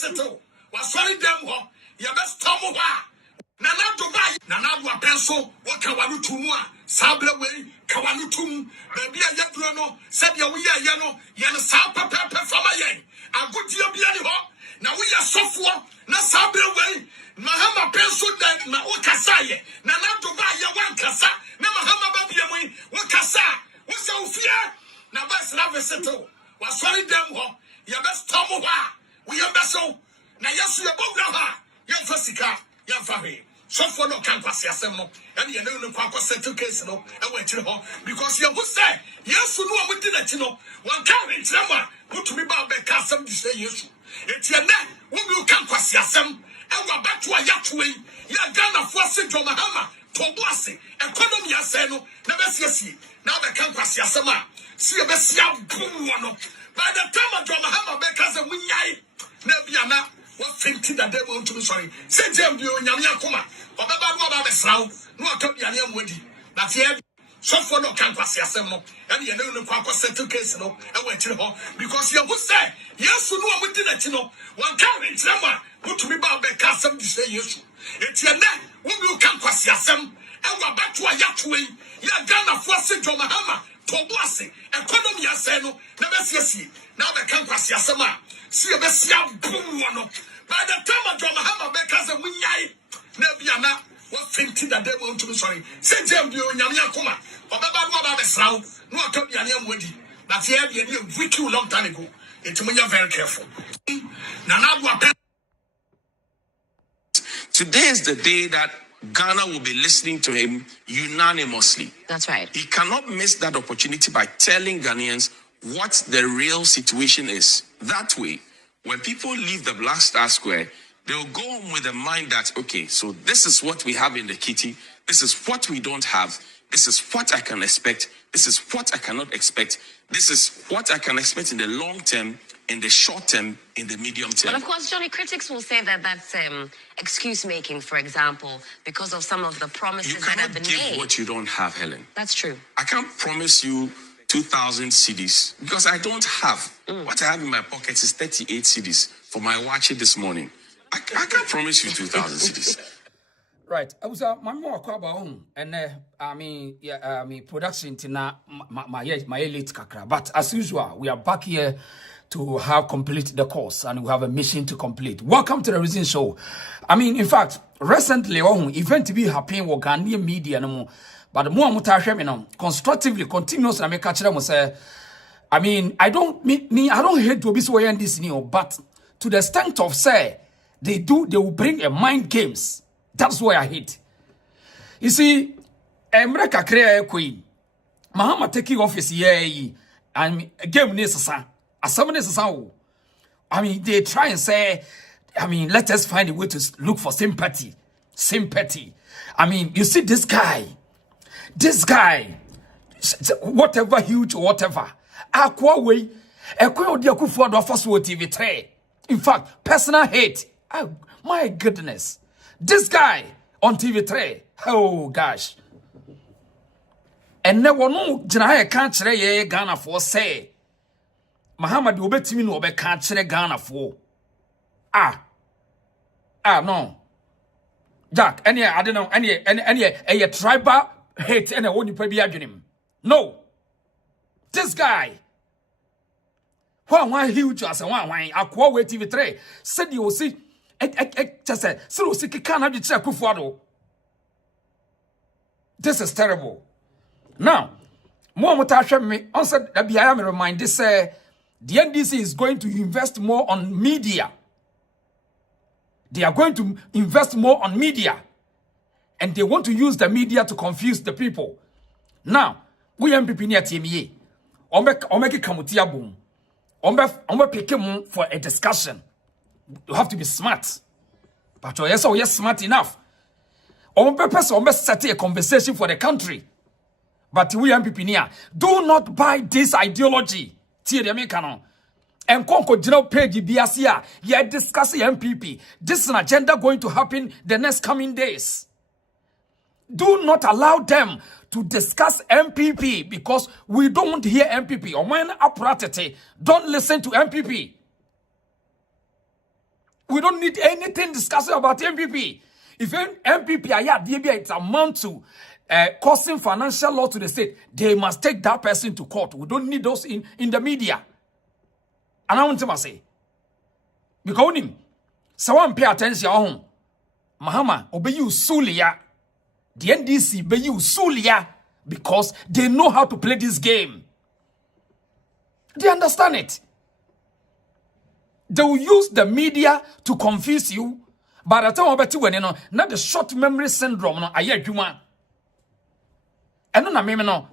settle. Was sorry them ho. Ya best tomu ha. Nana Dubai. Nana wa penso. Waka wanu tumwa. Sable way. Kawanu tum. Baby a yadrono. Said ya we are yano. Yan sapa pepe fama yen. A good year biani ho. Na we are software. Na sable way. Mahama penso den na okasaye. Nana Dubai ya wan kasa. Na Mahama babi yamui. Wakasa. Wasa ufia. Na bas lave settle. Was sorry them ho. Ya best tomu ha. We are beso. Na yasu ya bogra ha. Yan fasika. Yan fahe. So for no can pass yourself. And you know no quack settle case no. And wait to her. Because you would say, yes, you know I'm with the no. One can't reach number. Put to me about the custom to say yes. It's your neck. When you can pass yourself. And we're back to a yacht way. You're gonna force it to Mahama. To blessing. Economy aseno. Never see. Now they can't pass yourself. See a best young boom. By the time I draw Mahama because of Winyai, Neviana, what 50 that they want to be sorry. Say, Jim, you and Yamia or Baba Slow, no, I told you, I'm with you. That's here. So for no campus, Yasemo, and you know, no Quaco settle case, no, and went to her because you would say, yes, you know, we didn't, you know, one carrying drama, put to me about the custom to say yes. It's your neck, when you campus, Yasem, and we're back to a yacht way. You're gonna force it to Mahama. Blessing, economy aseno, never see. Now the campus yasama. See a best young boom. By the time I draw Mahama because of Winyai, Neviana, what 50 that they want to be sorry. Say, Jim, you and Yamia Kuma, or Baba Slow, no, I told you I'm with you. That's the idea with you long time ago. It's when you're very careful. Today is the day that Ghana will be listening to him unanimously. That's right. He cannot miss that opportunity by telling Ghanaians what the real situation is. That way, when people leave the Black Star Square, they'll go home with the mind that, okay, so this is what we have in the kitty. This is what we don't have. This is what I can expect. This is what I cannot expect. This is what I can expect in the long term, in the short term, in the medium term. But of course, Johnny, critics will say that that's excuse making, for example, because of some of the promises that have been made. You cannot give what you don't have, Helen. That's true. I can't promise you 2,000 CDs because I don't have. What I have in my pocket is 38 CDs for my watch this morning. I can't promise you 2,000 CDs. Right, I was my more home and I mean production tina my elite kakra. But as usual, we are back here to have complete the course and we have a mission to complete. Welcome to the Reason Show. I mean, in fact, recently, event to be happening with Ghanaian media no more. But the more I'm constructively, continuously, I make catch them say, I mean, I don't hate to be so in this new, but to the extent of say, they will bring a mind games. That's why I hate. You see, America create a queen. Mahama taking office here, and game necessary. I mean, they try and say, I mean, let us find a way to look for sympathy. Sympathy. I mein, you see this guy, whatever huge or whatever, Aquaway, TV3. In fact, personal hate. Oh, my goodness. This guy on TV3. Oh, gosh. And never know, Janaya can't say Ghana for say. Mahama do betimi no be ka kire Ghana fo. No. Jack, any I don't know, any tribal hate any woni pa bi adwenem. No. This guy. One huge as one akwa we TV3 said you see just say so see can have kire Kufuado. This is terrible. Now, more mutasha me on said that be I am remind this the NDC is going to invest more on media. They are going to invest more on media. And they want to use the media to confuse the people. Now, we MPP near TME. Omeke kamutia boom. Ombe pick him for a discussion. You have to be smart. But yes, smart enough. Ombe set a conversation for the country. But we MPP near do not buy this ideology. And Conco General Page Biasia, yeah, discussing MPP. This is an agenda going to happen the next coming days. Do not allow them to discuss MPP because we don't want to hear MPP. Or when apparatus, don't listen to MPP. We don't need anything discussing about MPP. If MPP are it's amount to causing financial loss to the state, they must take that person to court. We don't need those in the media. And I want to say, because him, someone pay attention home. Mahama, obey you Sulia. The NDC obey you Sulia because they know how to play this game. They understand it. They will use the media to confuse you. By the time about when you know, not the short memory syndrome, no, I hear you man. And no, no,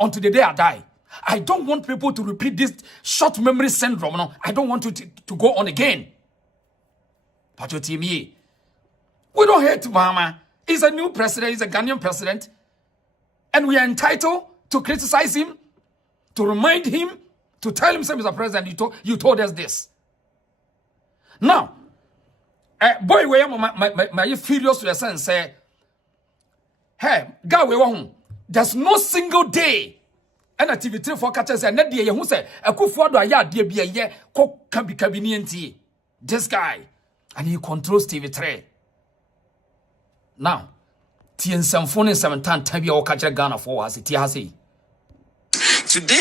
until the day I die. I don't want people to repeat this short memory syndrome. No, I don't want it to go on again. But your team, we don't hate Mahama. He's a new president. He's a Ghanaian president. And we are entitled to criticize him, to remind him, to tell him, Mr. President, you told us this. Now, boy, where my furious to the sense say, hey, God, we want. There's no single day. And TV3 for catches and that day who say a coup for the yard dear be a year cook can be cabinianti. This guy and he controls TV3. Now, Tien Symphony 7 Tabia or catch a Ghana for us. Today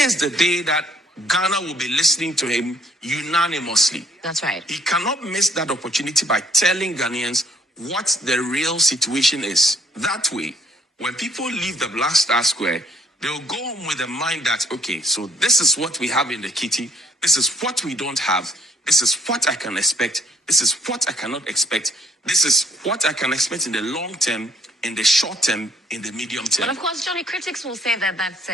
is the day that Ghana will be listening to him unanimously. That's right. He cannot miss that opportunity by telling Ghanaians what the real situation is. That way, when people leave the Black Star Square, they'll go home with the mind that, okay, so this is what we have in the kitty. This is what we don't have. This is what I can expect. This is what I cannot expect. This is what I can expect in the long term, in the short term, in the medium term. But of course, Johnny, critics will say that that's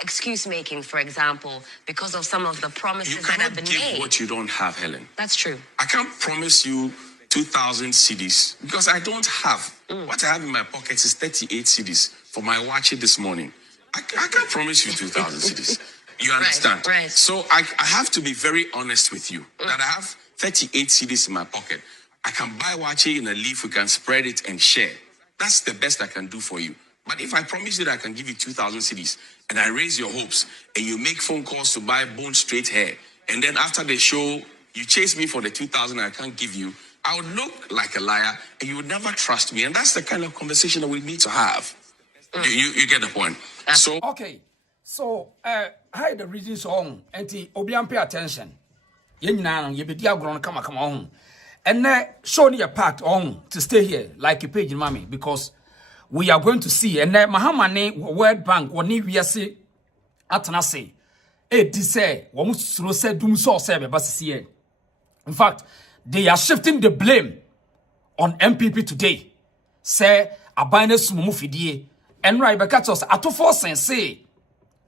excuse making, for example, because of some of the promises that have been made. You cannot give what you don't have, Helen. That's true. I can't promise you 2,000 CDs because I don't have. What I have in my pocket is 38 CDs for my watch it this morning. I can't promise you 2,000 CDs. You understand? Right. So I have to be very honest with you that I have 38 CDs in my pocket. I can buy wache in a leaf, we can spread it and share. That's the best I can do for you. But if I promise you that I can give you 2,000 CDs and I raise your hopes and you make phone calls to buy bone straight hair, and then after the show, you chase me for the 2,000 I can't give you, I would look like a liar and you would never trust me. And that's the kind of conversation that we need to have. You get the point. So okay. So hide the reasons on and Obian pay attention. You know, you be diagram come on. And show your part on to stay here like a page in mommy because we are going to see and Mahama ne World Bank woni wiase atana say this say wo musuro say Dumsor say be basisi. In fact, they are shifting the blame on MPP today. Say abane sumu fidie and right because atofo say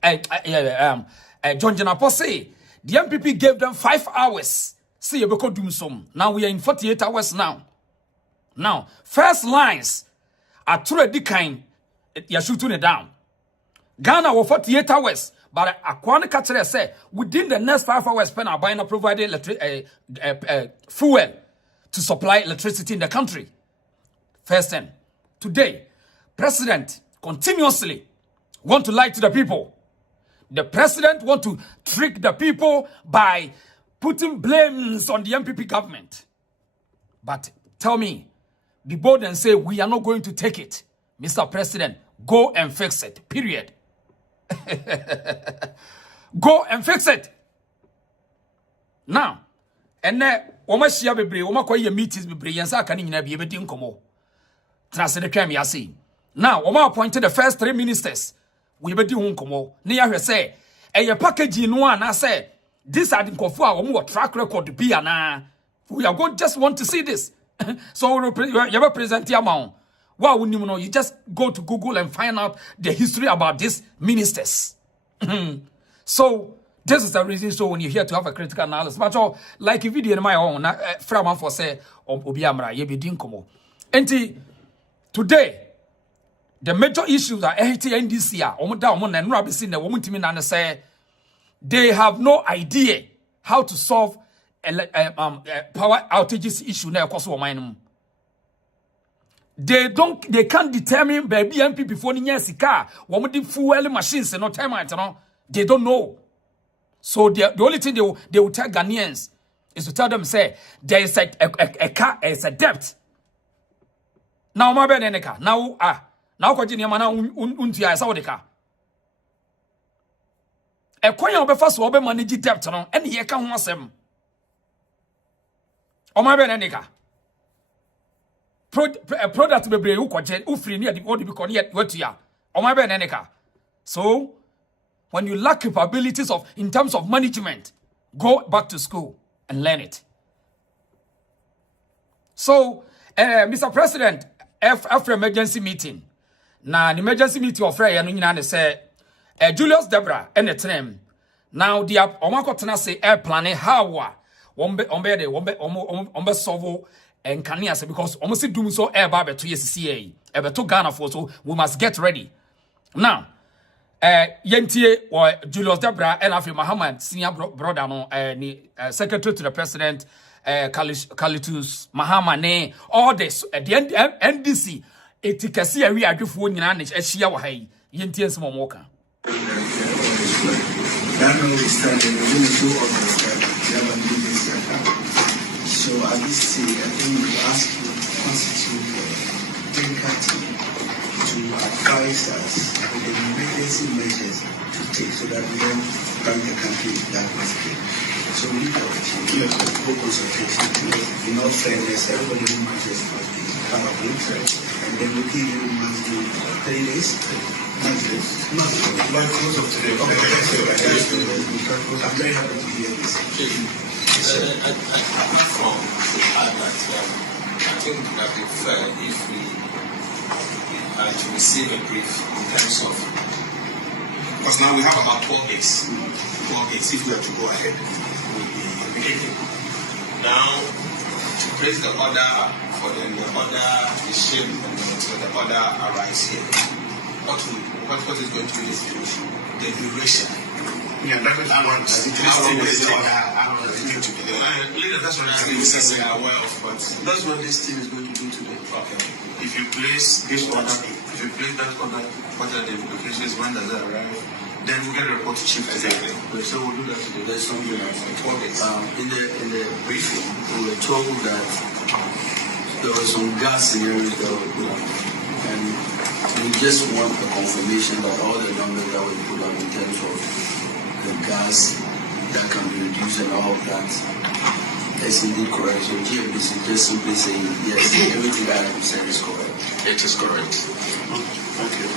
John Jenapo say the MPP gave them 5 hours. See you because Dumsor. Now we are in 48 hours now. Now, first lines are already kind. You're shooting it down. Ghana was 48 hours. But Akwane Kachere say within the next 5 hours, Pen are buying providing fuel to supply electricity in the country. First thing, today, President continuously want to lie to the people. The president want to trick the people by putting blames on the MPP government. But tell me, be bold and say, we are not going to take it. Mr. President, go and fix it. Period. Go and fix it. Now, and then, Oma Shia Bebre, Oma Koya meetings Bebre, Yansa Canina be able to come. Translate the Yasi. Now, Oma appointed the first 3 ministers. We be doing come. Near say, a package in one, I said, this I didn't confer our track record to be an we are going just want to see this. So you ever present your amount. Why wouldn't you know? You just go to Google and find out the history about these ministers. So this is the reason. So when you're here to have a critical analysis, but like a video in my own, from for say Obiamra, you be dinkomo. And today, the major issues are NDC and Rabbi seen the woman to me and say they have no idea how to solve power outages issue now across our They can't determine baby MP before the year car. What would fuel machines and no time, they don't know. So the only thing they will tell Ghanaians is to tell them, say, there is a car, it's a debt. Now, my bed in car. Now, continue, man, untia, I saw the car. A coin of a first will be managed debt, and he can't want them. Oh, my bed in car. Product be brave, who free near the body because yet what you are. Oh, my bed in car. So, when you lack capabilities in terms of management, go back to school and learn it. So, Mr. President, after emergency meeting, now the emergency meeting of Freya and say, Julius Debra and the team. Now the Omakotana say air planning how Wombe Sovo and Kanias because almost Dumsor air barber to SCA, ever to Ghana for so we must get ready. Now, Yentie or Julius Debra and Afri Mahama, senior brother, no, secretary to the president, Kalitus Mahama, ne, all this at the end, NDC, etikasi a we are doing for Yanich, as she our hay, Yentie some walker. That notwithstanding, we're going to do all this so at this stage, I think we ask you to constitute a technical team to advise us with the emergency measures to take so that we don't bring the country that much pain. So we need a full consultation. In all fairness, everybody who matches must be part of it. And then we give you must do 3 days. Not by close of today. I'm very happy to hear this. Apart from that, I think it would be fair if we to receive a brief in terms of, because now we have about 12 days. 12 days, if we are to go ahead, we'll be beginning. Now, to place the order for them, the order is shipped until the order arrives here. What is going to be the situation? The duration. Yeah, that is one. How long is the order? How long is it going to be there? That's what we are aware of, but that's what this team is going to do today. Okay. If you place this order, if you place that order, what are the implications? When does it arrive? Then we get a report to chief. Exactly. So we'll do that today. There's something else. In the briefing, we were told that there were some gas scenarios that were put on, and we just want a confirmation that all the numbers that were put on in terms of the gas that can be reduced and all of that is indeed correct. So GFBC just simply saying yes, everything that I said is correct. It is correct. Thank you.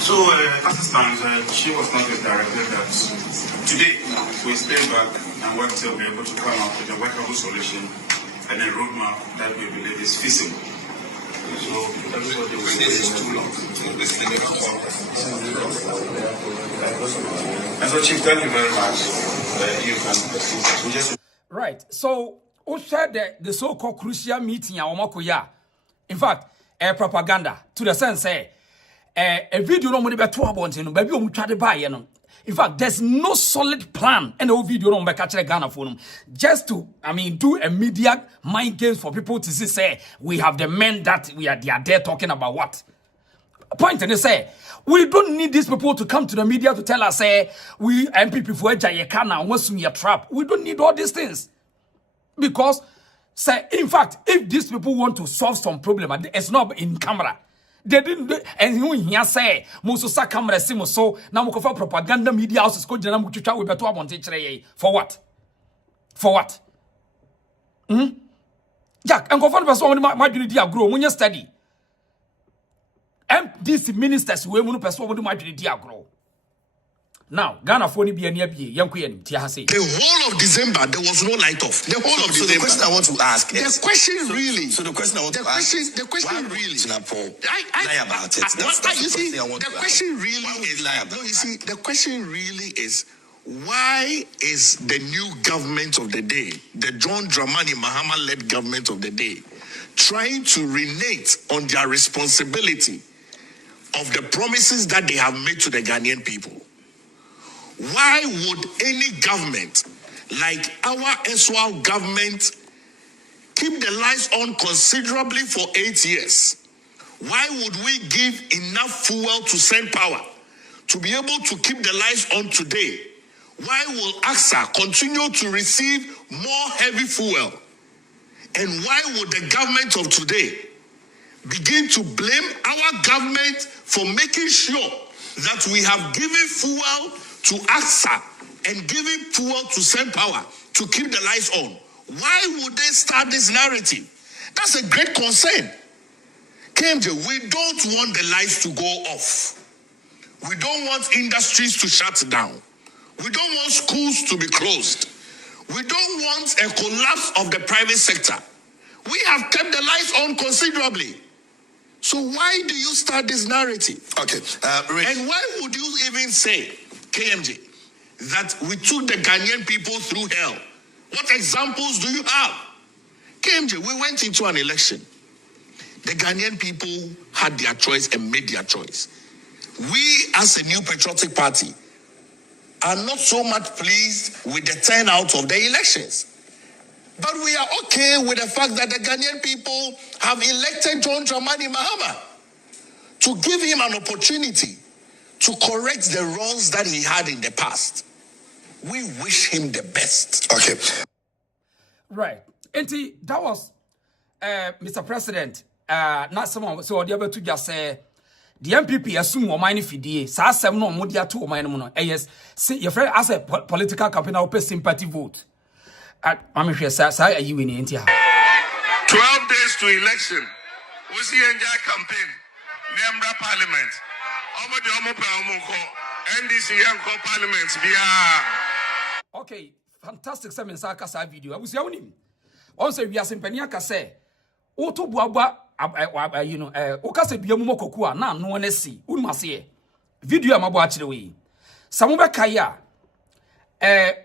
So, Assistant, she was not directed that today we stay back and work to be able to come up with a workable solution and a roadmap that we believe is feasible. So, everybody will say this is too long. This thing is too long. And so, Chief, thank you very much. You can just. Right. So, who said the so-called crucial meeting at Omakoya? In fact, propaganda to the sense, a video no money be 2 about you know, baby you try to buy you know. In fact, there's no solid plan and no video no be catch Ghana for them. Just to, do a media mind games for people to see, say, we have the men that they are there talking about what? Point and they say, we don't need these people to come to the media to tell us, say, we MPP for Jayekana, what's in your trap. We don't need all these things. Because, say, in fact, if these people want to solve some problem, it's not in camera. They didn't do, and you hear say, Musa camera simo so now we for propaganda media houses go jana muchucha we beto abonte for what? For what? Jack, and go for person my unity grow when you study. MDC ministers we munu person when my unity grow. Now, Ghana for ni be near be yankuyen tiahase. The whole of December there was no light off. The whole of December. The question I want to ask is the question really. So the question I want to ask. The question really. Lie about it. You see, the question really is lie about. No, you see, the question really is why is the new government of the day, the John Dramani Mahama-led government of the day, trying to renege on their responsibility of the promises that they have made to the Ghanaian people? Why would any government like our Exp0sed government keep the lights on considerably for 8 years? Why would we give enough fuel to send power to be able to keep the lights on today Why will Azaa continue to receive more heavy fuel? And why would the government of today begin to blame our government for making sure that we have given fuel to Azaa and giving fuel to Send Power to keep the lights on? Why would they start this narrative? That's a great concern. KMJ, we don't want the lights to go off. We don't want industries to shut down. We don't want schools to be closed. We don't want a collapse of the private sector. We have kept the lights on considerably. So why do you start this narrative? Okay. And why would you even say, KMJ, that we took the Ghanaian people through hell? What examples do you have? KMJ, we went into an election. The Ghanaian people had their choice and made their choice. We, as a new patriotic party, are not so much pleased with the turnout of the elections. But we are okay with the fact that the Ghanaian people have elected John Dramani Mahama to give him an opportunity to correct the wrongs that he had in the past. We wish him the best. Okay. Right. And that was Mr. President. Not someone so the other to just say the MPP assume or mine fidie. Sa sem no modia to mine mono. Yes, see your friend as a political campaign or pay sympathy vote. I'm sure say you in India. 12 days to election. We see enjoy campaign. Member parliament. NDC and parliament. Okay, fantastic. Seven Saka video. I was yawning. Also, we are simpania kase. Oto buaba, you know, okase biamu kokua na no one see. Unmasiye. Video am about the way. Samuba kaya.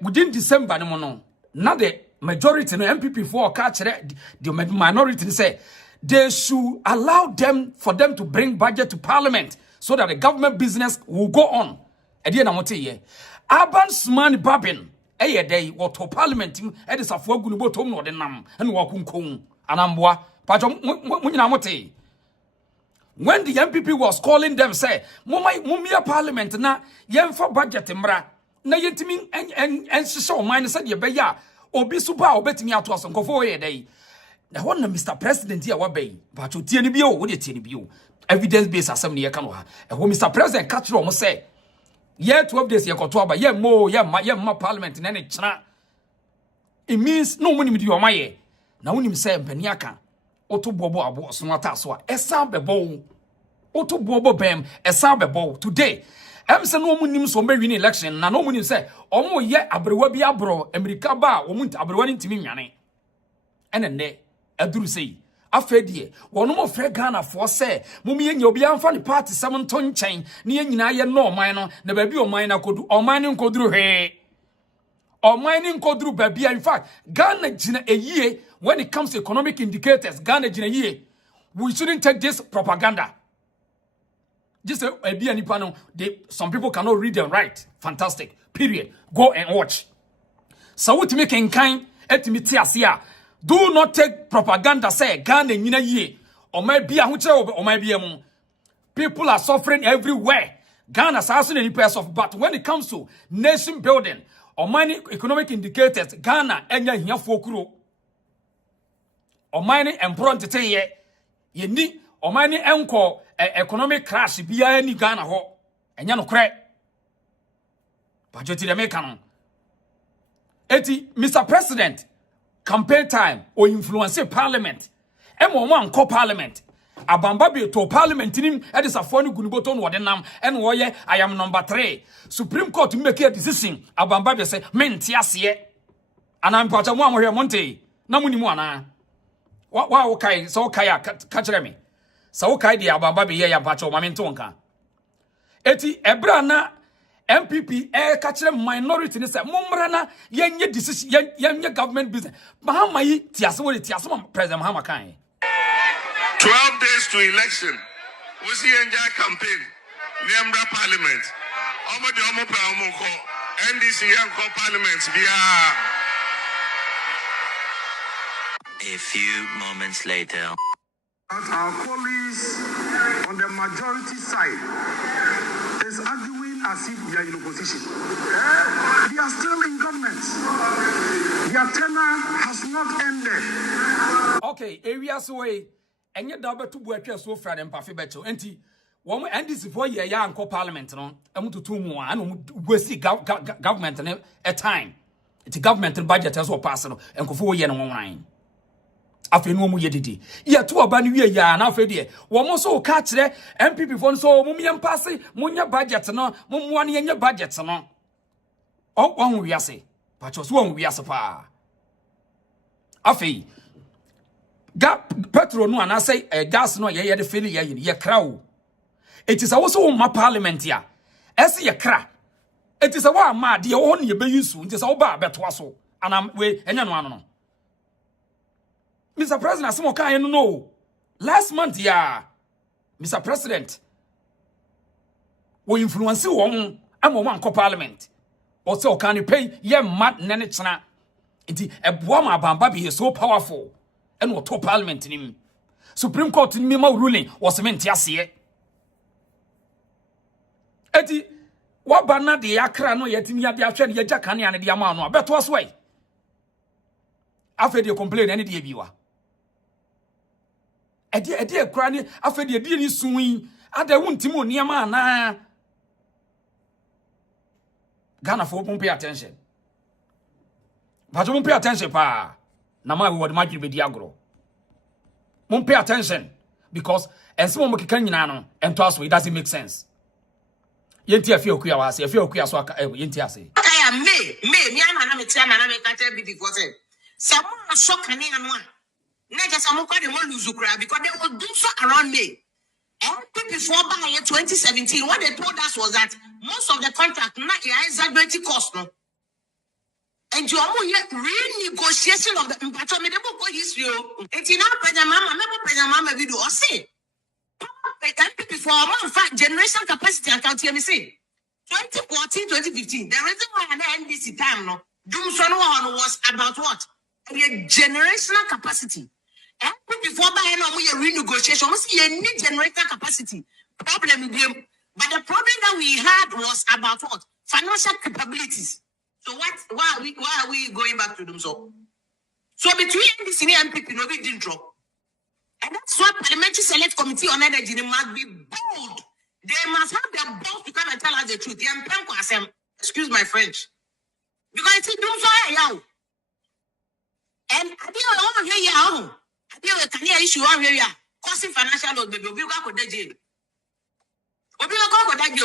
Within December no mono. Now the majority no MPP for catch the minority say they should allow them for them to bring budget to parliament so that the government business will go on. Edi na mote ye. Urban Smart Babin. Day what to parliament it is a for good bottom no nam and wakunkung anambwa pacho munyinamote. When the MPP was calling them say mumia parliament na yemfa budget mra na yentimi and so mine said ye beya obi super obetimi ato asonkofo ye day. Na one Mr. President here wabe pacho tieni bio wo de tieni bio evidence based assembly ye kan ha Mr. President catch ro mo say yeah, 12 days, you got to about, yeah, more, yeah, parliament in any chana. It means no money with your maye. Now, when you say, Beniaka, Otto Bobo, about Sumataswa, a sambe Otto Bobo Bam, a sambe today. I'm saying no money so maybe election, and no money say, oh, yeah, Abrewabi Abro, America Ba, Omunt Abrewani to me, and then they, Adru say. Afedie wono mo fre Ghana for say mumie nya obi amfa ne party 7 ton chain ne nyina ye no oman no na ba bi oman na kodu oman ne nkoduru he oman ne nkoduru ba bi. In fact Ghana gina eyie when it comes to economic indicators. Ghana gina eyie. We shouldn't take this propaganda just a bi anipa no. Some people cannot read and write. Fantastic, period. Go and watch. So what make enkan etimi ti ase a do not take propaganda say Ghana nyina ye or my be a or my be a people are suffering everywhere. Ghana is also any place of, but when it comes to nation building or many economic indicators, Ghana enya hiya fokuro or many employment to say ye ni or many enko economic crash be any Ghana ho enya no kre budget the American. Eti Mr. President campaign time or influence parliament. M1 co parliament. Abamba be to parliament in it is a funny gunuboton wadenam and warrior. I am number 3. Supreme Court to make a decision. Abamba be say, mentiasie. And I'm part of one here Monte. Namuni mwana. Wa okay, so kaya catch me. So kai di Abamba be ya pacho mamentonka. Eti Ebrana. MPP catch minority ni say mumrana yenye decision yenye government business. Mahama yi tiasema President Mahama kan. 12 days to election. We see enjoy campaign. Member parliament. Omo de omo pe omo ko NDC and ko parliament bia. A few moments later. Our colleagues on the majority side is arguing as if they are in opposition. They are still in government. Their tenure has not ended. Okay, areas way, and yet double to work so far and Paffy Beto. Anti, one and this for your young parliament, no, and to 2 more, and we see government a time. It's a governmental budget as well, personal, and for 4 years and 1 line. After no more yedidi. Ya to abani we ya na afedi. Womo so catch there MPP fon so mumian pass munya budget no mumwani yenya budget no. O won we ase. Pachos won we ase pa. Afei. Petrol no ana say gas no ye de feel ye kraw. It is also my parliament ya. Ese ye kra. It is a wa ma de on ye be use. It is a ba beto so. Anam we enya no ano no. Mr. President, some kind no. Last month, yeah, Mr. President, we influence one and one parliament. Also, can you pay ye mad nenechna? Inti a boama bambabi is so powerful and what top parliament in him. Supreme Court in Mimo ruling was meant yasiye. Eti what banna the akra no yet in yabiachen ye jackani and the amano, but was way. After you complain any day you are. Ede krani afedi ede ni sunwi ada wuntimo niama na Ghana for pay attention. But you pay attention pa na ma we word magic be diagro. Mon pay attention because and some mo keka nyina no and to us it doesn't make sense. Yenti afie okuya wa ase afie okuya so aka yenti ase. Aya me ama na me tia na me ka tell be before say. Some so kan ni anu a not just I'm going to lose because they will do so around me. And before by 2017, what they told us was that most of the contract not exaggerating cost no. And you are renegotiation of the impact me the book history. It's in our Mama video or say. Before a fact generation capacity account here me say 2014, 2015. The reason why I end this time no Dumsor was about what? A generational capacity. Before buying on we renegotiation, we see a new generator capacity problem with them. But the problem that we had was about what? Financial capabilities. So why are we going back to them so? So between the senior MPP, no big didn't drop. And that's why Parliamentary Select Committee on Energy must be bold. They must have their balls to come and tell us the truth. Excuse my French. Because it's Dumsor. And I didn't over here. I can hear issue here. Causing financial loss, baby.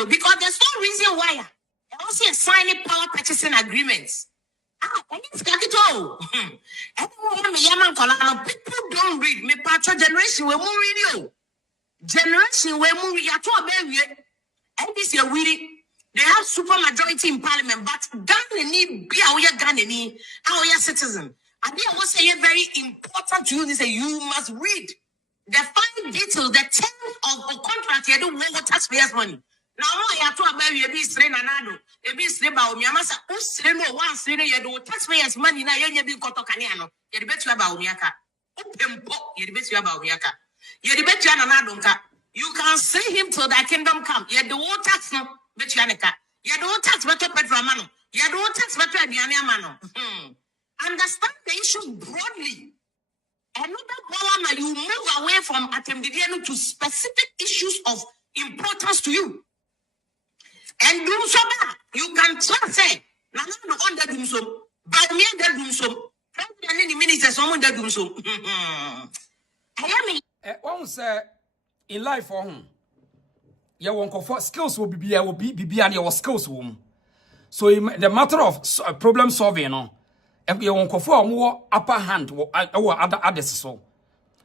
Because there's no reason why. I also signing power purchasing agreements. People don't read. Me patro generation we more radio. Generation we more and this year they have super majority in parliament, but Ghanaian be our Ghanaian, our citizen. And they will say very important to you. They say you must read the fine details, the terms of the contract. You don't want taxpayers' money. Now, I have to about you be strain anado. You be strain about me. I must strain one strain. You do taxpayers' money. Now you be got to Caniano. You bet you about Miaka. Open book. You bet you about Miaka. You bet you anadonka. You can see him till that kingdom come. You do tax no bet you aneka. You do tax better Petramano. You do tax better Diana. Understand the issue broadly. Another power you move away from Atemdidiano to specific issues of importance to you. And do so bad. You can trust say, no under Dumsor, but me under Dumsor. President any ministers someone that Dumsor. I am one say in life for whom you won't comfort skills will be and your skills womb. So the matter of problem solving, you know. And you won't confer more upper hand or other others.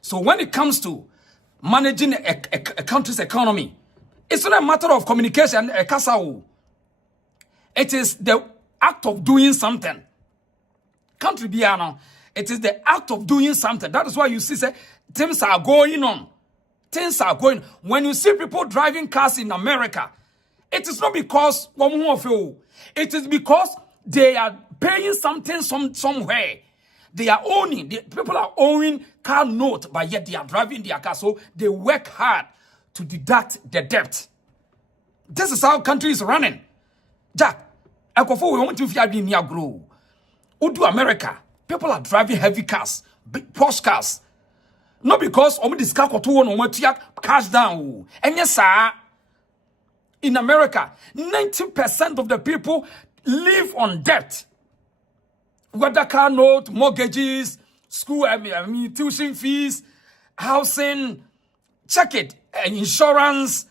So when it comes to managing a country's economy, it's not a matter of communication. It is the act of doing something. Country Biano, it is the act of doing something. That is why you see things are going on. Things are going. When you see people driving cars in America, it is not because it is because they are paying something somewhere. They are owning, people are owning car note, but yet they are driving their car. So they work hard to deduct the debt. This is how country is running. Jack, akofo we want to fi adwin near grow. Udu America, people are driving heavy cars, big Porsche cars. Not because omo discuss koto won omo tua cash down. And yes sir, in America, 90% of the people live on debt. Whether car note, mortgages, school, tuition fees, housing, check it, insurance.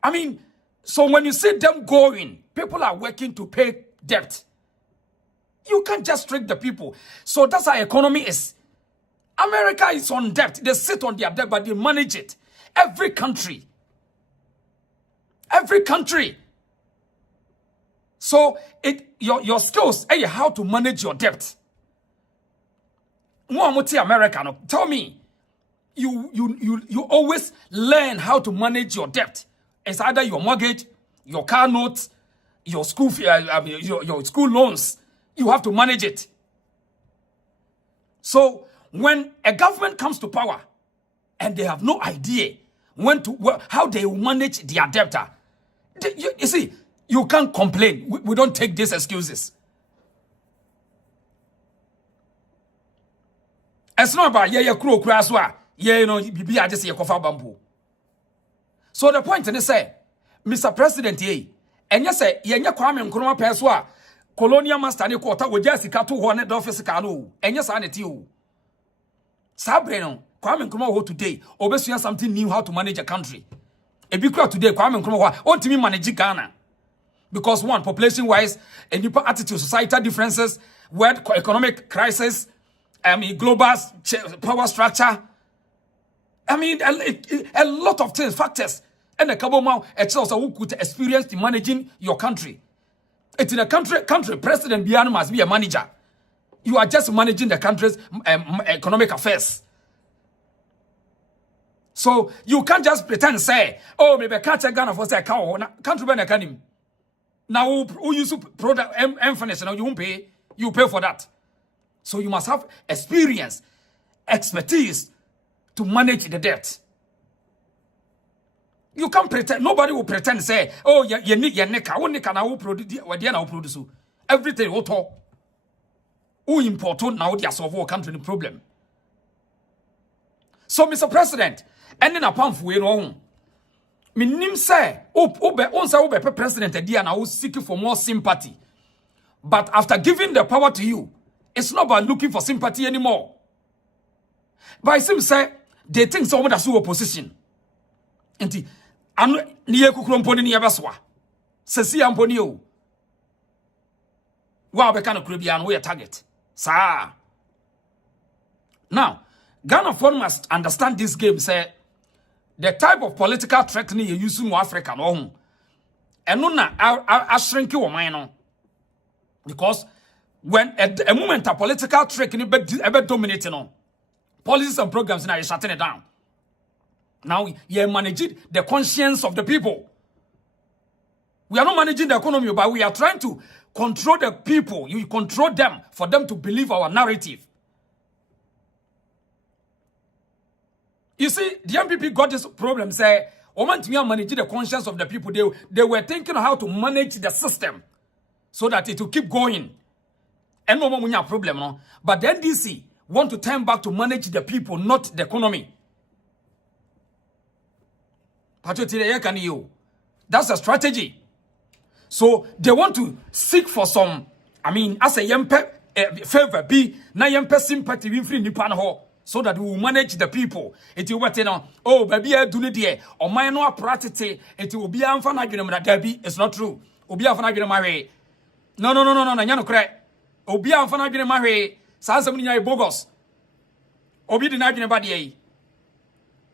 I mean, so when you see them going, people are working to pay debt. You can't just trick the people. So that's how economy is. America is on debt. They sit on their debt, but they manage it. Every country. Every country. So your skills are how to manage your debt. America, no, tell me, you always learn how to manage your debt. It's either your mortgage, your car notes, your school fee, your school loans. You have to manage it. So when a government comes to power and they have no idea how they will manage their debtor, you see, you can't complain. We don't take these excuses. It's not about kuro kraswa. You know, bibi I just say kofa bamboo. So the point is say, Mr. President, and you say Kwame Nkrumah perswa colonial master ne quarter we just ka to one office ka no. And yes aneti o. Sabre no Kwame Nkrumah ho today obesua something new how to manage a country. Ebi kura today Kwame Nkrumah ho on timi manage Ghana. Because one, population wise, a new attitude, societal differences, world economic crisis, global power structure. I mean, a lot of things, factors. And a couple more, it's also who could experience in managing your country. It's in a country, President Biano must be a manager. You are just managing the country's economic affairs. So you can't just pretend say, oh, maybe I can't take Ghana for say, country when I can him. Now, who use product emphasis, now you won't pay, you pay for that. So you must have experience, expertise to manage the debt. You can't pretend, nobody will pretend say, oh, you need your neck, I won't now produce what they now produce. Everything will talk. Who important now they solve our country problem. So, Mr. President, ending upon for you know. Minim say, Obe president and I will seek for more sympathy. But after giving the power to you, it's not about looking for sympathy anymore. But it seems say they think someone that's opposition. Enti anu niye kukuromponi ni yabaswa. Sesi amponi o. Wa be kana kurebian we target. Sa. Now, Ghana must understand this game say the type of political threatening you use in Africa no. And no na a shrink your mind. Because when a moment a political threatening be dominating on policies and programs now you're shutting it down. Now you're managing the conscience of the people. We are not managing the economy, but we are trying to control the people. You control them for them to believe our narrative. You see, the MPP got this problem, say, we are managing the conscience of the people. They were thinking how to manage the system so that it will keep going. And no more problem, no. But the NDC want to turn back to manage the people, not the economy. That's a strategy. So they want to seek for some, as a yempe favor, be na yempe sympathy in free Nipan ho. So that we will manage the people. It will be oh, baby, I do it or my no practice. It will be unfanaginum that Debbie. It's not true. Obi unfanaginum my No, no, cry. Obi unfanaginum my way. Sansamina bogus. Obi denied body.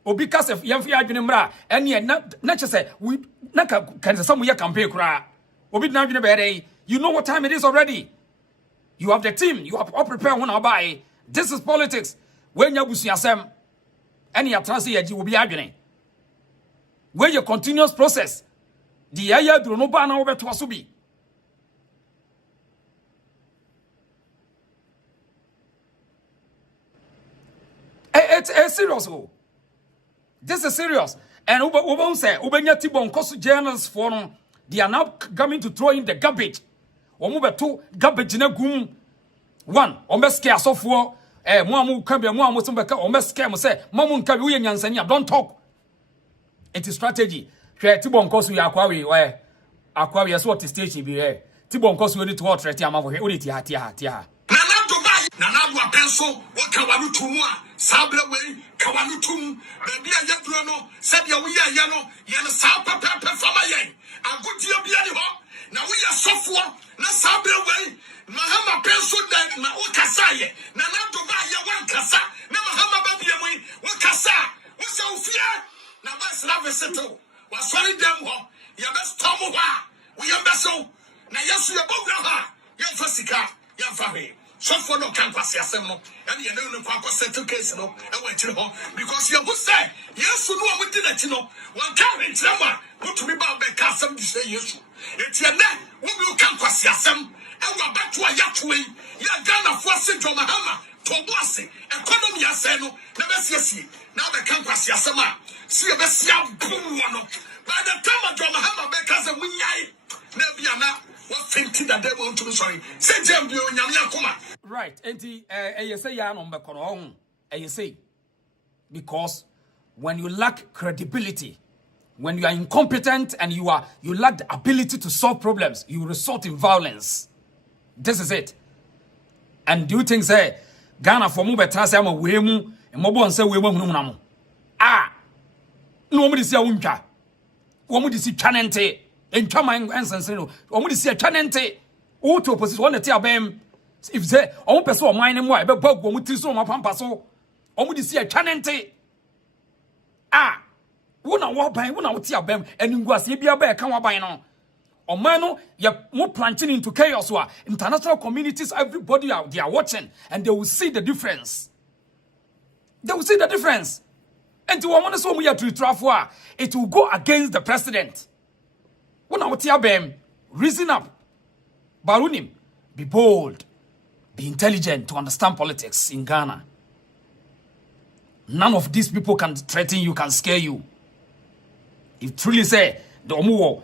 Obi Casef, Yamfi Aginumra, and yet not just say, we can some year campaign cry. Obi denied you know what time it is already. You have the team, you are all prepared when I buy. This is politics. When you busi asem, any atransi will be arguing. When your continuous process, the aya do no ban over to asubi. It's serious. This is serious. And Ubon say, Ubenya Tibon cost journals for They are now coming to throw in the garbage. Omu two garbage na gum. One, scare software. Muamu can be Muamu Sumbeka, scare mo say, Mamun can be Yansania. Don't talk. It is strategy. Tibon cause we aquari where aquari as what the station be here. Tibon cause we need to watch Retiama for Tia. Nanadwa pencil, what Kawanu Tumua, Sabre way, Kawanu Tum, Baby Yatrano, said ya we are yellow, Yana Sapa Pepper Famaye, and good dear Bianiho. Now we are software, na Sabre way, Mahama pencil that na Okasaye, Nanado Baya one Kasa, na Mahama Babiami, what Kasa, what's our fear? Now that's love settle. Was sorry them ho, Yabes Tomowa, we are vessel, Nayasu Bograha, Yafasika, Yafahe. So for no campus, and you know, Papa settle case, no, I went to home because you would say, yes, you know, we didn't, you know, one carrying someone, what to be about the castle to say yes. It's your name, we will campus, yasam, and we're back to a yacht way, you're gonna force it to Mahama, Tobasi, economy, yaseno, never see, now the campus, yasama, see a best young boom, by the time of Mahama, because of we never. Right, and you say ya no mbekoro you say because when you lack credibility, when you are incompetent and you lack the ability to solve problems, you resort in violence. This is it. And do you think say Ghana for mu betra say am we mu e mobo nse we mu hununam no mo di sia wunka wo mo di si twanente entwaman ensense no omo di sia twanente wo to opposition won te abem if say omo pese o man mu a be bagu omo tri so omo pampa so omo di sia twanente wo na wo ban wo na wo te abem enungu ase bia ba e kan wa ban no oman no ye mo planting into chaos wa international communities everybody they are watching and they will see the difference. And to woman so we are to trafo it will go against the president. Reason up. Barunim, be bold, be intelligent to understand politics in Ghana. None of these people can threaten you, can scare you. If truly say the Omuwo,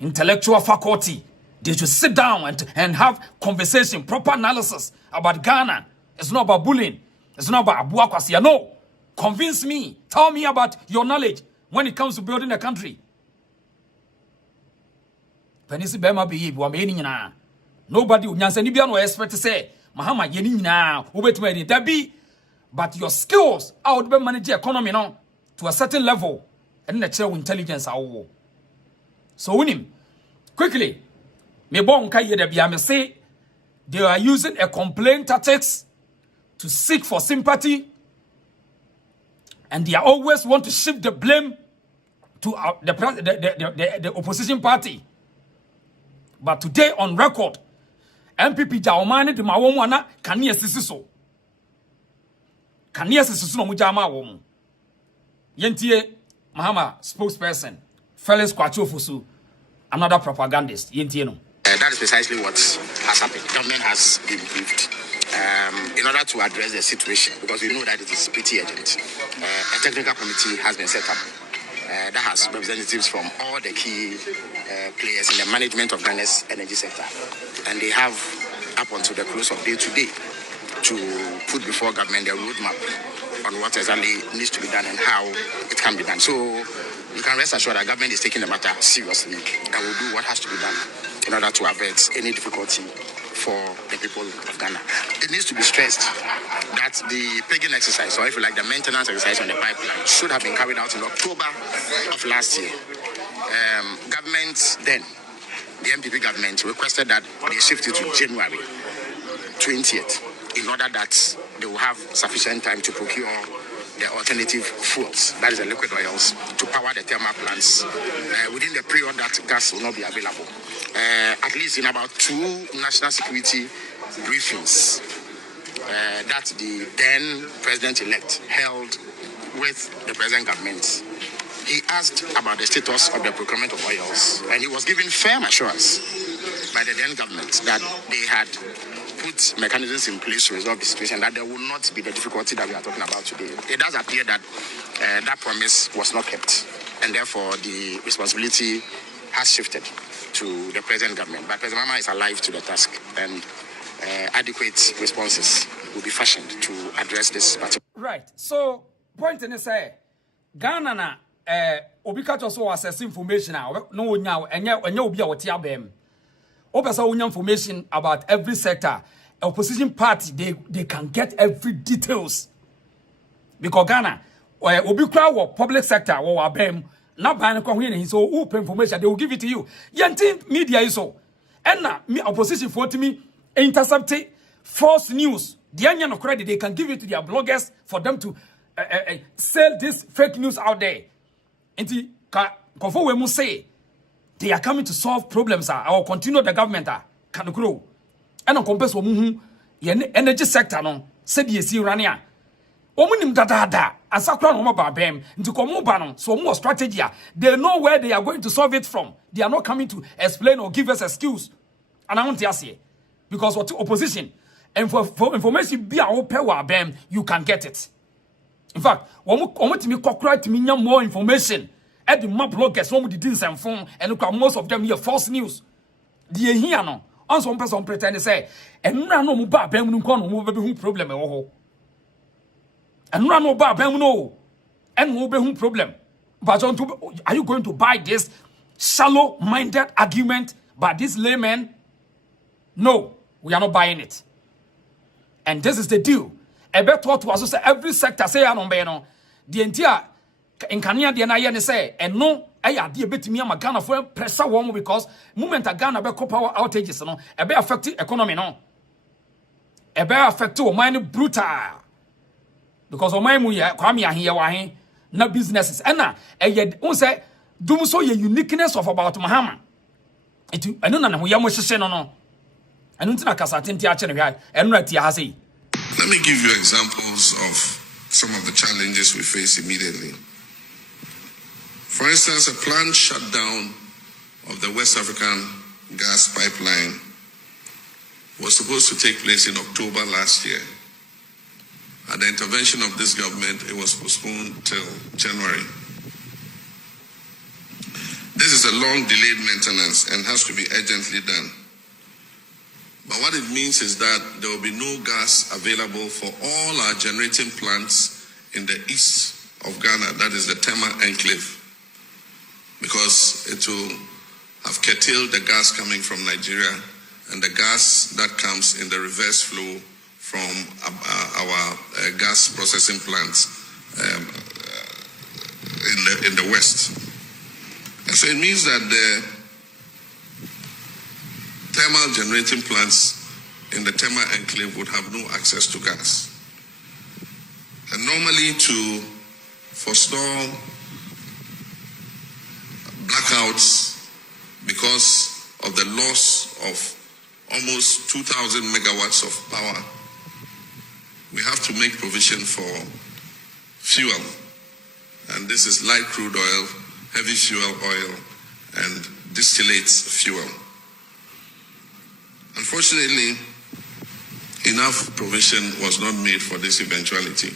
intellectual faculty, they should sit down and have conversation, proper analysis about Ghana. It's not about bullying. It's not about Abuakwasi. No. Convince me. Tell me about your knowledge when it comes to building a country. Penisi bema be yibu ame nyina. Nobody nyansa ni bia no expect to say Mahama ye ni nyina obetuma ni dabi, but your skills how to manage the economy no to a certain level and na share intelligence awo. So unim quickly me bon ka ye da bia me say they are using a complaint tactics to seek for sympathy, and they always want to shift the blame to the opposition party. But today on record, MPP Jaomane de Mawomwana Kania Sisiso. Kania Sisiso no Mujama Wom. Yentie Mahama spokesperson, Felix Kwachofusu, another propagandist. Yentie no. That is precisely what has happened. The government has been briefed in order to address the situation, because we know that it is pretty urgent. A technical committee has been set up. That has representatives from all the key players in the management of Ghana's energy sector. And they have, up until the close of day today, to put before government a roadmap on what exactly needs to be done and how it can be done. So you can rest assured that government is taking the matter seriously and will do what has to be done in order to avert any difficulty for the people of Ghana. It needs to be stressed that the pegging exercise, or if you like, the maintenance exercise on the pipeline, should have been carried out in October of last year. Government then, the MPP government, requested that they shift it to January 20th in order that they will have sufficient time to procure the alternative fuels, that is the liquid oils, to power the thermal plants within the period that gas will not be available. At least in about 2 national security briefings that the then president-elect held with the present government, he asked about the status of the procurement of oils, and he was given firm assurance by the then government that they had put mechanisms in place to resolve the situation, that there will not be the difficulty that we are talking about today. It does appear that that promise was not kept, and therefore the responsibility has shifted to the present government. But President Mahama is alive to the task, and adequate responses will be fashioned to address this particular. Right. So, point in say, Ghana na obika to so access information now. No now, and obi a wati abem. Opesa unya information about every sector. Opposition party they can get every details. Because Ghana, obi kra wo public sector wo abem. Na ban ko hwe ne so open information they will give it to you. Yantin media is so. And na me opposition for me intercept false news. The onion of credit they can give it to their bloggers for them to sell this fake news out there. And confirm we must say they are coming to solve problems or continue the government can grow. And on compass wo energy sector no said ye see rania. Omunim da asakra no ba bem nti komo ba no so more strategy they know where they are going to solve it from. They are not coming to explain or give us excuse. And I want to say because what opposition and for information be our power bem you can get it. In fact, omo timi kokra timi nya more information at the map bloggers omo di some phone and look at most of them here false news. The here no on some person pretend say enra no mo ba bem no ko no mo be hu problem e wo ho. And run over them no, and will be problem. But are you going to buy this shallow-minded argument by this layman? No, we are not buying it. And this is the deal. I bet what was say every sector say no the entire in Kenya the na say and no I dey bet me am Ghana for pressure one because moment Ghana be power outages no e be affect economy no. E be affect o man brutal. Because o man mu ya kwame ahia wa he na businesses na on say Dumsor ye uniqueness of about Mahama it eno na ho ya mo hyehye no eno ntina kasa tenti a che ne hwa eno ati ha sei. Let me give you examples of some of the challenges we face immediately. For instance, a planned shutdown of the West African gas pipeline was supposed to take place in October last year. At the intervention of this government, it was postponed till January. This is a long delayed maintenance and has to be urgently done. But what it means is that there will be no gas available for all our generating plants in the east of Ghana, that is the Tema Enclave, because it will have curtailed the gas coming from Nigeria and the gas that comes in the reverse flow from our gas processing plants in the west. And so it means that the thermal generating plants in the Tema Enclave would have no access to gas. And normally to forestall blackouts because of the loss of almost 2,000 megawatts of power, we have to make provision for fuel. And this is light crude oil, heavy fuel oil, and distillates fuel. Unfortunately, enough provision was not made for this eventuality.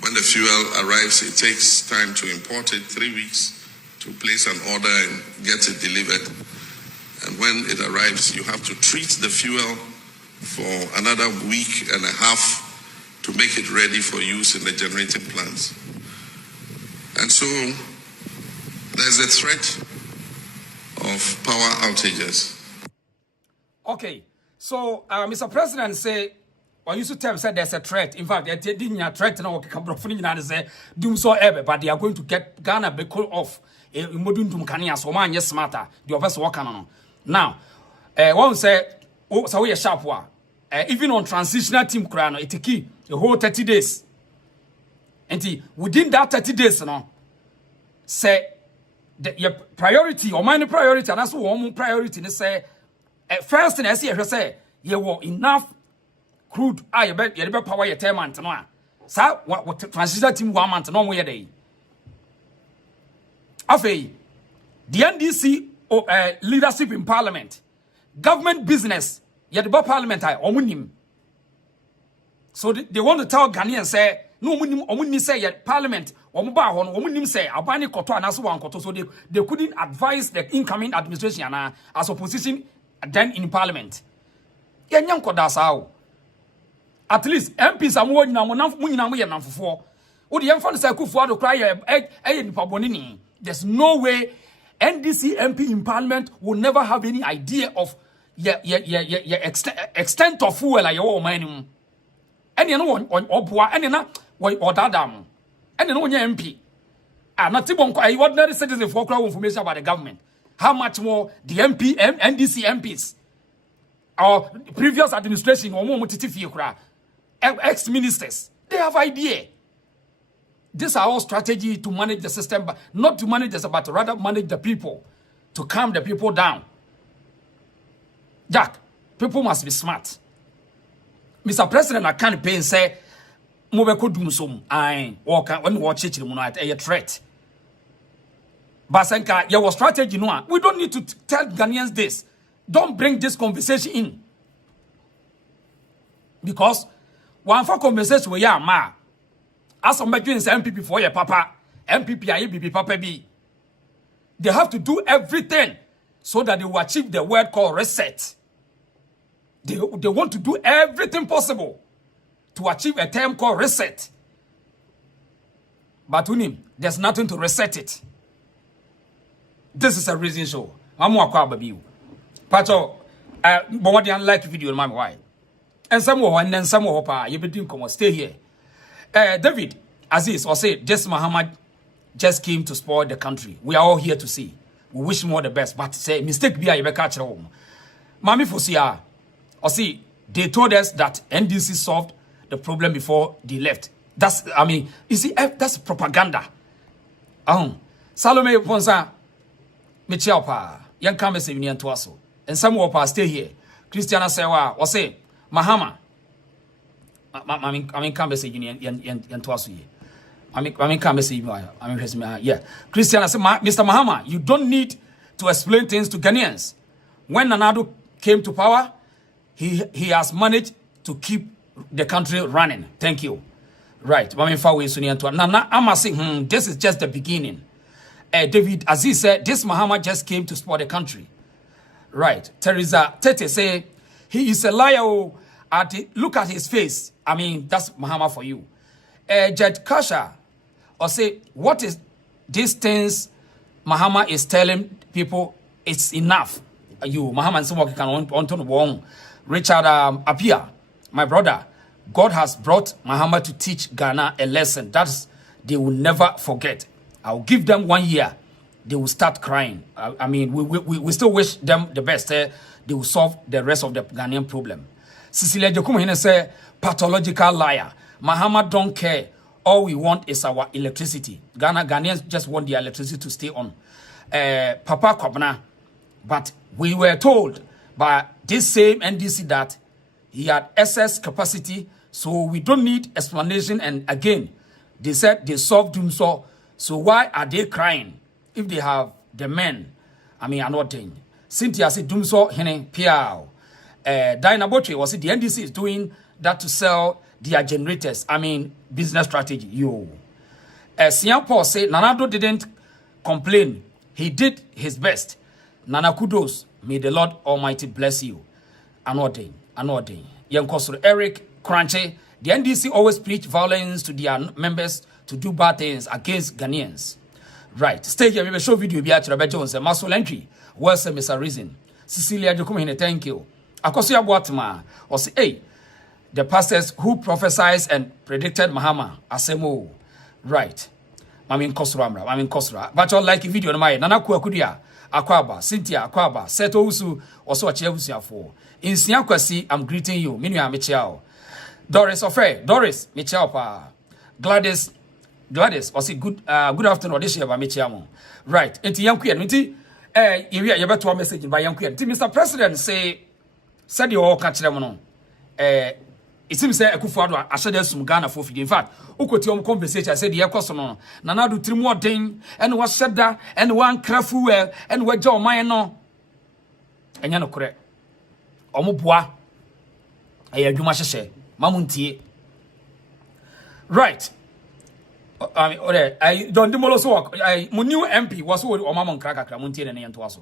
When the fuel arrives, it takes time to import it, 3 weeks to place an order and get it delivered. And when it arrives, you have to treat the fuel for another week and a half to make it ready for use in the generating plants. And so there's a threat of power outages. Okay, so Mr. President say, or you should tell said there's a threat. In fact, they didn't have threat now. Say Dumsor ever, but they are going to get Ghana because of modern Ghanaians. So man, yes, smarter. The office working on now. One say, oh, so we a sharp one. Even on transitional team, Krano, it key the whole 30 days. And within that 30 days, no, say your priority or minor priority, and that's one priority. They say first thing I say, you were enough crude. You better power your 10 months. No, so what transitional team 1 month? No more day. After the NDC leadership in Parliament, government business. Yet the parliament I omunim. So they want to tell Ghanaians say no omuni say parliament omo ba ho no omunim say abani koto anaso wan koto so they couldn't advise the incoming administration as opposition then in parliament yenya nkoda sao at least MPs amwo nyina mo nyina mo ye namfofo wo de yemfa no say Kufuor cry nipa bonini. There's no way NDC MP in parliament will never have any idea of extent of fuel like your man. And you know on and na or dadam. And you know MP. Not even ordinary citizen for crowd information about the government. How much more the NDC MPs or previous administration or more ex-ministers, they have idea. These are all strategy to manage the system, but not to manage the but rather manage the people, to calm the people down. Jack, people must be smart. Mr. President, I can't pay and say, Mobeko Dumsor, I walk when watch it at a threat. Basenka, your strategy, no, we don't need to tell Ghanaians this. Don't bring this conversation in. Because one for conversation with ya ma. As I'm making MPP for your papa, MPP IBB papa B. They have to do everything so that they will achieve the word called reset. They want to do everything possible to achieve a term called reset. But there's nothing to reset it. This is a reason show. I'm more baby. Pacho, but what you like video, my wife. And some more, and then some more, you be doing come stay here. David, Aziz, or say, just Mahama just came to spoil the country. We are all here to see. We wish more the best, but say, mistake be a catch home. Mami Fosia, or see, they told us that NDC solved the problem before they left. That's, I mean, you see, that's propaganda. Salome Ponsa, Michiapa, young Kames in Tuaso, and some who stay here. Christiana Sewa, or say, Mahama. I mean, come say and twice a year. I mean, come say, yeah. Christiana said, Mr. Mahama, you don't need to explain things to Ghanaians. When Nanado came to power, he has managed to keep the country running. Thank you. Right. Nana, I'm saying, this is just the beginning. David Aziz said, this Mahama just came to spoil the country. Right. Teresa Tete say, he is a liar. Look at his face. I mean, that's Mahama for you. Judge Kasha, or say, what is these things Mahama is telling people? It's enough. You, Mahama, and someone can on to the Richard Apia, my brother. God has brought Mahama to teach Ghana a lesson that they will never forget. I'll give them 1 year. They will start crying. I mean, we still wish them the best. They will solve the rest of the Ghanaian problem. Cecilia Jokum say, pathological liar. Mahama don't care. All we want is our electricity. Ghanaians just want the electricity to stay on. Papa Kwabna. But we were told by this same NDC that he had excess capacity, so we don't need explanation. And again, they said they solved Dumsor. So why are they crying if they have the men? I mean, another thing. Cynthia said Dumsor hene piao. Diana Botche was it the NDC is doing that to sell their generators. I mean, business strategy. Yo. Sian Paul said Nanado didn't complain. He did his best. Nana kudos. May the Lord Almighty bless you. Another thing. Young Kosoro Eric Crunchy. The NDC always preach violence to their members to do bad things against Ghanaians. Right. Stay here. We will show video. Be at Robert Jones. Muscle entry. Well, sir, Mr. Reason. Cecilia Jokumine, thank you. Akosia Boatma or say, hey, the pastors who prophesied and predicted Mahama asemo. Right. Kosra. But you like a video on my Nana Kuakudia, Akwaba, Cynthia Akwaba, Seto Usu, also a Chevusia for. In Siakwasi, I'm greeting you. Minya Michel. Doris Ofre, Doris, Michel pa. Gladys, or say good afternoon, this year by Michiamo. Right. Enti young queen, you better a message by young queen. Mr. President say, said you all catch them on. It seems that Akufo-Addo I said some Ghana for feed. In fact, Ukoti conversation, I said the Ekosono, Nanadu 3 more thing, and was said that, and one crafu and what Joe Mayano. And Yano correct. Omubwa. I do much say, Mamunti. Right. I mean, I don't do more so. I my new MP was what Omamon Krakaka Muntin and Yantuaso.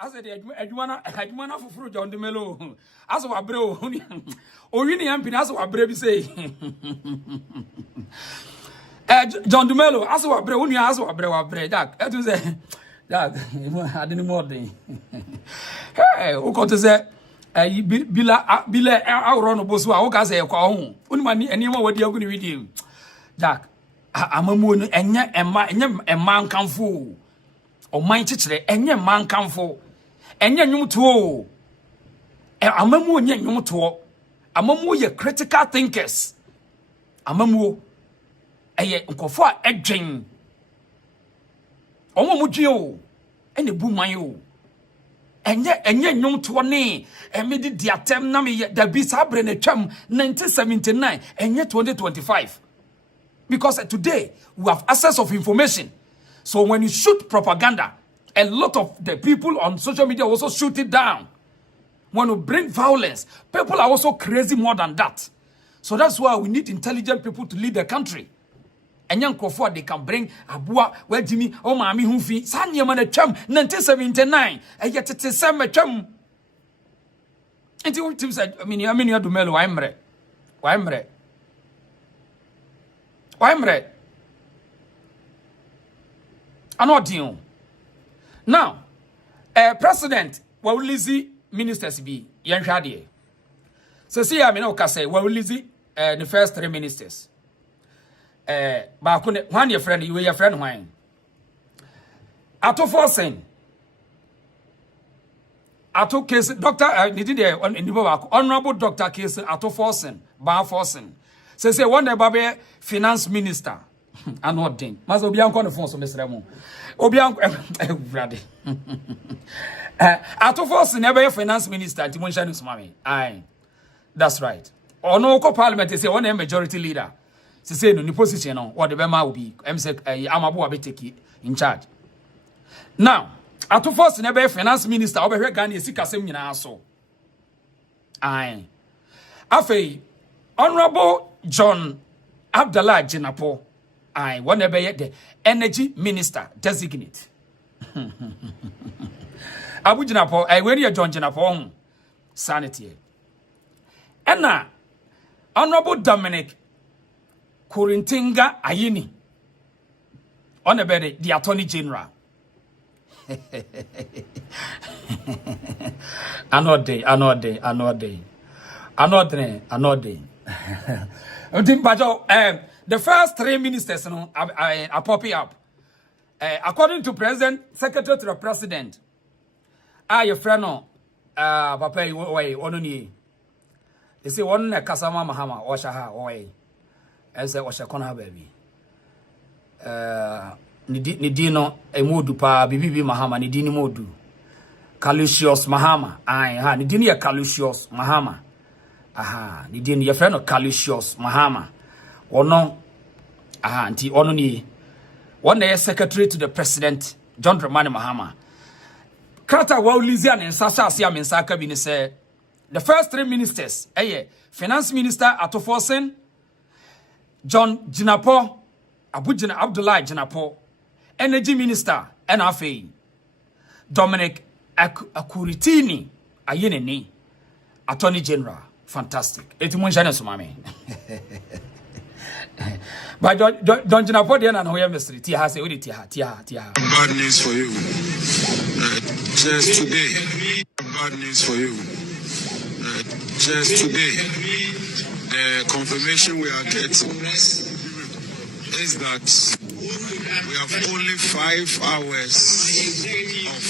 As I did, Edwana for fruit on the mellow. As our bro, Orini Ampin, as our brave say. John Dumelo, as our bro, only as our bro, bread. That was a that I didn't more day. Hey, who got to say, Bila, our run of Boswa, who can say a call. Unmoney, anyone what you're going to read him. Jack, I'm a moon and yet a man come fool. Or my teacher, and your man come for. And your new tool. I'm a more new tool. I'm a more critical thinkers. I'm a more a for edging. Oh, Mujio, and the boom my you. And yet, new to a name, and made the attempt nami the Bisabre and a chum 1979, and yet 2025. Because today we have access of information. So when you shoot propaganda, a lot of the people on social media also shoot it down. When you bring violence, people are also crazy more than that. So that's why we need intelligent people to lead the country. And young Crawford, they can bring Abua, where Jimmy, oh, Mammy Humphy, Sanya Man a chum, 1979, and yet it's a summer chum. And you said, I mean, you do Melo, I'm red. Anodin. Now, President, what will Lizzie ministers be? Yan Shadi. So, see, I mean, okay, say, what will Lizzie the first 3 ministers? But one your friend, you were your friend, wine. Ato Forsen. Ato case, Doctor, Honorable Dr. Case, Ato Forsen, Bar Forsen. So, say, one day, Baby, finance minister. Anodin. Mas Obian on the phone, so Mr. Ramon. Obian, Brady. Ato Forsen, never finance minister, Timon Shanus Mammy. Aye. That's right. Or no parliament, they say one majority leader. They say no position on what the Bema will be. Amabu will take in charge. Now, Ato Forsen, never finance minister, over here, Ghana, Sika Semina, so. Aye. Afe, Honorable John Abdallah Jinapo. I want to be the energy minister designate. Abu Jinapo, I wear your John Jinapo sanity. And now, Honorable Dominic Kurintinga Ayini. On the Attorney General. Another day. The first 3 ministers are popping up. According to President, Secretary to the President, your friend, Papa, Ononi. They say, one Kasama Mahama, Washaha, Oi. And say, Washakona, baby. Nidino, a modu pa, Bibi Mahama, Nidini modu. Calusius Mahama, Nidini a Calusius Mahama. Aha, Nidini, your friend of Calusius Mahama. Or no, anti Ononi. One day, Secretary to the President, John Dramani Mahama. Krata wa Lizian and Sasha Siam and Sakabini said, the first 3 ministers, Finance Minister Ato Forsen, John Jinapo, Abujina Abdullah Jinapo, Energy Minister, NFA, Dominic Akuritini, Ayeneni, Attorney General. Fantastic. Etimunjane Sumame. But don't you know what the other way mystery? Tia say, "Tia." Bad news for you. Just today, bad news for you. Just today, the confirmation we are getting is that we have only 5 hours of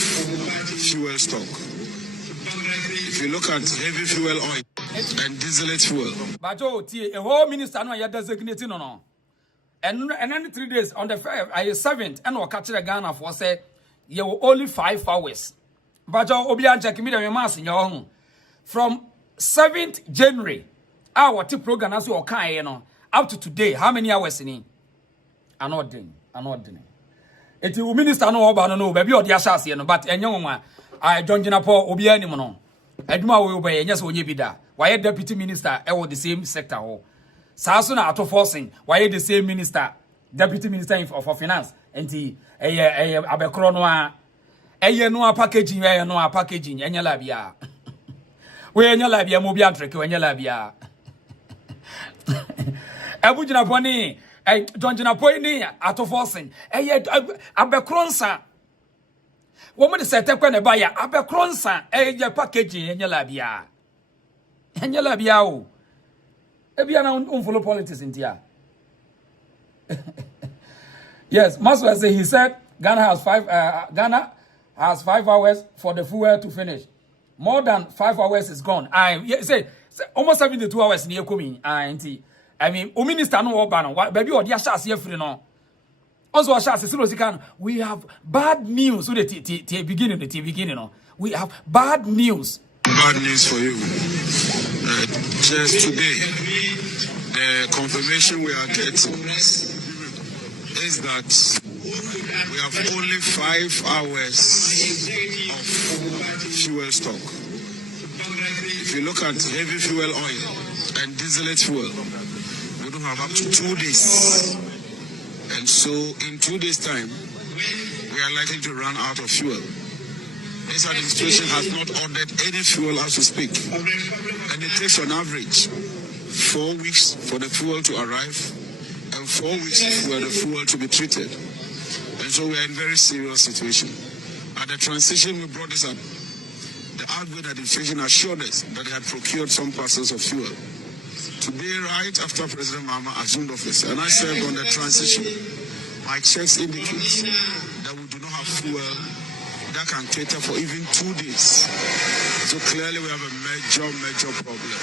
fuel stock. If you look at heavy fuel oil and distillate fuel. But a whole minister no ya designating no. And then 3 days on the 7th and we'll catch the Ghana for say you will only 5 hours But Obian check me the mass in your home. From 7th January, our T program as you can, you know, up to today, how many hours in it? An ordinary. It will minister no about no baby or the assassin, you know, but a young one, I don't know, Obian, you know. Edma will obey, yes, when you be there. Why a deputy minister, the same sector? Sasuna out of forcing, why the same minister, deputy minister of finance, and the Abekronoa, no packaging, no packaging, and your labia. Where your labia, Mobian trick, when your labia. I would not want any, I don't know, out of forcing, Abekronsa. Woman said, "Take when a buyer, Abekronsa, your packaging, and your labia. And your labia. Ebiana follow politics in here. Yes, Maswell said he said Ghana has 5 hours for the fuel to finish. More than 5 hours is gone. I say almost 72 hours near coming. I mean, minister no obano. Baby, or dear shas here free no. Also, shas we have bad news. So the beginning, no. We have bad news. Bad news for you. Just today, the confirmation we are getting is that we have only 5 hours of fuel stock. If you look at heavy fuel oil and distillate fuel, we don't have up to 2 days. And so in 2 days' time, we are likely to run out of fuel. This administration has not ordered any fuel as we speak. And it takes on average 4 weeks for the fuel to arrive and 4 weeks for the fuel to be treated. And so we are in a very serious situation. At the transition, we brought this up. The outgoing administration assured us that they had procured some parcels of fuel. Today, right after President Mahama assumed office, and I served on the transition, my checks indicate that we do not have fuel that can cater for even 2 days. So clearly we have a major problem.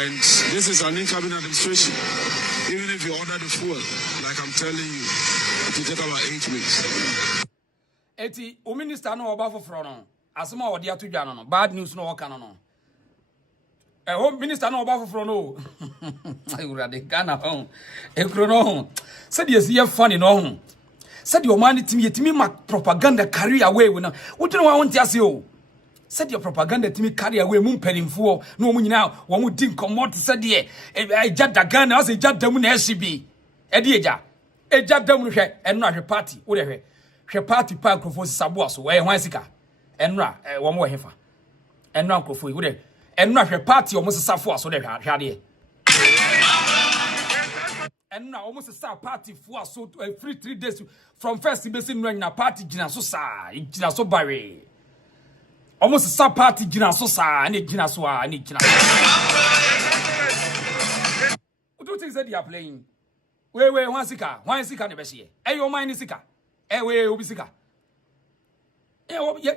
And this is an incoming administration. Even if you order the fuel, like I'm telling you, it will take about 8 weeks. Eti, o minister no oba foforo no. Asema odi atudwa no. Bad news no oka no. Home minister no oba foforo no. Ayurade Ghana ho. Ekro no. Said yes, ye funny no. Said your man timi mak propaganda carry away we now. What do you want to say o? Said your propaganda timi carry away mum penimfo no mu nyina wo mu din commot said ye ejada Ghana as ejada mu na SCB. Edi ejada mu hwe eno ahwe party wo de hwe party pa krofo sabo so we hwan sika enra wo mo hefa enra krofo wo de eno ahwe party o mo sesafo so de hwa de enra o mo sesa party fo so free 3 days from first base no na party gina so sa gina so bare almost sesa party gina so sa and gina so and gina what do you think that they are playing we one sika ne be she e your mind sika we obi sika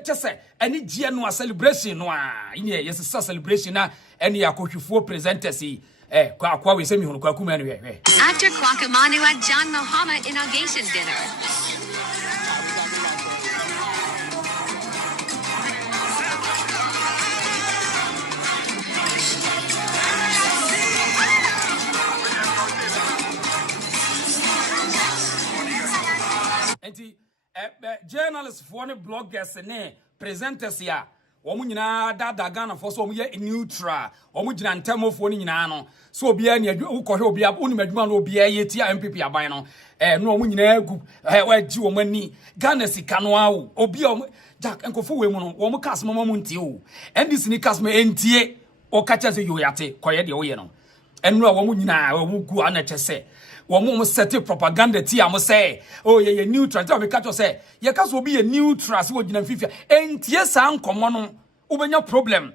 just say any gie no celebration no yes celebration na any akohwefo presenters kwa we say me hunu kwa kuma no we after Kwakamanu at John Mahama inauguration dinner. Journalists for the bloggers and presenters ya omu nyina dada Ghana for so omu ye neutral omu gina ntemo fo ni nyina no so obi a ne ukohwe obi a unu madwuma no obi a ye tia MPP aban no no omu nyina agu wa gi omu ani Ghana sika no awo obi omu jack enkofo we mu no omu kas mama mu ntie o ndis ni kas me entie o kacha se yo yate koye de wo ye no enu a omu nyina omu gu ana chese womo set propaganda ti am say oh ye neutral tell me catch say ye ka so be ye neutral se wo gina fifia entie sa nkomo no ubenya problem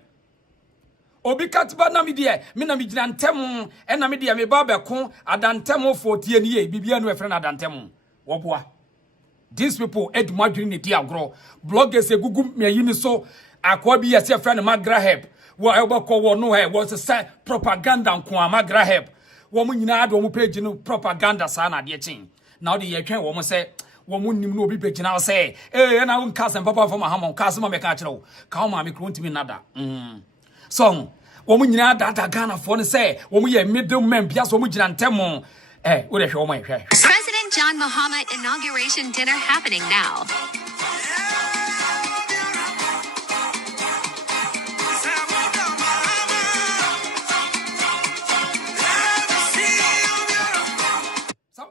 obi katiba na me de me na me gina ntem e na me de me ba beko adantem for tie ni ye bibia no e frɛ na adantem wo boa these people ed madwini ne dia agro bloggers egugu me yini so akwa bi ye se frɛ na magraheb wo e beko wo no he wo se propaganda nko amagraheb womu nyina do mu page no propaganda sa na de chen now de ye twen wo mo say woman nim no be begina say eh na won cast and papa for Mahama cast ma me ka kire wo ka ma me kro ntimi nada so woman nyina data Ghana for ne say woman ye middle men bia so woman gina ntemo wo de hwe woman hwe President John Mahama inauguration dinner happening now.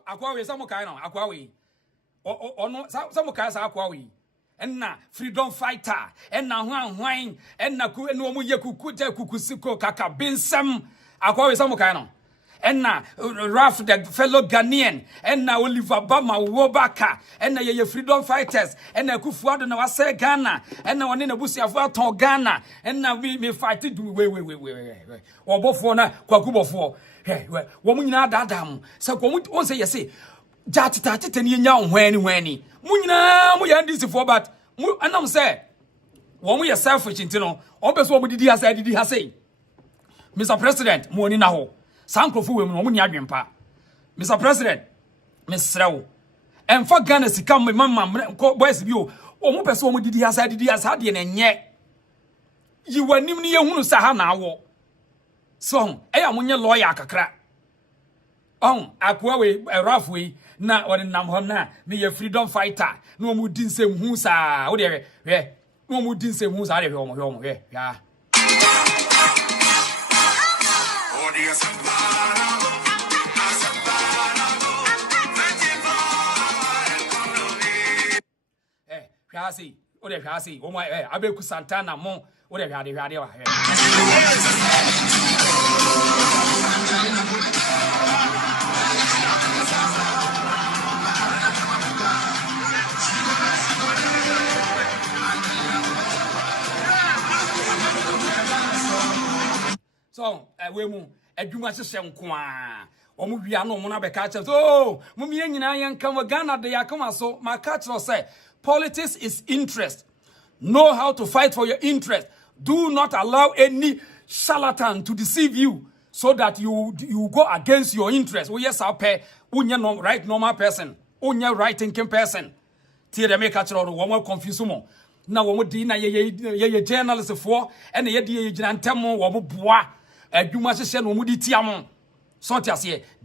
Akwawe some kind of akwawe ono some kind of akwawe enna freedom fighter enna hwan enna ku enu omu ye kukuta kukusiko kaka binsam akwawe some kind of enna Raf the fellow Ghanaian enna Oliver Bama Wobaka enna ye freedom fighters enna Kufuado na wase Ghana enna woni na busiafo aton Ghana enna me fight do we obofo na kwakubofo wo munyina dadam se ko won say yes jatita ni nya hwani munyina mu ya ndisifo but mu anam say wo mu ye selfish ntino on be so mu didi ha say Mr. President mu oni na ho sankrofo we mu ni adwempa Mr. President mesrew emfa Ghana sika mama boys bi o mu pese mu didi ha de na nye yiwanim ni yehunu sa ha na awo so eya munye lawyer kakra akwa we Raf we na ori nam ho na me ye freedom fighter no mu din sem hu sa wo de hwe no mu din sem hu sa de hwe ya hwasi wo de hwasi wo mo abeku Santana mo wo de hwade wa so we mu adwuma hyehyɛ nkoa omu wia no mo na be ka kye so mo me nyina yan kan wa Ghana de yakoma so ma ka kye say politics is interest. Know how to fight for your interest. Do not allow any charlatan to deceive you so that you go against your interest. Oh yes, I'll pay. Unya no right normal person. Unya right thinking person. Tie de make actually one more confuse mo. Na wo mo di na ye journalist for and ye di gyina ntem wo mo boa. Adwuma hye no mo di tia mo. So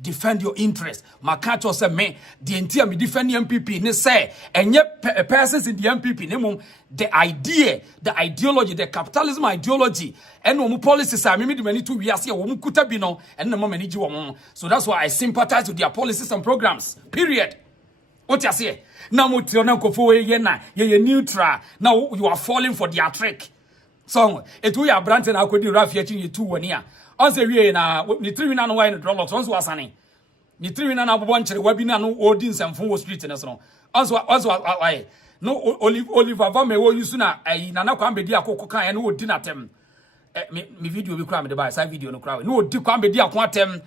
defend your interest. My catcher say me the entire me defend the MPP. Ne say and yet persons in the MPP. The idea, the ideology, the capitalism ideology, and no policies are me many 2 years here. Kuta bino and no many. So that's why I sympathize with their policies and programs. Period. What you say? Now you're neutral. Now you are falling for their trick. So it we are Branton. I could do Raf you 2 1 year. Once we na ni 3 wina no wine drop once wasane ni 3 wina na bobo nkyere wabina no odin samfo street ne so no once why no Oliver Vame wo yusu na nana kwa mbedi akoko kan no odi natem me video bi kura me de ba side video no kura no odi kwa mbedi akon atem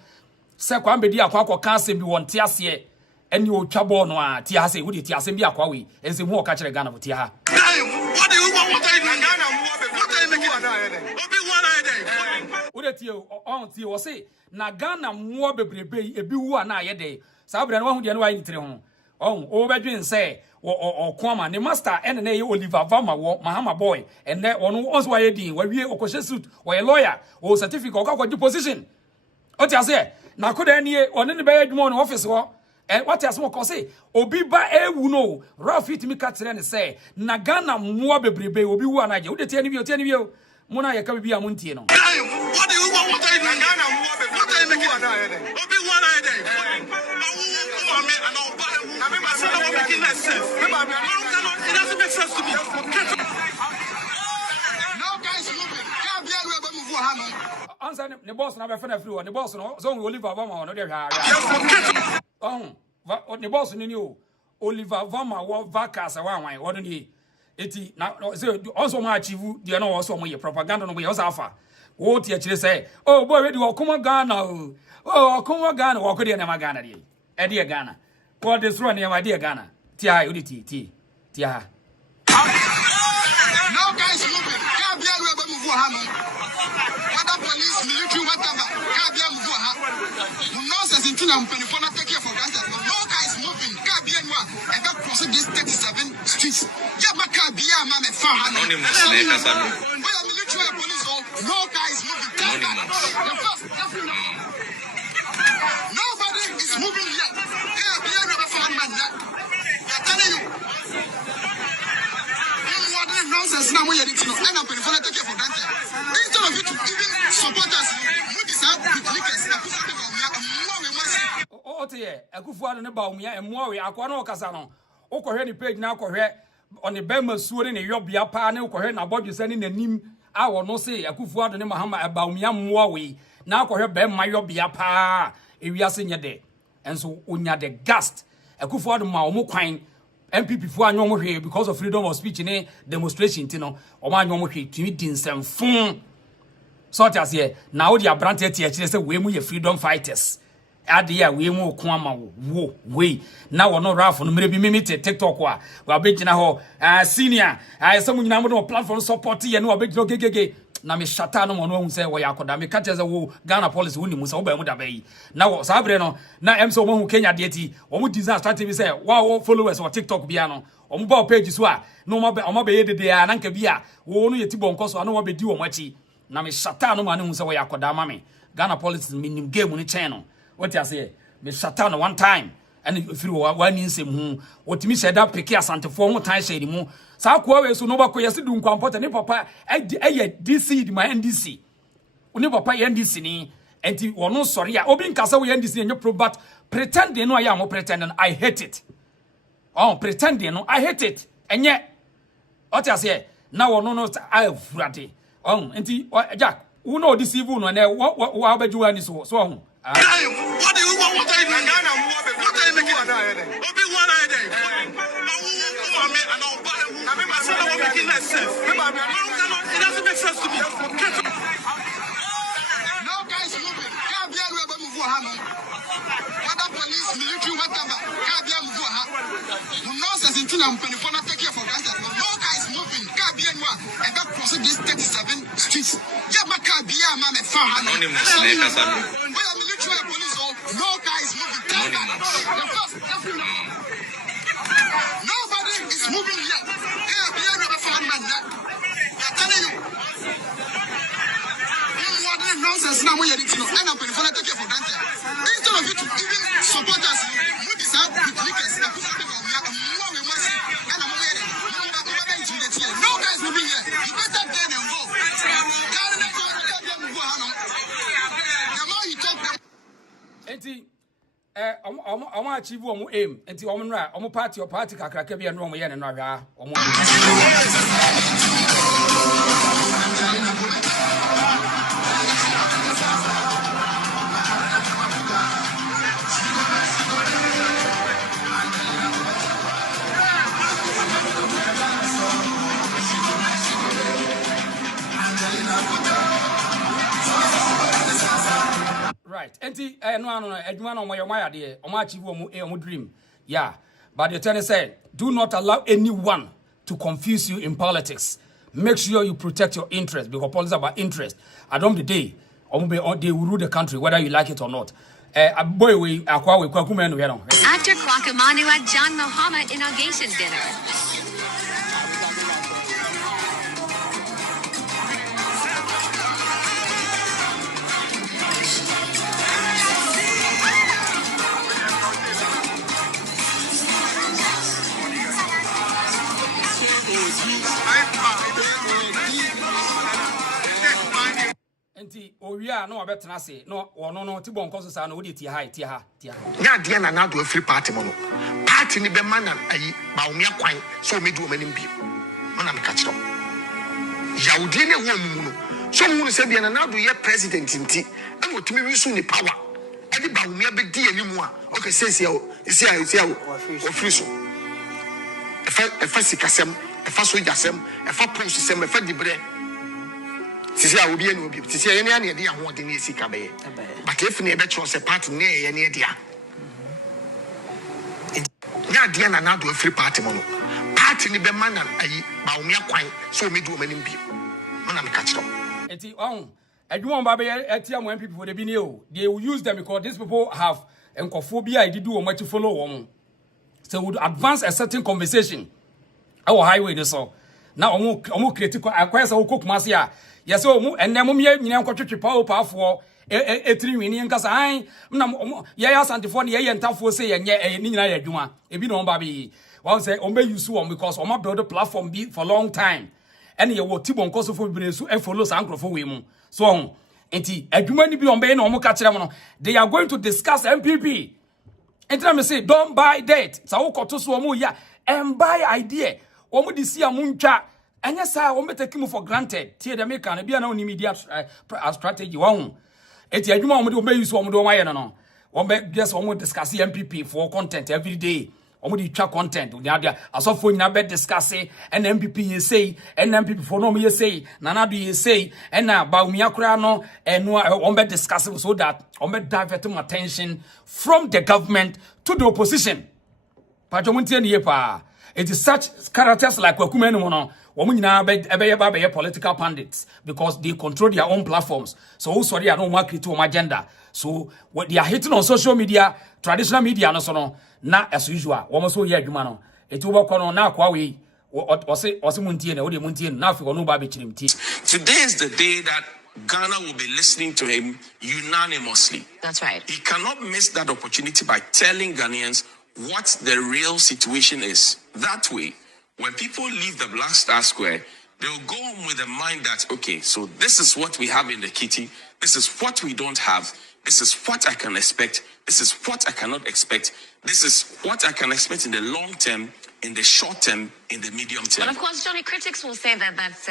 se kwa mbedi akon akoko asem bi won te ase eni o twabo no a te ase wo de te asem bi akwa we ense hu o ka kire Ghana te ha what do you want in Ghana what are you making obi one eye dey on tie wo say na Ghana mo bebrebe ebi wu a na ayede sa bra no hu de no ayi tire ho o bedwen say o kwama ne master ene na ye Oliver Vama wo Mahama boy ene ono once wa ye din wa wie okoshe suit wa ye lawyer o certificate o ka kwaji position o ti ase na koda ne one ne be adwuma no office wo what else mo ko say obi ba ewu no Raf fit mi ka tire ne say na Ghana mo bebrebe obi wu a na je o de tie ni bi o muna ye ka bi a muntie no what do you want in Ghana what are you making obi one eye dey and I'll buy I mean myself I'm making that sense it doesn't make sense to me no guys moving can't be able to move Hama answer the boss na be fena free the boss no so Oliver Vama no dey hwa the boss ni o Oliver Vama wo vakas wan wo do ni eti na also ma achieve the no also mo ye propaganda no mo ye also afa wo tie kire say oh boy we di okoma Ghana oh okoma Ghana wo ko de na ma Ghana de e de Ghana ko destroy na ma de Ghana ti ha odi ti ha no guys moving can't be able to move Hama whether police military whatever can't be able to move Hama nonsense in tuna mpeni for na take care for granted no guys moving. Kabienwa, and that crossing this 37 streets. Yamakabia, Mamma Farhan. Anonymous, military police, no guys moving. Nobody is moving yet. Kabia never found man yet. They're telling you. Nonsense now, and I'm going to take it for granted. Instead of you to even support us, you decide to click us. Akufuado ne baumia emwa we akwa na okasa no ukohwe ni page na akohwe on the bema suore ne yobia pa na ukohwe na bodwese ne nanim a wono se Akufuado ne Mahama baumia mwa we na akohwe bema yobia pa ewiase nyede enso onya the gast Akufuado ma omo kwan MPP fo anyo mo hwe because of freedom of speech ne demonstration ti no omo anyo mo hwe timi dinsem fun so that's here now the abrante tie kire se we mu ye freedom fighters adia we mu ko ama wo we na wono rafo no mrebi mimite TikTok wa begina ho senior some nyina mo no platform support ye no wa begina gegege na me shata no mo no hu se wo yakoda me ka teze wo Ghana police woni mu se wo ba mu da bayi na wo sabre no na emso mo hu Kenya de ti wo mu design strategy se wa followers o TikTok bia no o mu ba page so a no mo ba ye dede a na nka bia wo no ye ti bonko so na wo be di wo machi na me shata no ma ne hu se wo yakoda ma me Ghana police minim game ni channel. What you say? Me shut down one time, and if you were one in some what me said up pick asante for more time shady mo. Sakwa so no bako yesi do nkwampo ne papa DC my NDC. Oni papa NDC ni enti wono sorry a obi nkasa we NDC enyo pro but pretending no I am pretending I hate it. Oh pretending no I hate it. Enye what you say? Now wono no I frate. Oh enti Jack who know this evil no na what beju ani so What do you want? What are you doing? What are you making? Obi one eye there. It doesn't make sense to me. No guys moving. Can't be able to move. Whether police, military, whatever. Can't be able to move. Nonsense in China. Penifona take care for granted. No guys moving. Can't be able to and that crossing this 37 streets. Yamakabia, Mamma Farhan. Anonymous, no guys moving. Nobody is moving yet. Here, never found man yet. They're telling you. Nonsense now, and I'm going to take it for granted. Instead of you to even support us, you decide to click us. No guys moving yet. You better turn and go. Enti omo achieve omo aim enti omo nra omo party kakraka bia no omo ye ne no hwa omo right enti no adwuma no moyo mayade omo achieve omo dream yeah but the attorney said do not allow anyone to confuse you in politics. Make sure you protect your interest because politics is about interest. At the end of the day they will rule the country whether you like it or not. Boy we akwa we kwakume no no Actor Kwakumanu at John Mahama inauguration dinner. enti owia no obetena se no ono no ti bonko so sa no wodi tia ha nya de na na do free party mo no party ni be man ayi ba wo me kwan so me du o manim bi mo na me ka kiro yaudi ne wo mu no so mu no se bia na do ye president nti e wotumi wi so ni power e di ba wo me be di animu a o ke sense o free so e fa sikasem e fa so jasem e fa police sem e fa dibre sisi a obi ene obi sisi ene ane de ahode ne esika be but if ne be tro se party ne ye ne dia nya dia na do free party mo no party ni be man ayi ba wo me kwan so me du o manim bi mo na me ka kiro enti adwuma ba be etia mo MPP for the bi ne o they will use them because these people have enkophobia I did do o machi follow them So would advance a certain conversation. Our highway this so. Now omo critical acquire so cook masia. Yes, oh, and then mummy, power for a 3 million cassa. I ya santifon ye and tough for say and ye nina juma. If you know, baby, one say, obey you so because on my build platform be for long time. And you will tibon cost for Bresu and follow Uncle for women. So, enti, a human be on Bay no more catch them. They are going to discuss MPP. And let me say, don't buy that. So, to so ya and buy idea. Omo di see amuncha. And yes, I won't take him for granted. Tear the make and be an immediate strategy. One. It's a human will be used to my no. One just almost discuss MPP for content every day. Almost chat content. As of for in discussing and MPP you say, and MPP for no me say, Nanadu you say, and now Baumiakrano and one discussing so that on diverting attention from the government to the opposition. Pajomuntian yepa. It is such characters like Wakumeno. Political pundits because they control their own platforms. So also they are no market to agenda. So what they are hitting on social media, traditional media, no not as usual. Almost so yeah, Jumano. It will work on now. Today is the day that Ghana will be listening to him unanimously. That's right. He cannot miss that opportunity by telling Ghanaians what the real situation is. That way, when people leave the Black Star Square, they'll go home with the mind that, okay, so this is what we have in the kitty. This is what we don't have. This is what I can expect. This is what I cannot expect. This is what I can expect in the long term, in the short term, in the medium term. But of course, Johnny, critics will say that that's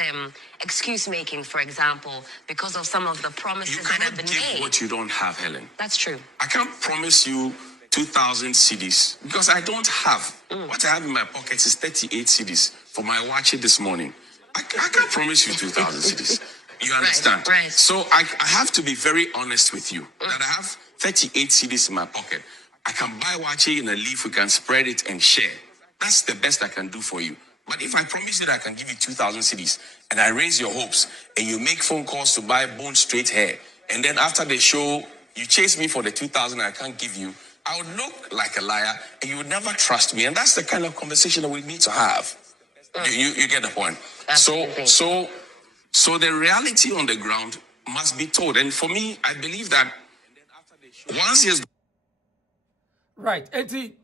excuse making, for example, because of some of the promises that have been made. You cannot give what you don't have, Helen. That's true. I can't promise you 2,000 CDs because I don't have. What I have in my pocket is 38 CDs for my watch it this morning. I can't promise you 2,000 CDs. You understand? Right. So I have to be very honest with you that I have 38 CDs in my pocket. I can buy watch it in a leaf, we can spread it and share. That's the best I can do for you. But if I promise you that I can give you 2,000 CDs and I raise your hopes and you make phone calls to buy bone straight hair and then after the show you chase me for the 2,000 I can't give you, I would look like a liar and you would never trust me. And that's the kind of conversation that we need to have. You get the point. So the reality on the ground must be told. And for me, I believe that once he has... Right. Eti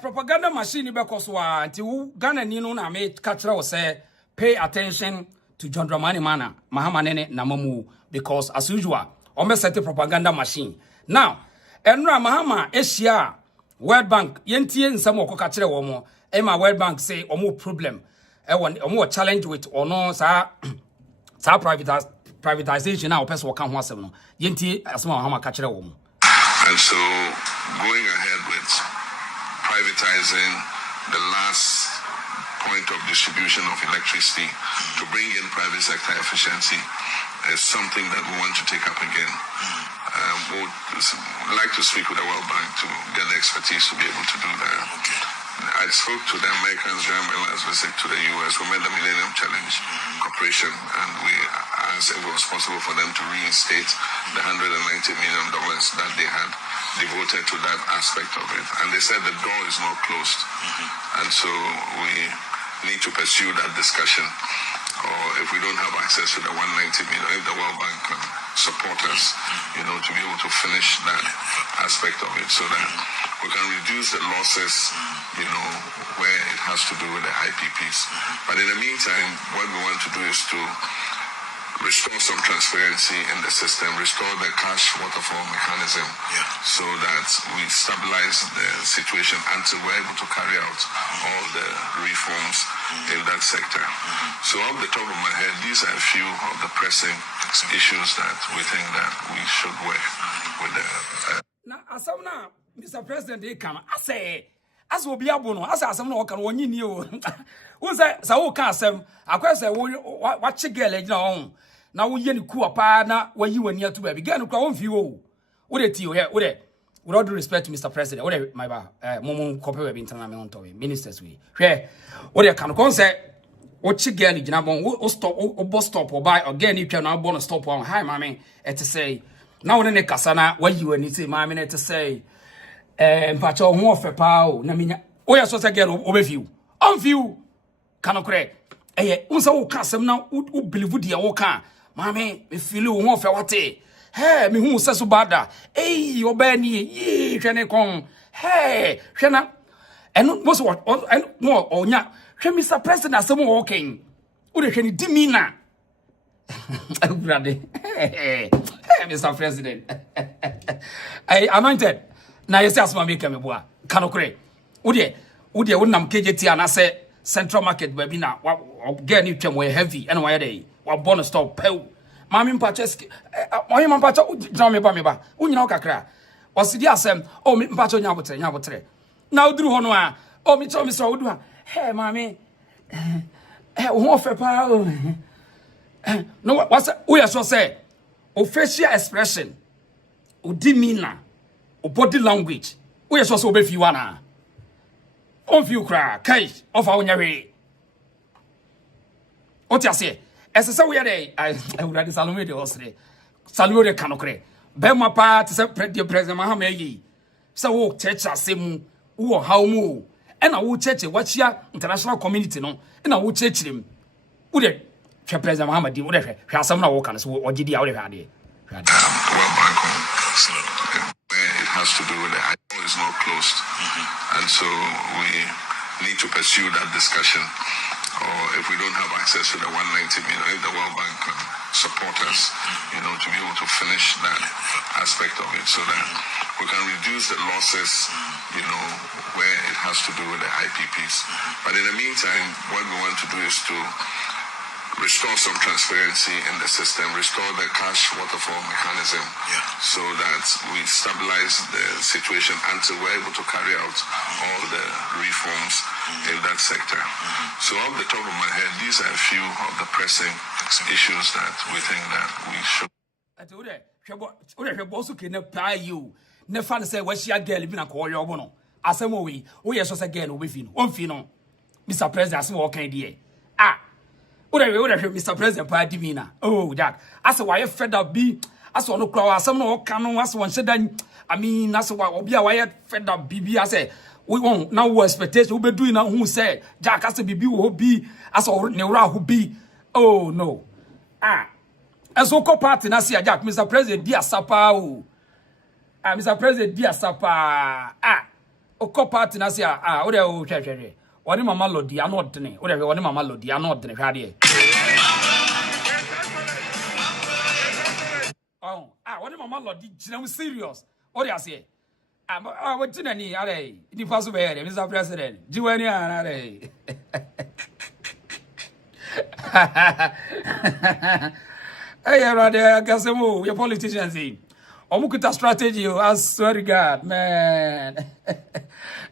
propaganda machine because until Ghana nino na me catcher say pay attention to John Dramani Mana, Mahama Nene Namamu, because as usual, almost set a propaganda machine. Now, Enra Mahama Asia World Bank yentien some of catcher womo, Emma World Bank say omo problem. Omo challenge with or no sa privatization now person can one seven. Yenti as Mahama catcher womo. And so going ahead with privatizing the last point of distribution of electricity to bring in private sector efficiency is something that we want to take up again. We would like to speak with the World Bank to get the expertise to be able to do that. I spoke to the Americans during my last visit to the US. We met the Millennium Challenge Corporation and we asked if it was possible for them to reinstate the $190 million that they had devoted to that aspect of it. And they said the door is not closed. And so we need to pursue that discussion. Or if we don't have access to the 190 million, if the World Bank can support us, to be able to finish that aspect of it so that we can reduce the losses, where it has to do with the IPPs. But in the meantime, what we want to do is to restore some transparency in the system, restore the cash waterfall mechanism so that we stabilize the situation until we're able to carry out all the reforms in that sector. So off the top of my head, these are a few of the pressing issues that we think that we should work with the... Now, Mr. President, they come. I say, as will be able to ask some no can one you. Who's that? So, can't say, I question what you get on. Now, we yen cool partner when you were near to began to go on view. Would it you here? Would it? With all due respect to Mr. President, what my Momo copy of internal ministers we. Where what you can concert. What you get, you stop or bus stop or buy again, you can now bonus stop on high, mammy, and to say, now in the Cassana, what you need to say, mammy, to say, and patch on more for pow, Namina, Oh, yes, again, overview. On view, cannot correct. Eh, unsa wo kasem na wo believe dia wo kan. Mame, me feel you won fe wate. Hey, me hu seso bada. Hey, oba ni ye hwene kon. Hey, hwena. Eno most what no onya. Hwe Mr. President asem wo ken. Wo de hwene di mi na. Brother. Hey, Mr. President. Hey, anointed. Na yesi asma make me boa. Kanokre. Wo de wonam KJT anase Central Market baby na get ni twem we heavy and why dey wa born stop pew mami mpacheski oyi mpacha jam me ba unyina o kakra osidi asem o mi mpacha nya botre na oduru ho no a o mi so odu a hey mami wo ofe pa o no what's we are so say o facial expression o demeanor o body language we are so so be fi wana on view cry kai of our nyare what you say as say we are I would Salome de Osre Salome de Canocre Bema part is President Mahama yi so wo church asem wo how mu and I will church what ya international community no and I will church them wo de President Mahama di wo de hwe asem na wo kan so wo gidi a wo de hwe ade well back home it has to do with the IPO is not closed. And so we need to pursue that discussion. Or if we don't have access to the 190 million, if the World Bank can support us, to be able to finish that aspect of it so that we can reduce the losses, where it has to do with the IPPs. But in the meantime, what we want to do is to restore some transparency in the system, restore the cash waterfall mechanism so that we stabilize the situation until we're able to carry out all the reforms in that sector. So off the top of my head, these are a few of the pressing issues that we think that we should. Never say what she girl even a call your bono. Asemo we yes again we fin. One fino. Mr. President asemo okay die. Mr. President pa di mina. Oh Jack. Asa why fed up be as no crowd asem no kanu as one said I mean as why obi a why fed up bibi as we won now we expectation we be doing now who say Jack as bibi wo be as newra who be. Oh no. As oko party na see Jack Mr. President dia sapa o. Mr. President dia sapa. Oko party na see o de o hwehwehwe. Wani mama lodi ano odene. O de wani mama lodi ano odene hwade. Wani mama lodi jina serious. O de ase. What did any are the pass away, Mr. President? Do any are hey, rather, Gasemo, your politicians in. Omukuta strategy, I swear to God, man.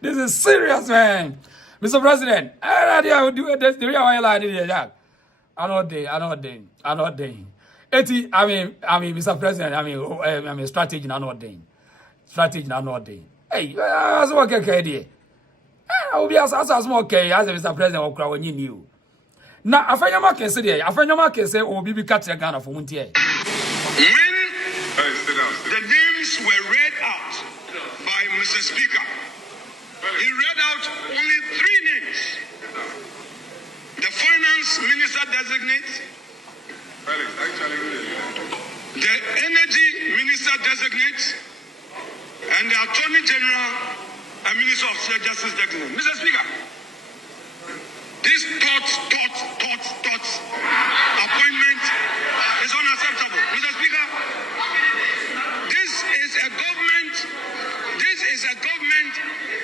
This is serious, man. Mr. President, I will do it. The real way I did it. I know they. I mean, Mr. President, I mean, strategy, I know they. Strategy na no dey. Hey, as what okay. I'll be as okay as Mr. President okra wani ni o. Na afanyama kese dey, afanyama kese obi bi ka tire Ghana for muntie. When the names were read out by Mr. Speaker, he read out only 3 names. The Finance Minister designate, the Energy Minister designate, and the Attorney General and Minister of Justice designate. Mr. Speaker, this thoughts appointment is unacceptable. Mr. Speaker, this is a government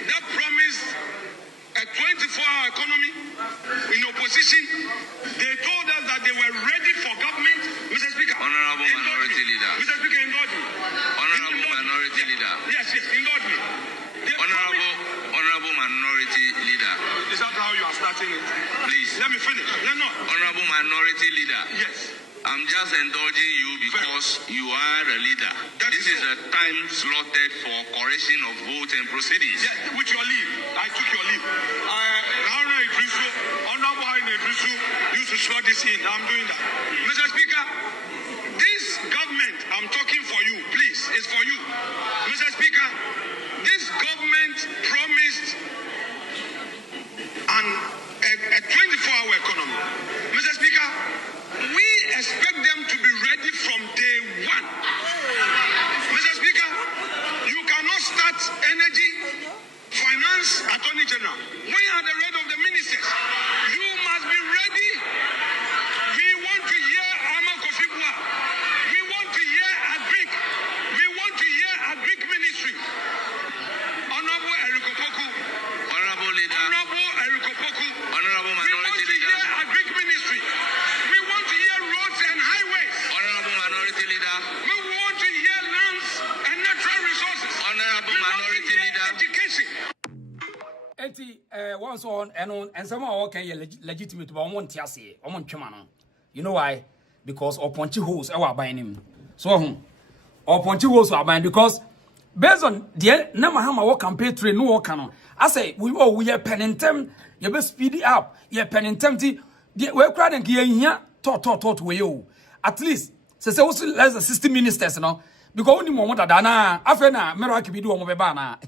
that promised a 24-hour economy in opposition. They told us that they were ready for government. Mr. Speaker, Honorable Minority Leader. Mr. Speaker, indulge me. Honorable Minority Leader. Yes, indulge me. Honorable Minority Leader. Is that how you are starting it? Please. Let me finish. Honorable Minority Leader. Yes. I'm just indulging you because you are a leader. This is a time slotted for correction of vote and proceedings. Yeah, with your leave. I took your leave. Honorable Haine Idrisu used to slot this in. I'm doing that. Mr. Speaker, this government, I'm talking for you, please, it's for you. Mr. Speaker, this government promised a 24-hour economy. Mr. Speaker, we expect them to be ready from day one. Mr. Speaker, you cannot start energy, finance, attorney general. We are the head of the ministers. You must be ready. We want to hear Ama Kofibua. We want to hear Agric. We want to hear Agric ministry. Honorable Erikopoku. Honorable Leader. Honorable Erikopoku. Honorable Minority Leader. We want to hear Agric ministry. We want to hear roads and highways. Honorable Minority Leader. We want to hear lands and natural resources. Honorable Minority Leader. Education. Once on and someone can legitimate but one tiasi, one chumano. You know why? Because or punchy holes are buying him. So or punchy holes are buying because based on the Mahama work campaign train no work canon. I say we are pen and tem, you best speed it up, you pen and tempty, we're crying here, tot way you. At least say also less than 60 ministers now. Because only moment that Dana, Afena, Meraki be do on Mobana.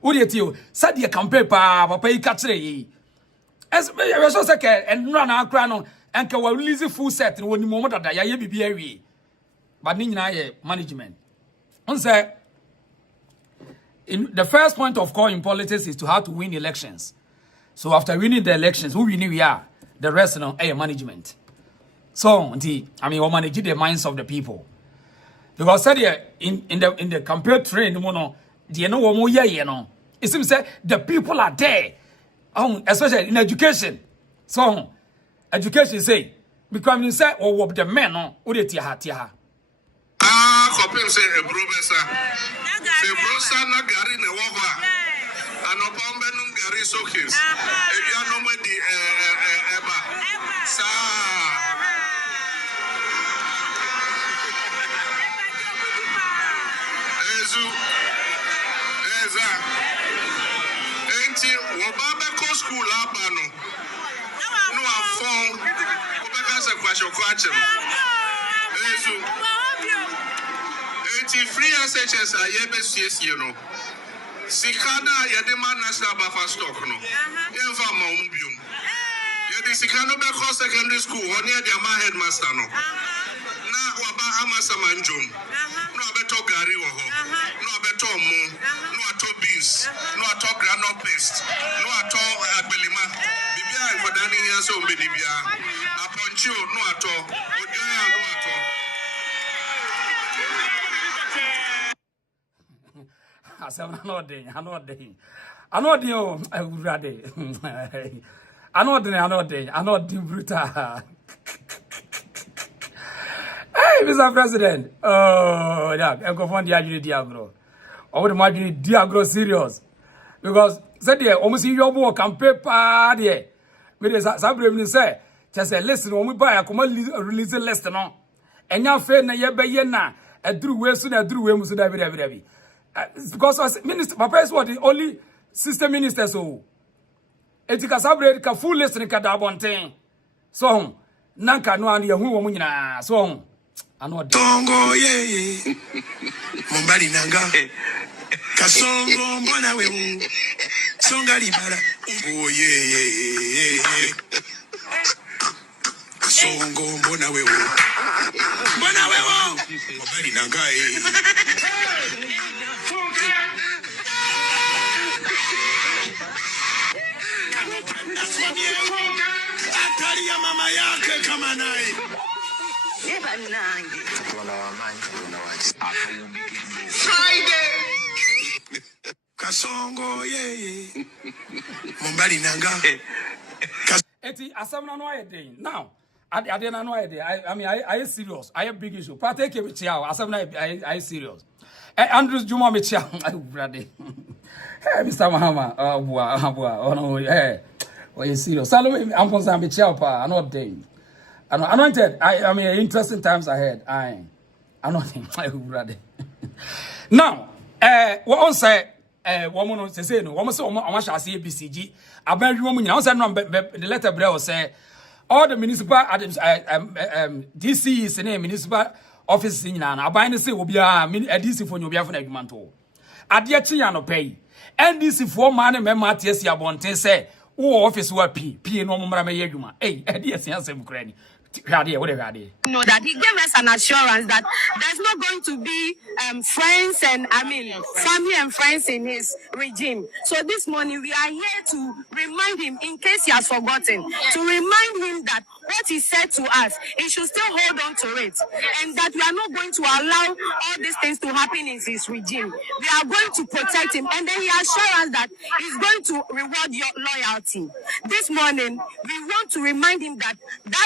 What do you tell? Said your campaign, papa, you catch it. As I so second and run our crown and can release a full set in one moment that I be very. But Nina management. On say, in the first point of call in politics is to how to win elections. So after winning the elections, who we knew we are, the rest of management. So, we manage the minds of the people. Because said in the campaign train, you know, it seems that the people are there, especially in education. So, education say, because you say, oh, what the men on, what it tiha. Copim say a brobesa. The brosa na gari ne wawa. Ano pombenum gari sokis. Ebiano me di eba. Sa. Azaa. Enti wobaba ko school abano. No afon. Obeka se kwasho kwachem. Ezu. Enti free SHS ayebe CSE no. Sikana yedema national buffer stock no. Yenfa ma umbium. Yedi sikano be ko secondary school oni e dia ma headmaster no. Na waba amasa manjom. No abeto gari wo ho. No abeto mu. No ato beans. No ato granule paste. No ato agbelima. Bibia nkodani nya so mbedi bia. Aponcho no ato. Ojoya no ato. I'm not doing. I know the brutal. Hey, Mr. President. Oh, yeah, I'm going to find the agony diagro. I would imagine diagro serious. Because, said there, almost your work and paper there. But as I say, just say, listen, when we buy a release a list, no. And your friend, na bayena, a drew way soon, a drew way, Musu David. Because as minister, Papa is what the only system minister so. Etika sabre ka full list ni kada bonten. So nanka no an yehu wo nyina so ano Tongo ye. Mombali nanga. Kasongo mbona we. Songa libara. Oh ye. Kasongo mbona we. Mbona we. Mombali nanga Atalia mama yake kama naye. Friday. Kasongo ye. Mombali nanga. Eti asamna no ayede. Now, I didn't know I serious. I am big issue. Partake with Chiao. Asamna I serious. Andrews Juma Michia. Brother. Hey, Mr. Mahama. Oh no, hey. Oh, you serious? Salome, I'm going to be Chiao. I'm not doing. I'm anointed. I mean, interesting times ahead. I'm not brother. Now, what on say? Woman say no. Woman say Oma shall see BCG. I bet you woman. I say no. The letter Breo say all the municipal DC is the name municipal office in Nana. I buy say will be a DC for you be for argument. Adia chi no pay. NDC for man member TS ya bonten say office wa p no mumra me yadwuma eh ade asiasem kura ni hwade what hwade no that he gave us an assurance that there's not going to be friends and family and friends in his regime. So this morning we are here to remind him, in case he has forgotten, to remind him that what he said to us, he should still hold on to it, and that we are not going to allow all these things to happen in his regime. We are going to protect him, and then he assured us that he's going to reward your loyalty. This morning, we want to remind him that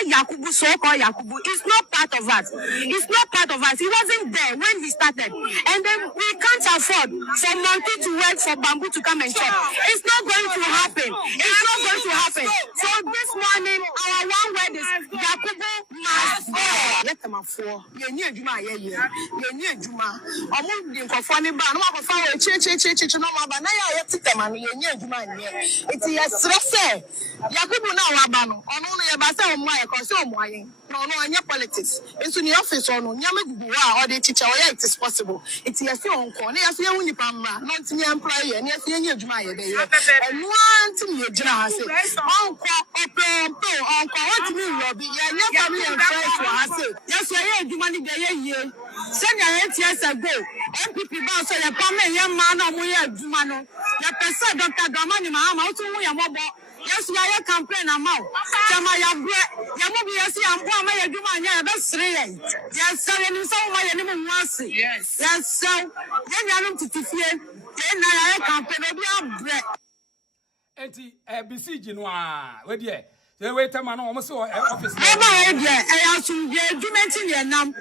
Yakubu, so-called Yakubu, is not part of us. It's not part of us. He wasn't there when we started. And then we can't afford for monkey to work for bamboo to come and chop. It's not going to happen. It's not going to happen. So this morning, our one word is Yakubu must go. Let them afford. You need Juma, yeah. You need Juma. I'm moving for funny ban. I'm going to follow a church. No, but now you have to tell me you need Juma. It's a stress. Yakubu now, Abano. On only a basa on my consume. No, any politics. It's in the office or no, Yamagu or the teacher, it is possible. It's a few corner, a few Unipama, not to the employer, and yes, you Jumaya. And one to me, Jazz, Uncle, what me, Robbie, your family and friends for us. Yes, I had money the year. Send your 8 years ago. MPP boss, a common young man, or we are Jumano. Your person, Dr. Dramani Mahama, to me, a mobile. Yes, we are campaign amount. Tamaya bread, Yamobi, and Pama, you my best three. Yes, sir, and you saw my enemy once. Yes, sir. Then I look to fear. Then I campaign of bread. Enti besiege no we dey the way time na almost office I assume the document in nam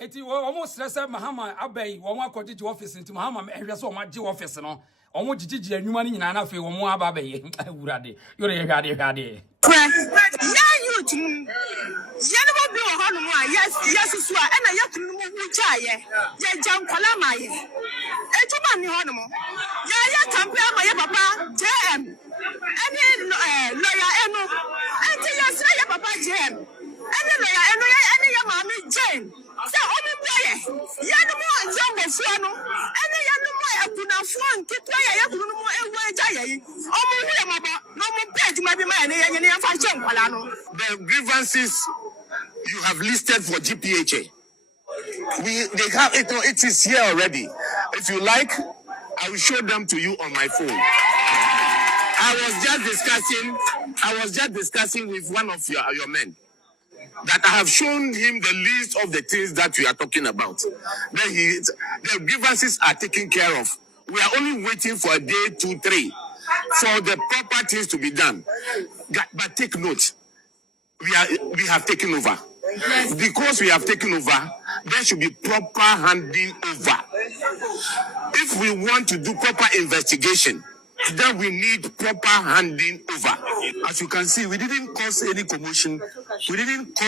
enti almost stress Mahama abai wo akodi to office enti Mahama ehwe so ma gi office no omo gigigi anwuma ni nyina na fe wo mo aba abai wurade yore hwade youth Yanabo be hono a yes so a na yakunu mu chaye ye jam kola maye ejuma ni hono mo ya campaign maye papa JM any lawyer eno enti yes ya papa JM any lawyer eno any ya mama Jane say obi boye Yanabo jambo fu no any Yanabo akuna fu nkitu ya yakunu mu ewu eja ye omo hu ya maba no mo page ma bi ma ne ye ne fa che nkwala no. The grievances you have listed for GPHA, they have it. It is here already. If you like, I will show them to you on my phone. I was just discussing with one of your men that I have shown him the list of the things that we are talking about. Then the grievances are taken care of. We are only waiting for a day, 2, 3, for the proper things to be done. But take note. We have taken over. Yes. Because we have taken over, there should be proper handing over. If we want to do proper investigation, then we need proper handing over. As you can see, we didn't cause any commotion. We didn't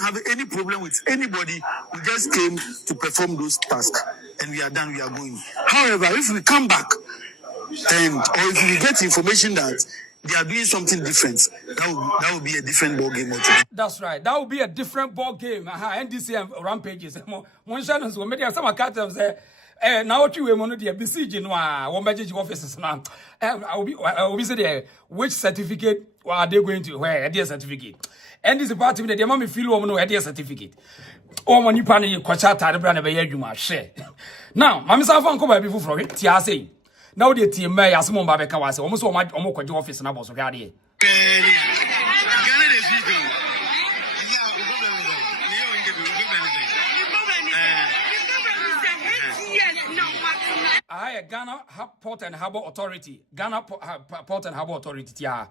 have any problem with anybody. We just came to perform those tasks. And we are done, we are going. However, if we come back or if we get information that they are doing something different, that will be a different ball game altogether. That's right. That will be a different ball game. NDC rampages. One channels will make some accounts say, now what you want to do, besiege no one budget offices now. I will be say which certificate are they going to wear? Their certificate. And this party that they mommy feel woman no their certificate. Oh, when you pan in Quachata, the brand of a year you must share. Now, Mamma Safan come by people from it. Tia say. Now the team may as Mom Babeka was almost so much almost office and I was ready. I Ghana Port and Harbour Authority. Ghana Port and Harbour Authority. Yeah.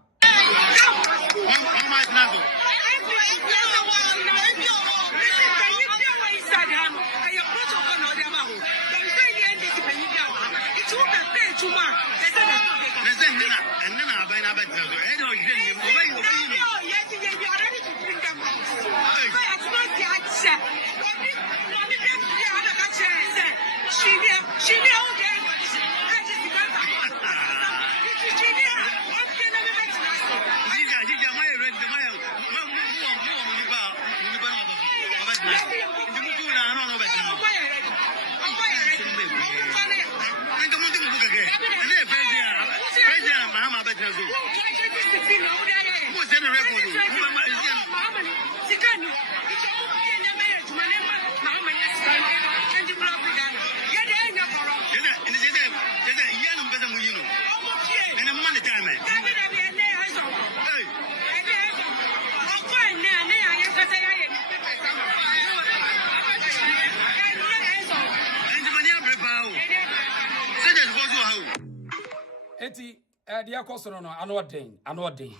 Eti dia koso no ano den urade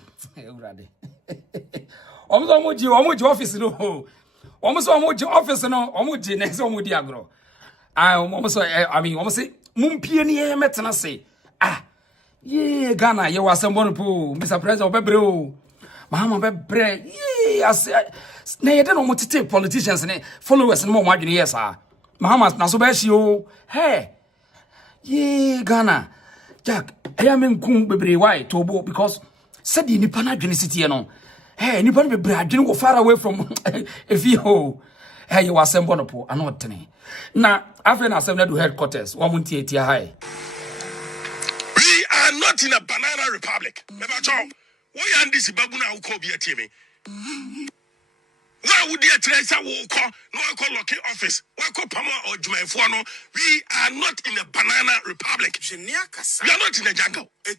omo office no omo so office no omo ji next omo di agro omo so I mean omo say mumpie ni e metena say ye Ghana ye wasembo no po Mr President obebre o Mahama bebre ye as na ye den omo tete politicians ne followers no mo adwene yes Mahama na so be hie o hey ye Ghana Jack, I am in Kum Bebre why Tobo because said the Nipana Genicity no. Hey, Nipan be bread didn't go far away from if you hey you was Sembonopo and not tenny. Now after I said to headquarters, 1 high. We are not in a banana republic. Never talk. Why and this babuna who call be a team? Why would you trace a walk? No, I call lucky office. Why call Pama or Jumefuano? We are not in a banana republic. We are not in a jungle. The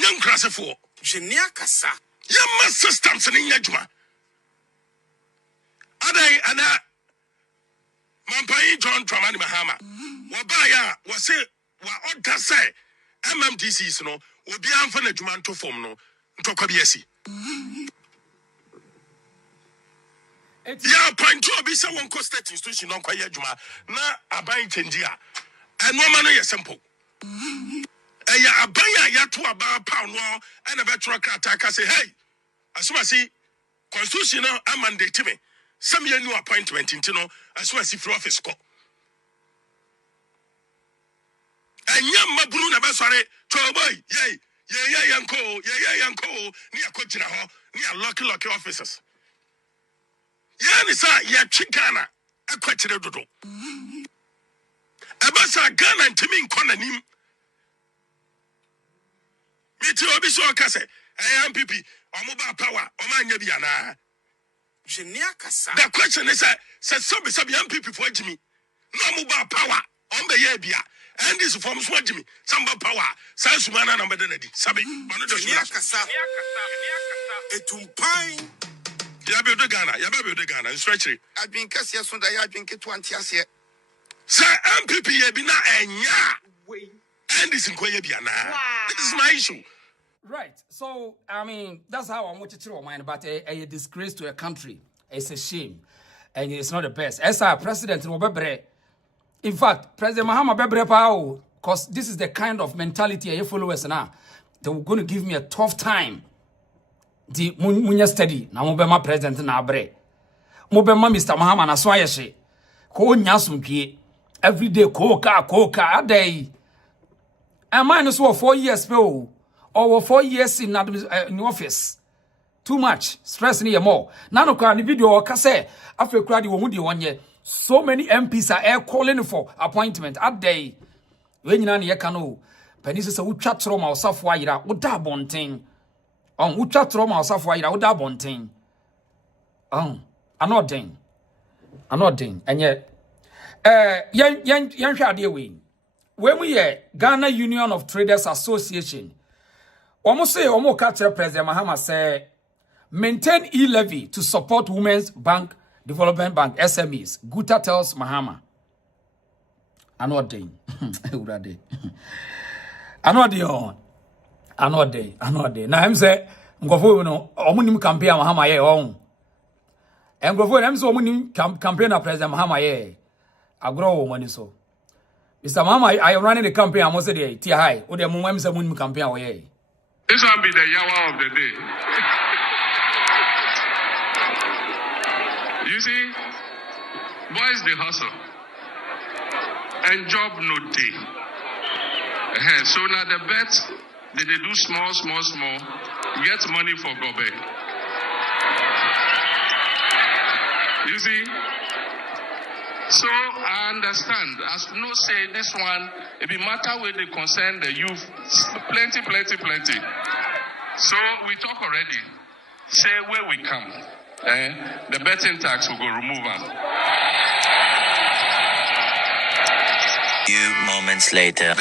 young class of 4. Yama systems in Yajuma. Ada Mampai John Dramani Mahama. Wabaya was say, what order say MMDCs no will be unfun a Juman to form no to Kabiesi. Yeah, point to be someone costed institution on Kwaya Juma. Na abayin changia. And no man is simple. Eya abaya ya to about pound no and a veteran attacker say, hey, as soon as see constitutional mandate me. Some year new appointment into no as soon as see for office call. And young Mabru never sorry, boy, yay, yanko, near Cochina, near lucky officers. Yanisa, ya chikana, a question of dodo. Abasa Ghana and Timmy Conanim. Metro Bishop Casse, I am PP, or mobile power, or my Yabiana. The question is, said some young people for Jimmy. No mobile power, on the Yabia, and this from Swajimi, some power, Sansumana number Denedy, Sabi, Manojaka, Etumpine. Yabu de Ghana, and stretchery. I've been Cassia Sunday, I've been get 20 years yet. Sir, MPP Yabina and ya. And this in Quayabiana. This is my issue. Right. So, I mean, that's how I want you to mind about a disgrace to a country. It's a shame. And it's not the best. As our president, in fact, President Mahama Bebre Pao, because this is the kind of mentality you followers now. They were going to give me a tough time. The munya steady na mobema president na abre mobema Mr. Mahama na so ayehye ko nyasomdwe every day koka adai am I no so 4 years pe or 4 years in office too much stress ni more na no kwa ni video o ka say Africa de wo hu de wonye so many MPs are calling for appointment adai we nyina na ye ka no pani se wutwa tro ma osafo ayira woda bonten on ucha trauma osafo ayira woda bonten anodin enye yan hwa ade we mu ye Ghana Union of Traders Association omo say omo ka tell President Mahama say maintain e-levy to support Women's Bank Development Bank SMEs. Guta tells Mahama anodin urade anode na em say ngofo no omunim campaign Mahama ye on ngofo em say omunim campaign na President Mahama ye agro wo mani so Mr. Mahama I am running the campaign am say dey tie high o dey mo em say omunim campaign wo ye this one be the yawa of the day. You see, boys they hustle and job no day. So now the bet they do small, get money for Gobe. You see, So I understand. As no say this one, it be matter where they concern the youth. Plenty. So we talk already. Say where we come. The betting tax will go remove them. Few moments later.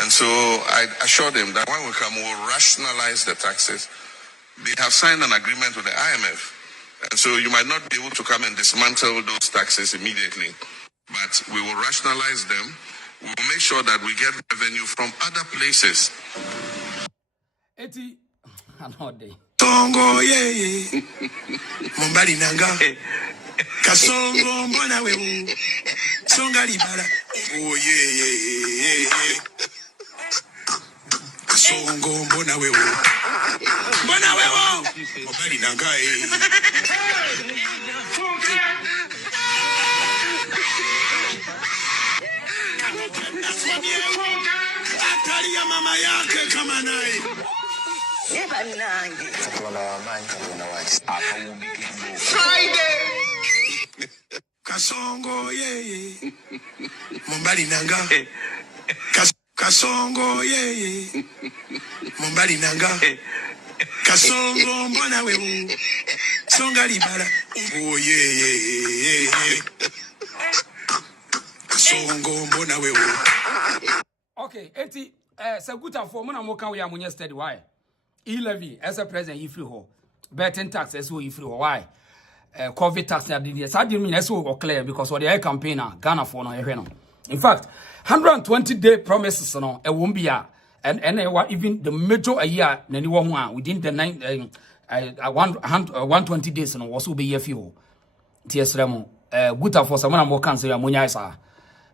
And so I assured them that when we come, we'll rationalize the taxes. They have signed an agreement with the IMF. And so you might not be able to come and dismantle those taxes immediately. But we will rationalize them. We will make sure that we get revenue from other places. Tongo ye Mombali nanga Kasongo mbona wewu Songa libala Oh ye Kasongo mbona wewu Mombali nanga Atari ya mama yake kama naye Friday Kasongo ye Mombali nanga Kasongo ye Mombali nanga Kasongo mbona wewu Songa libala Oh ye Kasongo mbona wewu. Okay, eti Seguta for mona moka we amunye steady why? E-levy as a president if you betting tax as if you why? COVID tax na did yes. I didn't mean so clear because what the air campaigner Ghana for no. In fact, 120-day promises no it won't be and even the major a year one within the 120 days no was will be a few. TS Remo good for someone more cancer amunya isa.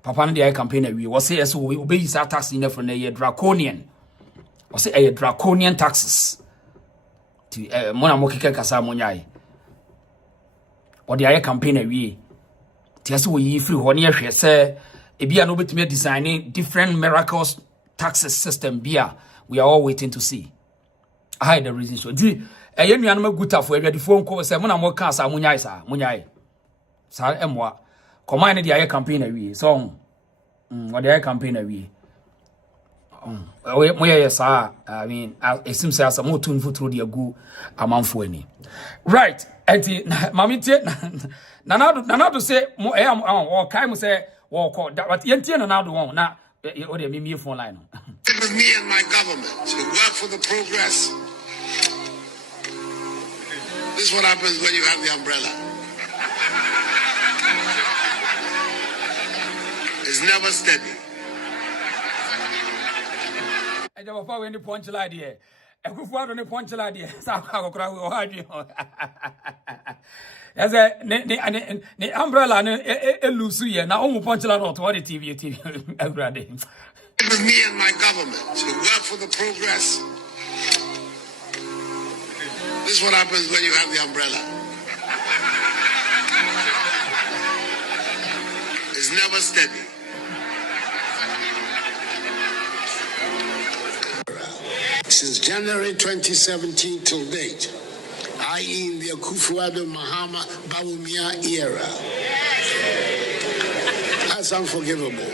Papa no the air campaigner we was say so we obey his tax in for the draconian. Or say a draconian taxes to mona mokika kasa amunya. Or the air campaigner we TS we free one year say e bia no betime designing different miracles taxes system bia we are all waiting to see. I hide the reason so di eye nuan ma guta for ewade phone call say mona mo kan sa munyai sa emwa command the air campaigner we so or the air campaigner we yes, I mean, it seems as a more tuneful through the agu amanfo ani. Right, enti mamite nanado say mo or kai mo say walk but yenti nanado won na o de me phone line. With me and my government to work for the progress. This is what happens when you have the umbrella. It's never steady. I don't know when the punch line here. I could find on the punch line here. Sao cry with hard. As a the umbrella a loose here. Now, only punch line out what the TV every day. With me and my government to work for the progress. This is what happens when you have the umbrella. It's never steady. Since January 2017 till date, i.e. in the Akufo-Addo Mahama Bawumia era. That's unforgivable.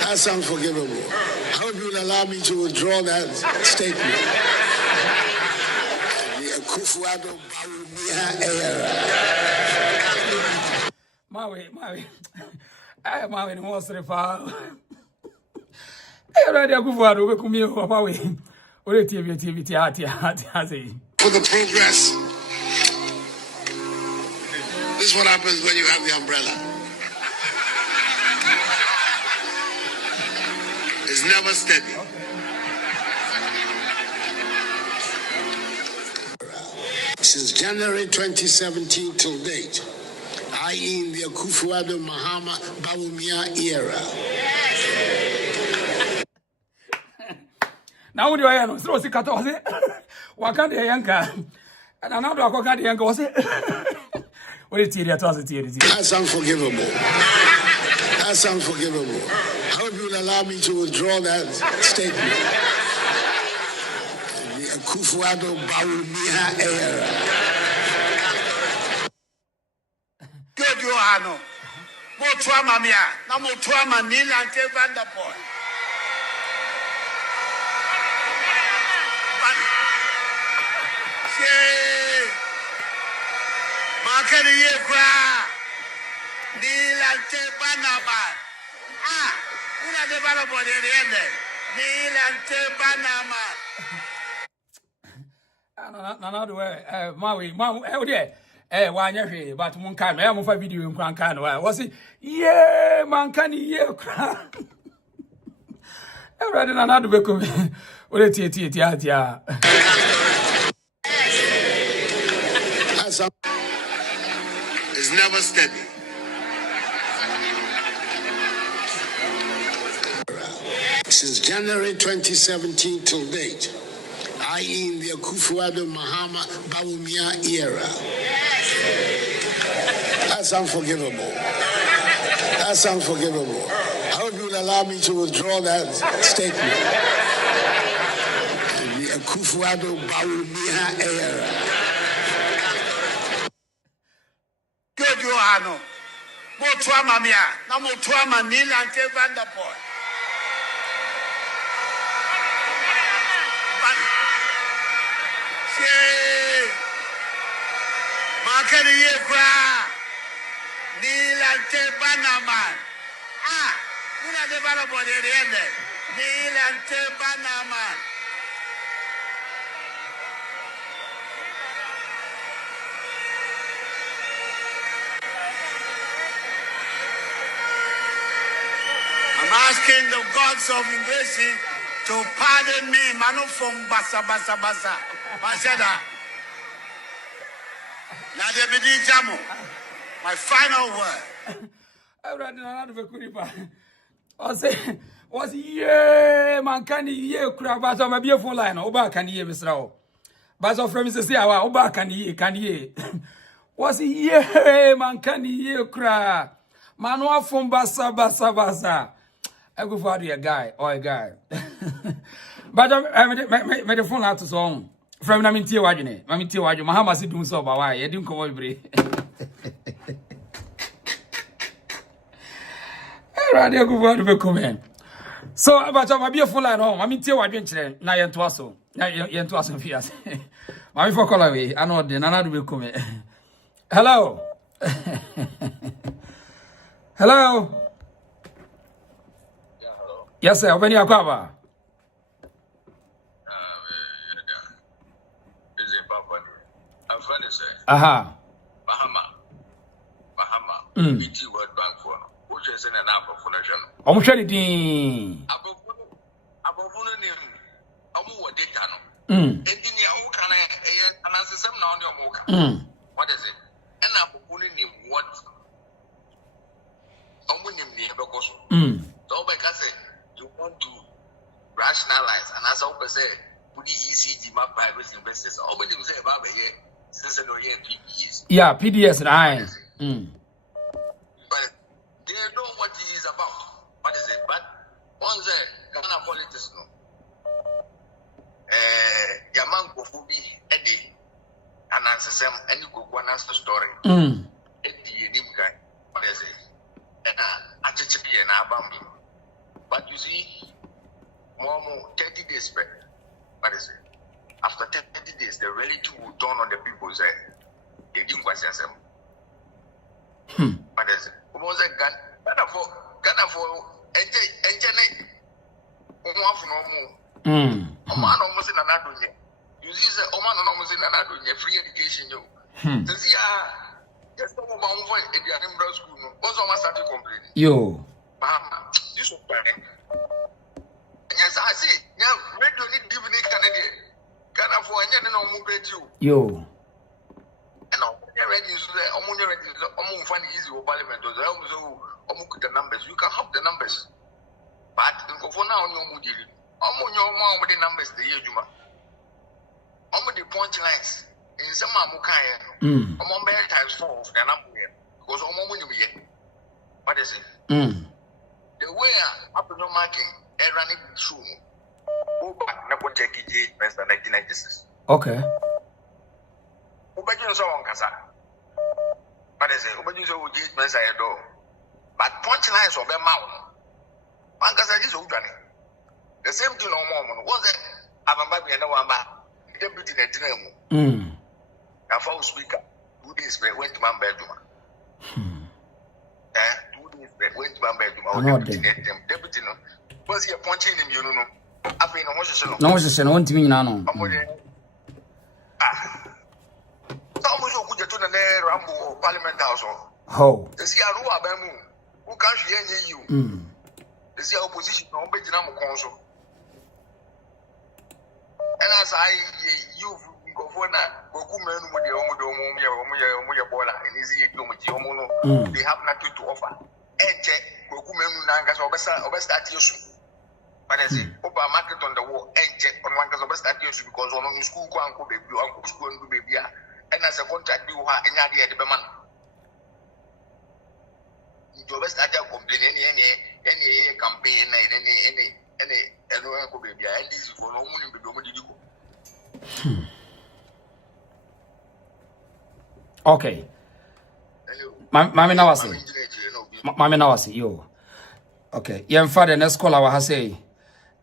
That's unforgivable. I hope you will allow me to withdraw that statement. The Akufo-Addo Bawumia era. Maui, no more serifa. I ready Akufo-Addo we kumi papa we. Ore TV For the progress. This is what happens when you have the umbrella. It's never steady. Since January 2017 till date, i.e. in the Akufo-Addo Mahama Bawumia era. Now do I know? So was it? Wakanda yanka, and another Wakanda yanka was it? What is it? That's unforgivable. That's unforgivable. I hope you will allow me to withdraw that statement. The Akufo-Addo Bawumia era. Good, Johanno. Motuama Mia, Namotuama Nil and Vanderpool. Makani Yekra Nil and Banama. Ah, una de Banabo de Rende. Nil and Banama. No, Maui, oh dear. Why, but Munkan, I am of a video in Krankan. Was it? Yeah, Mankani, yeah, cry. I read another book. What a tia. It's never steady. Since January 2017 till date, i.e. in the Akufo-Addo Mahama Bawumia era. That's unforgivable. That's unforgivable. I hope you will allow me to withdraw that statement. The Akufo-Addo Bawumia era. Good Johano. Motuama Mia, Namotuama Nil and Vanderpool. Makani Yekra Nil and Banama. Ah, una de Banabo de Rende. Nil and Banama. I'm asking the gods of English to pardon me, Manu from Basa. Mashada. Nadebidi Jamu. My final word. I read another book. Was yeah, man, can you crab as on my beautiful line? Oba can you, Mr. O. Bazo from Mrs. Yawa, Oba can ye. Was yeah, man, can you crab? Manoa from Basa. I go for a guy or a guy. But I made a phone out to song. From Naminti Wajane, Mahama said Dumsor, why? I didn't come over. Radio go to comment. So about my beautiful line home. I mean, tell what you na yen to us. Na yen to us in fears. My for call away. I know the nana will come. Hello. Hello. Yes, sir. When you are Aha. Mahama. BT World Bank for which is in an apple for national. I'm sure it is. Above name. Amu data no. Engineer who can answer some now on your mocha. What is it? And I'm name what? Omunim near Bocos. So, like I say, you want to rationalize, and as I say, put the ECG map private investors. Omunim say about a year. PDS. Yeah, PDS and I. But they know what it is about. What is it? But once Ghana politics no. Yaman Kofubi Eddie and answer some any go one answer story. Eddie name guy. What is it? And Achichipi and Abami. But you see, more 30 days back. What is it? After 30 days, the reality will dawn on the people. Say, they didn't question them. But there's Ghana for enjoy Oman almost in another. You see, Oman almost in another free education. You see, just talk about one in the Edinburgh school. Also, I started complaining. Yo, you should panic. Yes, I see. Now, we don't need divinity Canadian. Ghana for any no move you. Yo. And I'm ready to say, I'm ready to find easy parliament. The numbers. You can have the numbers. But for now, no more. I'm on your mom with the numbers the year Juma. I'm with the point lines. In some Mukaya, I'm on bear times 4 of the number because I'm on you yet. What is it? The way up to no marking, running through. Go back, never take it, 1996. Okay. Ubajuno so on kasa. But I say, Ubajuno so get Messiah door. But punchlines of them mouth. One can say this is the same thing no more. Was it? I'm a baby and no one deputy in a dream. A phone speaker. 2 days went to my bedroom. 2 days went to my bedroom. Deputy no. Was he punching him, you know? I've been almost no one to me now. Almost a good to the Rambo Parliament House. Oh, the sea Abamu, who can't hear you. The sea opposition, no Benjamin Council. And as you go for that, Gokuman with the Omoya Bola, and easy, they have nothing to offer. And check Gokuman Nangas over statues. But I say, open market on the wall, and check on one because of statues because on school, uncle baby, uncle school, baby, and as a contract, you have any idea the man. You best start complaining any campaign, any baby, and this for no money. Okay. Mami nawasi yo. Okay. Yem father next call our say.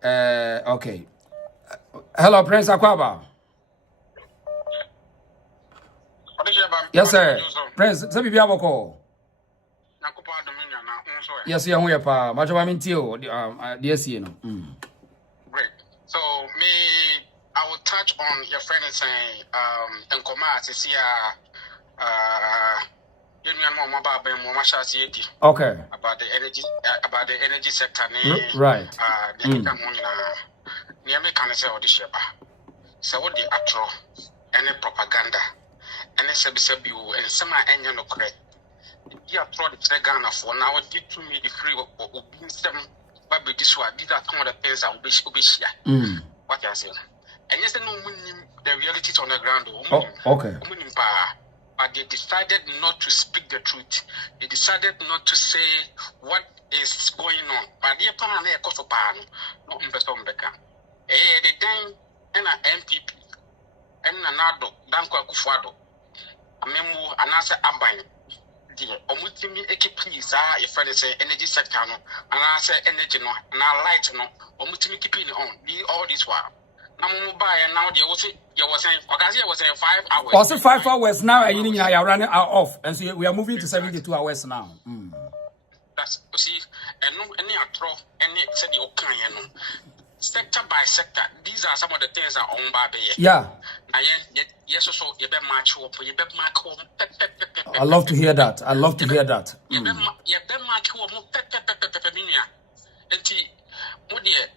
Okay. Hello, Prince Akwaba. Yes, sir. Prince, sabi bi aboko. Yes, you are pa. Much of Amintio, DSC, no. Great. So, I will touch on your friend saying, and Koma, to see okay. About the energy sector, right. Near me can say this year. So, what the atro, any propaganda, any sabisabu, and some engine no correct. You have tried to Ghana for now. Did to me the free of being some, but this one did that some of the things I will be here. What I say, and yes, no the realities on the ground. Okay. But they decided not to speak the truth. They decided not to say what is going on. But the pan and cost of pan, no person becca. The dang and an MPP and another Danko Kufado. A memo and answer Abine. Omutimi please your friend say energy sector no and I say energy no and I light no omutimi keeping on all this while now buy and now you was saying Okazi was saying 5 hours also 5 hours now and you are running out off and so we are moving to 72 hours now. That's see and no any atro any said you can sector by sector these are some of the things that owned by yeah. Yes, so you better match up. You better mark home. I love to hear that. I love to hear that. You better mark home. And what dear,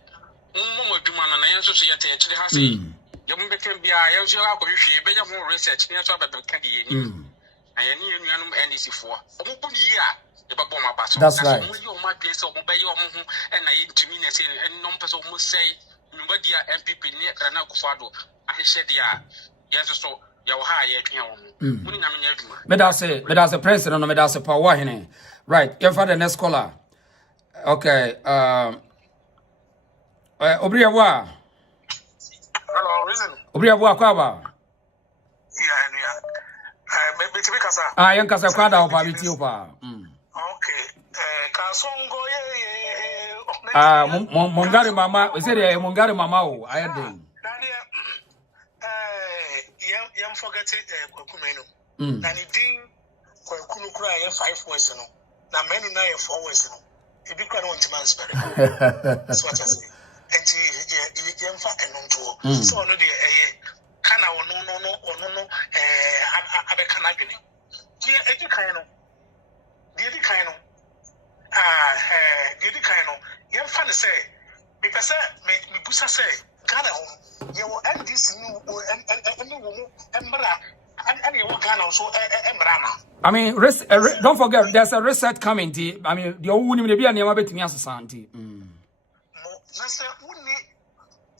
Momo Dumana, and I also say, actually, has a young became be I also have a better more research. Near to the candy. I knew NDC for open year. That's right. My place of mobile and I intimidate and non person must say, nobody MPP near Ranakufado. I said, yeah. Yes, so you Medase president, Medase power hine. Right, your father next caller. Okay, Obriawa. Hello, reason. Obriawa Kwaba. Maybe to be Kasa. Young Kasa Kwada or Pabitiopa. Okay, Kasongo, Mongari Mama, we said Mongari Mama, I had them. Yam forget it, Kokumeno. And it didn't Kokunu cry 5 words. Now, men and I 4 words. If you can't want to man's spirit, that's what I say. And he yam fat and on tour. So, no, dear, can I no, other canagony. Dear Edicano, dear Dicano, dear Dicano, yam fan say, because me Busa say, Ghana home. You will end this new I mean, don't forget, there's a reset coming. I mean, the old woman may be a near bit me as a santi.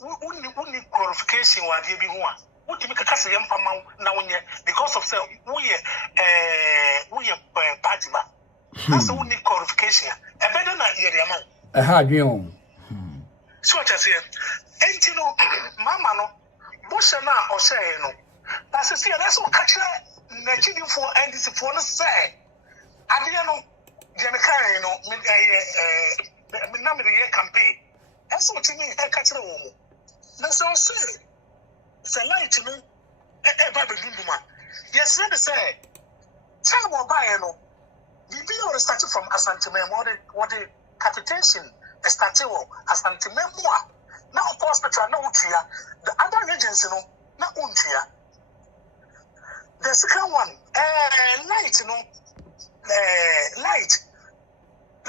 Only qualification what you be one. What you make a cast now because of we party. That's the only qualification. A better not hear the amount. A hard you. So what I say. And you know, Mama no, Bushana or say no. That's a see, that's what catch that. For and this for the say. I didn't know Jamaica, you know, me campaign. That's what you mean. I catch the woman. That's all say. It's a lie to me. Yes, let me say. Time or buy, you know. The video started from Asantemem, what the capitation started as Antememua. Now, of course, Petra, no Utia. The other regions, you know, not Untia. The second one, light, you know, light,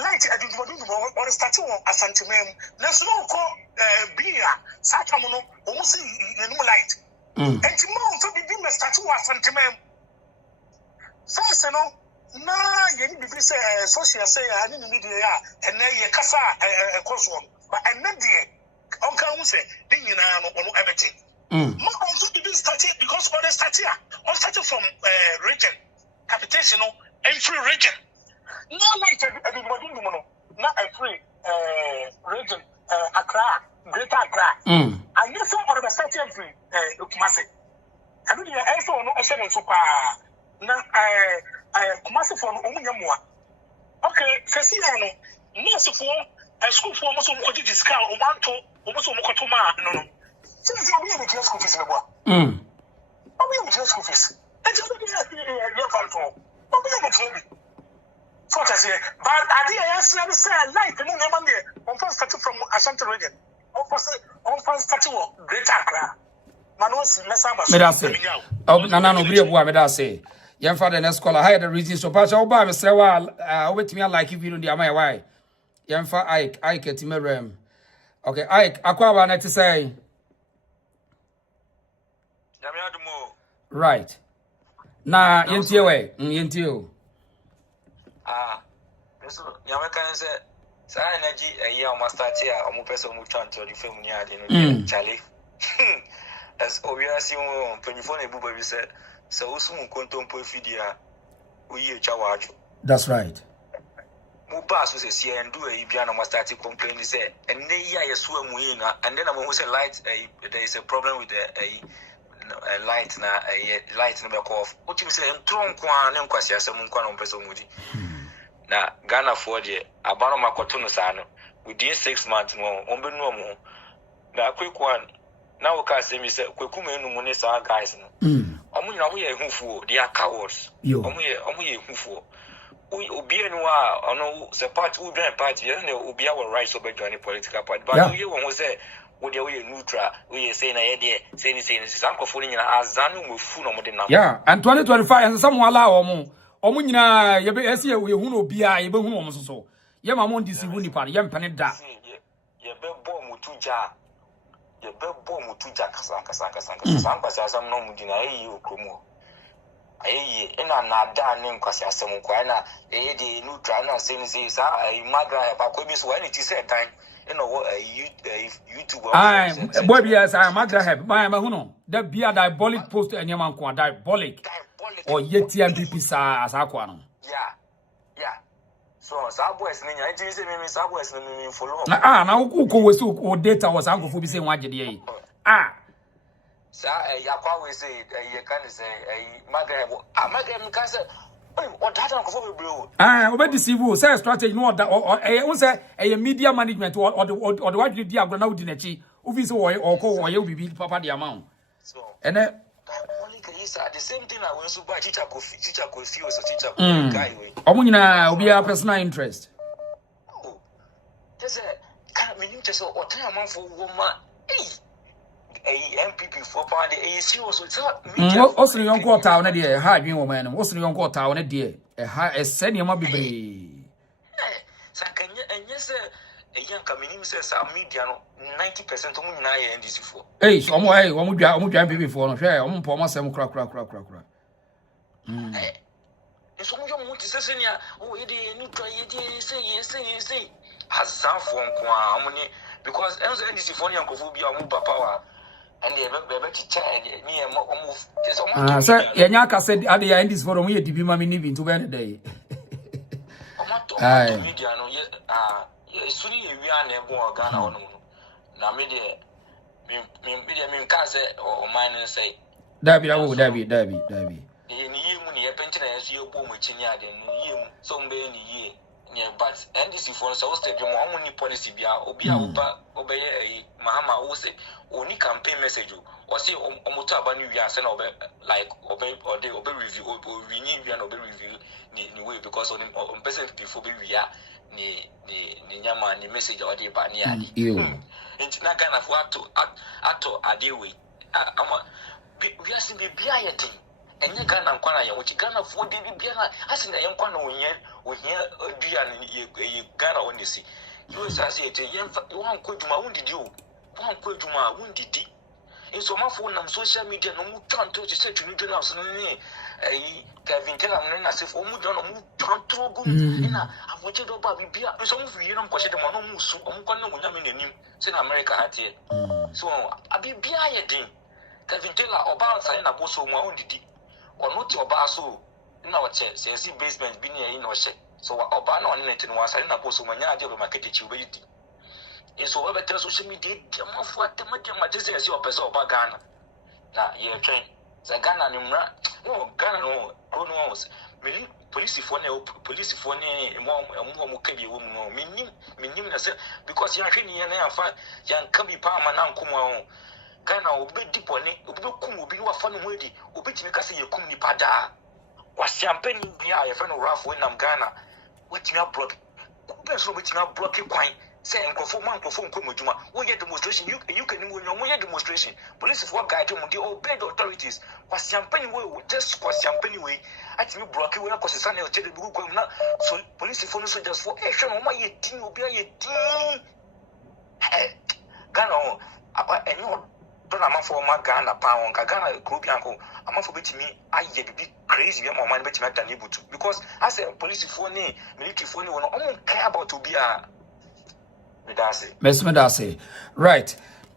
I didn't know what started as Antemem. There's no call beer, Satamono, almost in light. And tomorrow, to be a statue as Antemem. First, you know. Na yeni bibi say social say ani ni media and na ye kasa ekoswo but and na de onka hu say din nyina no ono ebeti ma also bibi started because all the started from region capitation no entry region no like everybody no na free region Accra Greater Accra and you saw all the started free Kumasi and you also no e so pa na Kumasi for Umunyamua. Okay, Fesiano, most of all, a school for almost a discount, Omanto, almost a Mokotoma, no. Since we have a school fees, we have a school fees. And just be a young control. But we have a baby. So I say, but I didn't say, like the Munyaman, on first statue from Ashanti region, on first statue of Greater Accra. Manos Messama. Medase. Oh, Nana, we have what Medase. Young father and scholar hide the reason so patch all by Mr. Well, wait me like if you don't my why. Young for Ike at Timerem. Okay, Ike, Aqua net to say. Right. Nah, into your way, into you. This Yamakan said, Sa energy a year must start here, almost person who trying to the film yard in Charlie. As obviously, when you phone a booby said. So soon contempo fidia we chawaju. That's right. Mupas was a see and do a piano must start to complain say and they swim and then I'm almost a light there is a problem with a light na a light number off. What you say tron kwan and kwasia some kwan person mudi. Na Ghana for the abano makotono sano within 6 months more on no more. Na quick one now we can say me say kwekume no money sa guys no. They are cowards. Omuye hufu. Obi enwa ono se party we join party you know obi our rights over join political party. But you won say we dey neutral we say na here there say some ko fo nyina azanu mo fu no mo de na. Yeah, and 2025 and some allow omo nyina ye be ese we hu no obi a ye be hu no omo so. Ye ma mo ndisi hu nipa ye mpene da. Ye be bo mutuja. Ye be bo mutuja kasa kwasi asam no mudina eyi okromo ayi ina na da ne kwasi asam kwa na eyi de neutral na say sa magra ba ko bi so when it is a time YouTube boy bi as magra help my ma hu no da bia diabolic post enyama nko diabolic or yeti MPP sa asakwa no so sa boys ni nya enti say me sa boys ni me follow na uko we so o data was anko bi say wan agede yi sa yakwa we say you can say maga maga can say o data anko for bro we deceive say strategy no o say media management or the what you dia agro na udi na chi o fi say o ko o bibi papa the amount so and the same thing I want to buy teacher coffee so teacher guy we omunyina obi a personal interest there's a kind of meaning to so o time man for woman MPP for pound serious so media osiri yonko tawo na de ha adwen wo man no osiri yonko tawo na de ha esene ma bebre sakanya enye se eyan kaminim se sa media no 90% omu nyina ye NDC for omu dwa MPP for no hwe omu po masem kra so mu yo mu tise nia o ye de neutral ye de say Azaa for nko omu ni because NDC for nyan kofu bia omu power and they be to charge me omu so yenya ka said ade ya NDC for omu ye dibi ma me ni bi nto be ne dey media no suri ewi an ebo Ghana ono na me de me ka say o man say dabi ni yemu ni ye pentina yesu ye bo mo chini ade ni yemu so mbe ni ye Yeah, but NDC for so step you more money policy bia obi a obey Mahama who say only campaign message or say omoto aba ni wi ase na obe like obe review or renew and obe review ni way because on person before be wi ni nyama ni message or dey ba ni ade nti na Ghana for ato ade we we asin be bia yet enye Ghana nkwana ya wuchi Ghana for dey bia na asin ya nkwana onye dua ni Ghana onisi you say it wan koduma wundidi o wan koduma wundidi so ma for nam social media no mu tanto je say tunu dona so ni Kevin tell am na say for mu don mu tanto go na aboche do ba bibia so mu fi no mkɔhye de mo no mu su mu kɔ no nya me nanim say na America atie so abibia ye din Kevin tell oba say na boso mu wundidi ono ti oba so na wache say basement bi ni no hye so oba na on net no wasare na boso mu nya ade be market chi oba yidi so we better social media ma fu atema just say opesa oba Ghana na ye train say Ghana ni mra no Ghana no no police for ne mo ka bi wo mu no minim na say because yan hwe ni yan afa yan ka bi pa ma na nkomo Ghana obi di bone obi kum obi wa fa no ho edi obi timi ka say ye kum ni pada wa champagne ni a ye fa no raf we nam Ghana wetin block ko so wetin block kwan say nkrofo nkomoduma wo ye demonstration you can wo ye demonstration police for guide them they obey the authorities was champagne way just was champagne way atimi block we na kosesa na oche de bugu kwam na so police for no soldiers for action o ma ye tin obi ye tin Ghana enyo don amafo ma Ghana pa won ka Ghana group yanko amafo betimi aye bibi crazy be man betimi atani butu because as a police for ni military for ni won care about obi a Mesmedase. Right.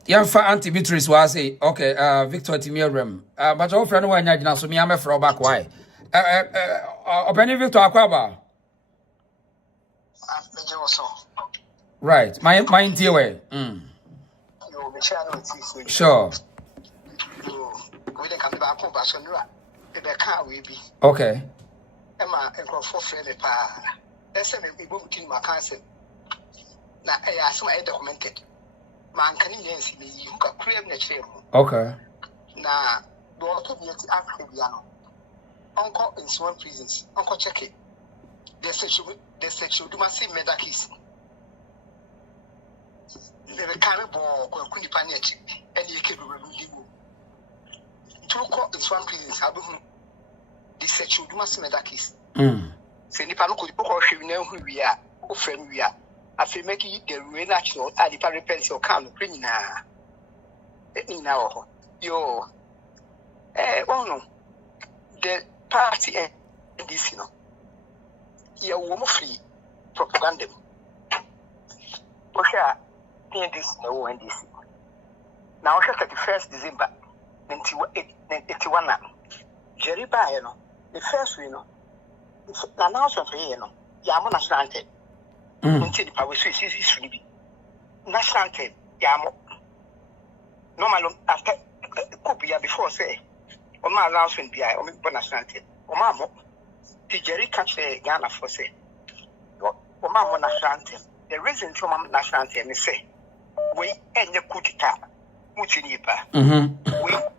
Yamfa Auntie Beatrice was say, okay, Victor Timierem. But your friend when you so me am for back why. Openi Victor Akwaba. Right. My dear way. Sure. Okay. Emma and for friend pa. Let's say we both in my council. Na so I documented. Man can see me you can create na chair. Okay. Na do to be at Africa. Uncle in Swan prisons. Uncle check it. The sexual do must see medakis. The carry ball or kuni panic and you can remove. Two court in Swan prisons have the sexual do must see medakis. Send the pano could book or she know who we are, or friend we are. I feel making the real national and the parapets or come criminal. Now, yo, no, the party and this, you know, you're woman free propaganda. Okay, this no and this. Now, 31st December 1981, Jerry Bayano, the first, you know, it's an announcement for you know, Yamona Slanted. Until the power Swiss is national anthem, Yamo. Normal after Kupia before say, or my announcement be I, or national anthem, or Mammo, the Jerry catch the Ghana for say, or Mammo national anthem. The reason for my national anthem is say, we end the coup d'etat, Mutinipa, we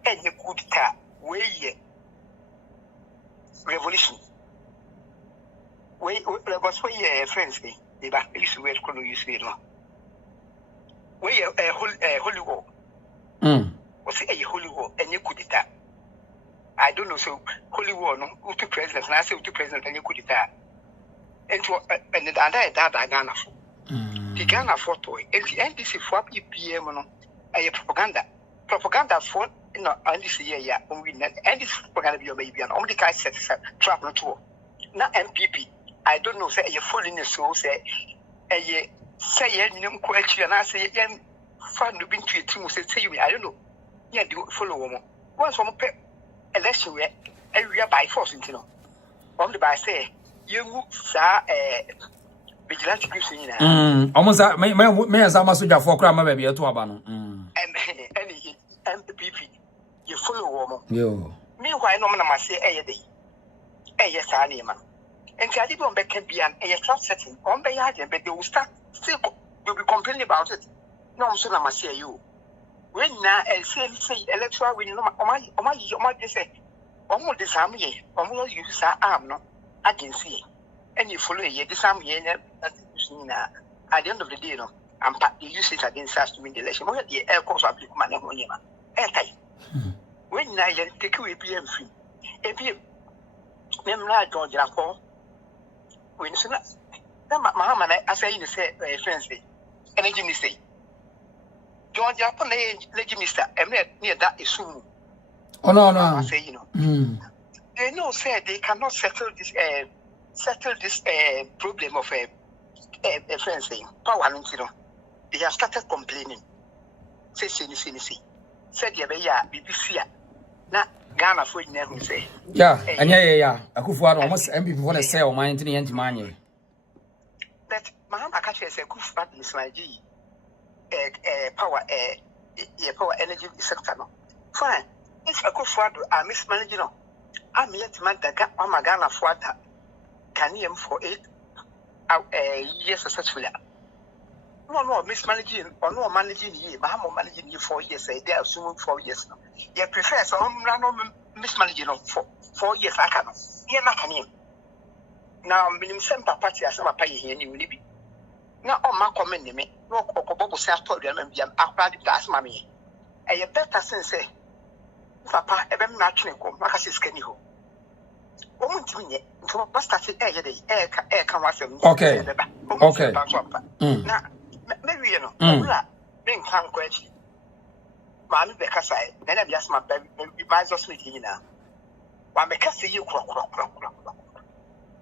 end the coup d'etat, we revolution. We was we friends. They used to wear color you see no. We a holy war. Was a holy war and you could it. I don't know so holy war no to president and I say to president and you could it. And that Ghana for. The Ghana for toy and the NDC for PM no a propaganda for no and this year and this propaganda be your baby and only guy set trap no tour. Not MPP. I don't know, say you're full in the soul, say you question, and I say, young fun to be to you, say me, I don't know. Yeah, do follow woman. Once from a election where every year by force, you know. Only by say, you saw a vigilante Christian. Almost that may as I must have for crime, maybe a two abano. And any MPP, you follow woman. Yo. Meanwhile, no man must say, a day. Yes, I name. And the idea on can be a trap setting on the yard, but they will start still you'll be complaining about it. No, I'm sure I must hear you. When now say electoral when my say almost this army, almost use our arm no agency. And you follow ye this army at the end of the day, no, and you use it against us to win the election. What the air course of the man of Monima? Airtight. When now you take away PM free. If you remember Georgia for when it's not Mahama, I say you say friends, energy mistake. Georgia upon the mister, and near that is soon. Oh no, I say, you know. They know say they cannot settle this problem of a friend saying power and you know. They have started complaining. Say said yeah, BBC na Ghana for never say. Yeah, and yeah. Akufo almost MP want to say o man into the anti But Mahama catch say Akufo is my G. Power energy sector no. Fine. If Akufo are mismanaging no. I'm yet man that Ghana for that can him for 8 years successfully. No, mismanaging or no managing ye, Mahama managing you 4 years, they are assuming 4 years now. You prefer some random mismanaging for 4 years, I cannot. You're not can now, minimum same party as some pay here, you will be. Now, on my comment, me, no, Bobo says, told them, and be an applauded as mammy. A better sense, say, Papa, a very matching, Marcus is can you? Okay. Now, maybe you know, being can't question. Mammy Becca then I just my baby, my just meeting now. Why make us see you croak.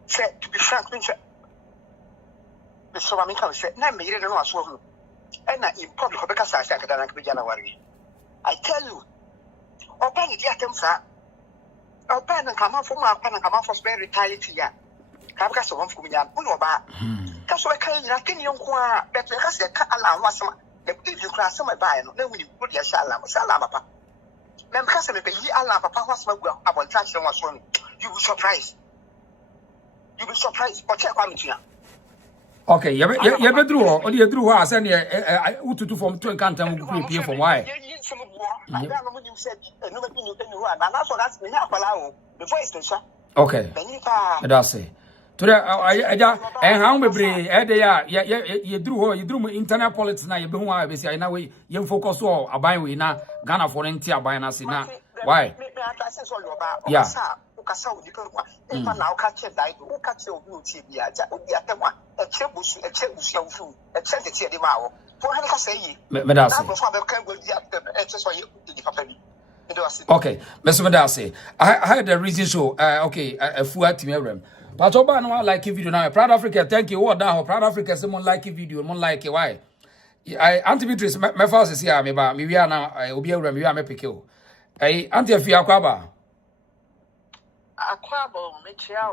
Said to be frank, so I mean, said, no, me, you know, I saw him. And I probably because I said that I could be January. I tell you, open the items are. Our pen and come out from our pen and come out for spare retired here. Have got some from Yan Unoba. That's why I can't nothing young qua, but because they cut alarm was some. The if you cross some by no when you put your salam, Salamapa. Mem Castle, ye alarm, Papa was my well about touch was one. You will surprise. You will surprise, or check on you. Okay, you drew or you drew us and to from 2 canton group here for why. Okay, that's it. Today, and how many you drew internal politics now. You don't want to say, now you focus on a buy we now Ghana for NT buying us now. Why? Yeah. Now catch it, died, who catch your beauty, okay, Mr. Madasi, I had the reason so. Okay, a full team. But Oba no like video now. Proud Africa, thank you. What now? Proud Africa, someone like video, one like it. Why? I Auntie Beatrice, my first is here. Me we are now. I will be able to me pick you. I Auntie Afia Kwaba.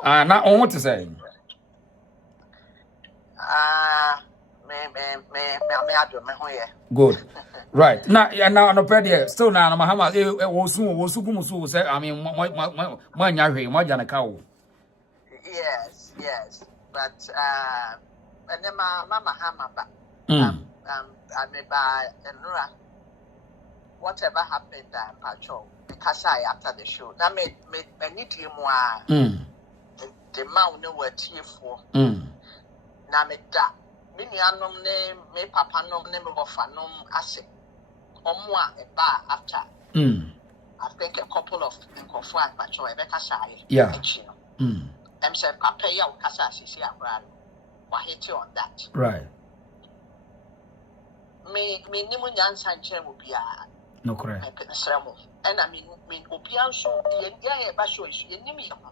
Now on what to say? Good. Right. Now no prayer still now Mahama wo say I mean my jana cow. Yes. But and then Mama Hammer I may buy and whatever happened patrol because I after the show. Now me need him the man no were tea for. Now me da me anom name me papa nom name of fanom ase. Omwa a bar after. I think a couple of inconfine patrol Bekasai. Yeah. Them said papa ya kasa sisi abran. Wa hate on that. Right. Me nimu nyansa nche mu bia. No correct. And I mean obian so ye dia ba show isu ye nimi ye ho.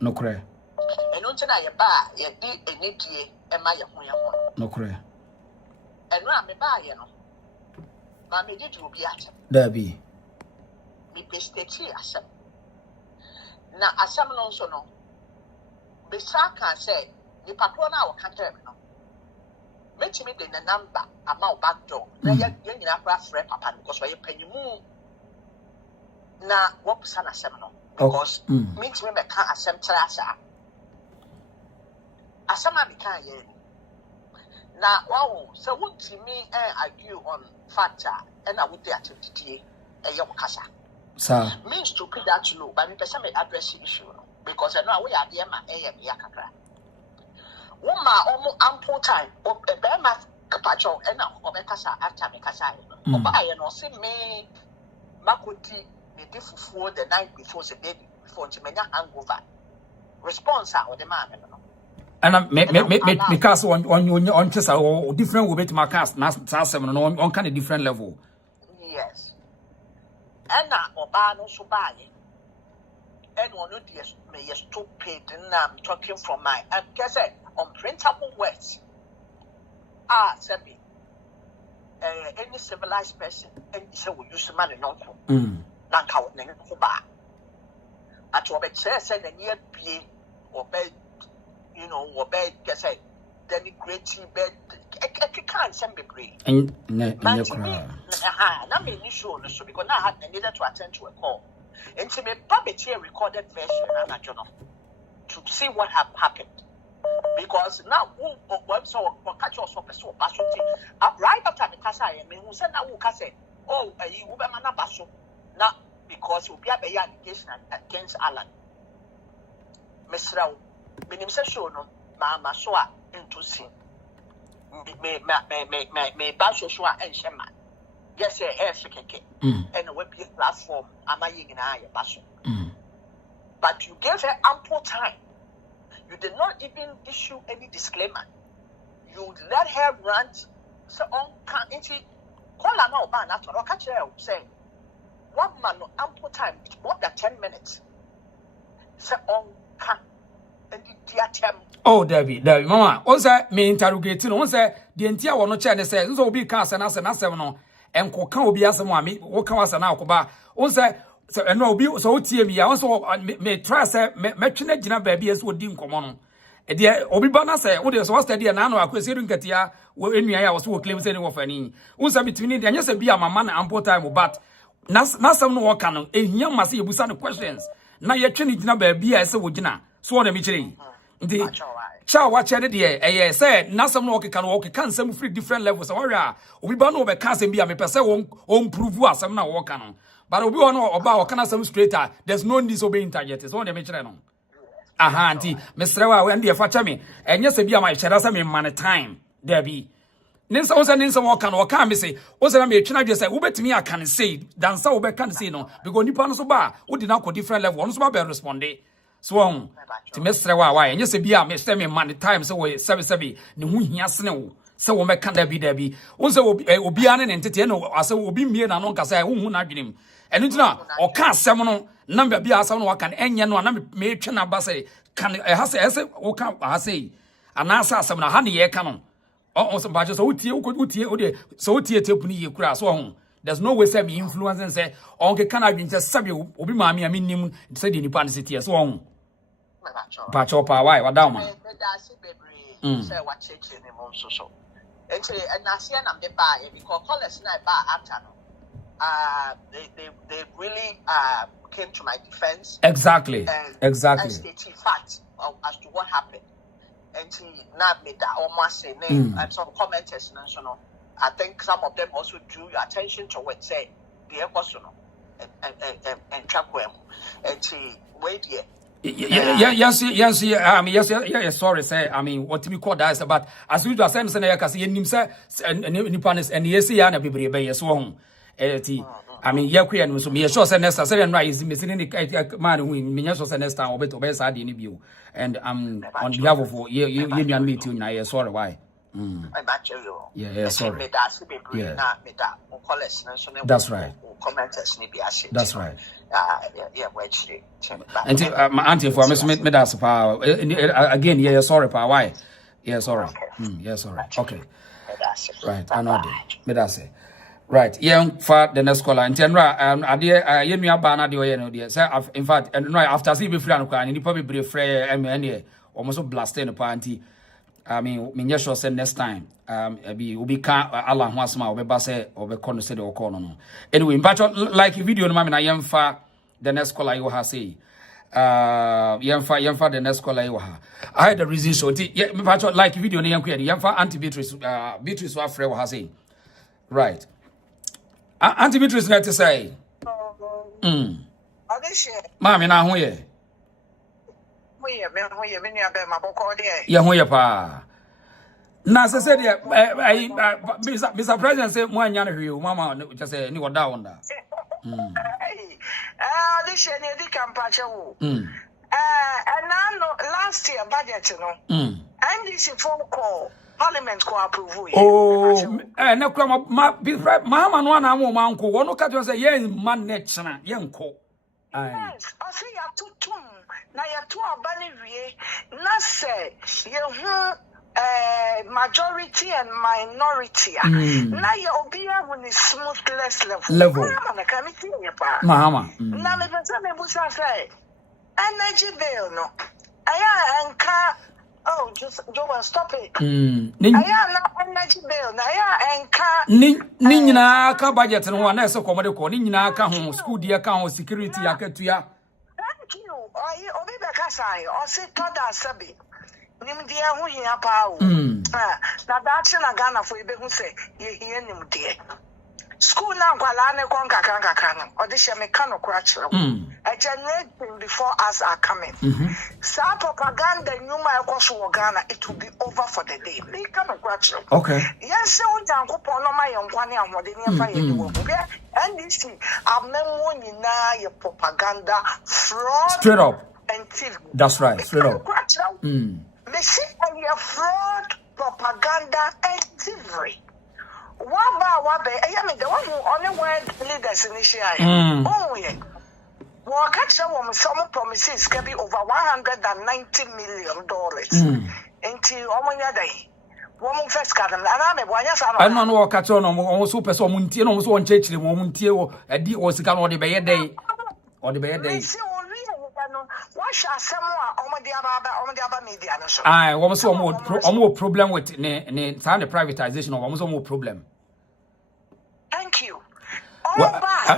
No correct. Eno nche na ye ba ye di enidie e ma ye ho ye ho. No correct. Eno a me ba ye no. Ma me di obi atem. There be. Me pesteti asem. Na asem no so no. Be saka say ni patro na wo ka tell me no. Make me the number about back door. Na ye nyina fra frɛ papa because why panimu na what sana asem no because me me ka asem tra asa asama me kan ye na wow so won't me argue on factor and I would dey attitude e kasa sir means stupid that you know but me person me address the issue no because I know we are there ma me kakra woman almost ample time be ma kapacho and na obekasa after me kasa oba ye no say me makoti me dey fufuo the night before the day before to me hangover response or the man no and me cast on chesa or different way to my cast na seven on kind of different level. Yes. And now oba no so buy. And one of the me stupid and I'm talking from my and guess it unprintable words. Sebi. Any civilized person and say we use money not na ka wo ne ko ba. At what say the near be or bed you know, or bed, guess I, then it great bed. I can't send me great. And not me issue because I needed to attend to a call. And to me, public here recorded version and a journal to see what have happened. Because now, so catch us up so right after the Casa, I mean, who said that who say, oh, you will be a basso. Not because you'll be a allegation against Alan. Mr. Minim se show no ma so a into sin me ba so enhema yes keke and we be platform amaye nyina ye ba so but you gave her ample time. You did not even issue any disclaimer. You let her rant so on can into call her now ban after or catch her say one man no ample time more than 10 minutes so on can. Oh, Debbie, Mama. Also, me interrogating. On say the entire one no chair. Say, "So be cast and answer no." And can obi asemo me. What can was na okoba. On say, so and no be so tie me. Also, me try say me twene gina baby as wodi nkomo no. E de obi ba na say, "Wo de so study na no akwese ru nkatia wo enua ya wo so claim say ni wo fani." On say between the anya say be mama na ample time but na some no work no. Ehia ma say ebusa no questions. Na ye twene gina baby as wo gina. So what me chiri ndi cha wa chere de say na some no can some free different levels so where obi ba no be can some bia me pese won prove asem na wo kan but obi one oba o can some straighter there's no need so be interject so what me chire no aha anti mesrewa we ndi e fa cha me enye se bia ma chere say me man time there be ninsa wo kan me say o say na me twena de say wo betimi akan say dansa wo be kan say no because nipa no so ba wo di na ko different level on so ba be responde so to mesre wa enye se bia me say me man time so we 77 ne hu hia sene wo se wo meka da bi won se obi ane ne ntete no ase obi mie na no nkasa hu hu na dwenem eno tina o ka asem no number bia asem no waka enye no na me twe na ba say kan ha se ese wo ka ha say ana asa asem na ha ne ye ka no o so ba so utie o de so utie tepu ni ye kura so ho there's no way say me influence and say on ke kana dwin say sabe obi maami a minnim say de nipa ne sitie so ho pa chopa why wada ma say what church ni mo so enti na see na me ba because callers na ba after no they really came to my defense exactly and stated facts as to what happened and na me da almost say name and some commenters national I think some of them also drew your attention to what say the personal and track them and wait here. Yes, sorry, say, I mean, what we call that is about as we do a sense and I can see him, sir, and Nipanis and yes, Yana be brave, yes, one. I mean, Yakuan, so me a short and necessary and right is missing any man who in Minnesos and Nesta or better best ID in view. And on behalf of you and me too, now, sorry, why? Yeah, sorry. Yeah. That's right. That's right. And my auntie for Miss Medas power again, yeah, sorry, pa why? Yeah, sorry. Yeah, sorry. Okay. Right, I know that. Medase. Right, yeah, for the next caller. And Tenra, idea, you me abana the way, no, dear. Sir, in fact, and right after see before and you probably be afraid, and almost blasting a party. I mean, Exp0sed next time. We can't Allah Wasma or Base or be considered or corner. Anyway, but like video, no, I am for the next caller you have say. Yemfa the next caller you ha. I had the reason so like video na yemfa Auntie Beatrice Beatrice wa frɛ wa say. Right. Auntie Beatrice na to say. Mama na ho ye. Yeah, ho ye pa. Na se say Mr. President say mo anya na hwe mama just say ni woda wonda. This year near the campaign. And now last year budget, and this phone call, Parliament co approve. Oh, no, Mahama no na mo manko. Wono ka jo say ye man nechna, ye nko. Yes, I say ya tutum na ya to abani wie na say ye hu majority and minority. Now you obia when it's smoothless level. Mahama. Now me busa say energy bill no. Aya enka just stop it. Aya na energy bill na aya enka ni nyina ka budget no wa na so komode ko ni nyina ka ho school dia ka ho security akatua. Thank you. Obi be ka sai o se toda sabi. Nimdia hu hia pa o na dachi na Ghana for ebe hu se ye hia nimdia school na gwala ne kon kakran no odisha me kano kura chiro a generation before us are coming sa propaganda nyuma ekoso wo Ghana it will be over for the day me kano kura chiro okay yes o jankopon no ma ye nkwane ahode ne fa ye wo NDC amemwo nyina ye propaganda fraud straight up and TV. That's right straight up They see a fraud, propaganda, and thievery. Wabe, I mean, the one who only word leaders initially. Oh, yeah. Well, catch them some promises can be over $190 million. Until Omonia Day. Woman first got them. I don't know what catch on almost super so muntie, almost one church, Montie, a deal was the or the bay day. Or the bay day. What shall someone on the other media? I almost more problem with the privatization of almost more problem. Thank you.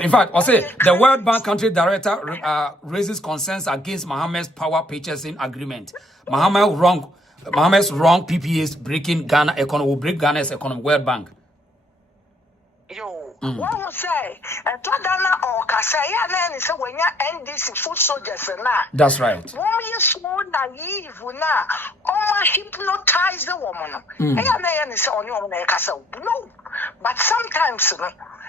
In fact, I'll say the World Bank country director raises concerns against Mahama's power purchasing agreement. Mahama's wrong PPAs breaking Ghana economy will break Ghana's economy. World Bank. What will say? And Tadana or Kasaya then is when you're NDC foot soldiers and that. That's right. Woman is so naive, now. Oh, hypnotize the woman. I am on your castle. No, but sometimes,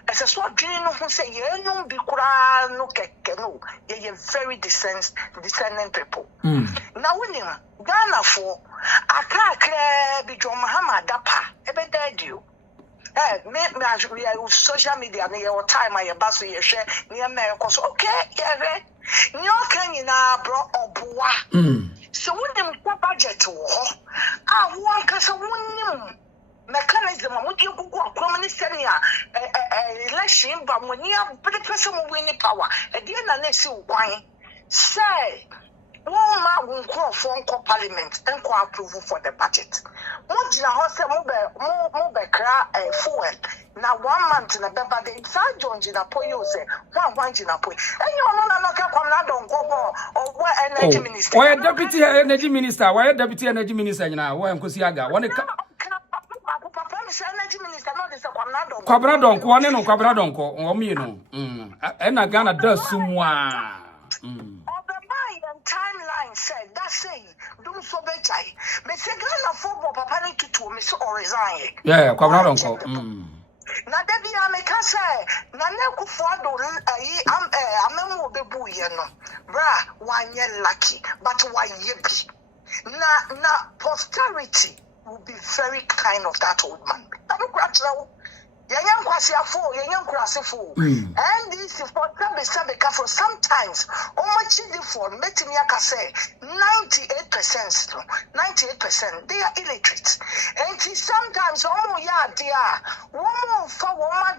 as a sort dream who say, you know, be no, you're very descendant people. Now, when you Ghana for a car, be John Mahama Dapa, ever dead you. Me social media na your time I baso ye share near me cause okay yeah nyo kan nyina bro oboa so wonim budget wo one kasa wonim mechanism mo di gugu akrom ni senia election ba mo ni a person mo win power e die na na si kwan say Woma wonko phone call parliament and co approve for the budget. Mujina hose mo be kra fuel. Na 1 month na beba de sa jonjina po yo se. One jina po. Enyo no na ka kwam na don ko or where energy minister. Why deputy energy minister? Why deputy energy minister nyina? Why nkosi aga? Won ka Papa mi se energy minister no de se kwam na don. Kwabra don ko one no kwabra don ko. O mi no. Na Ghana da sumwa. Timeline said that saying Dumsor bejai me say Ghana football papa need to me so or resign kwabra don ko na debi ameka say na nekufo ado amemu obebu ye no bra wanye lucky but wanye bi na posterity will be very kind of that old man and this is for sometimes say 98% they are illiterate and sometimes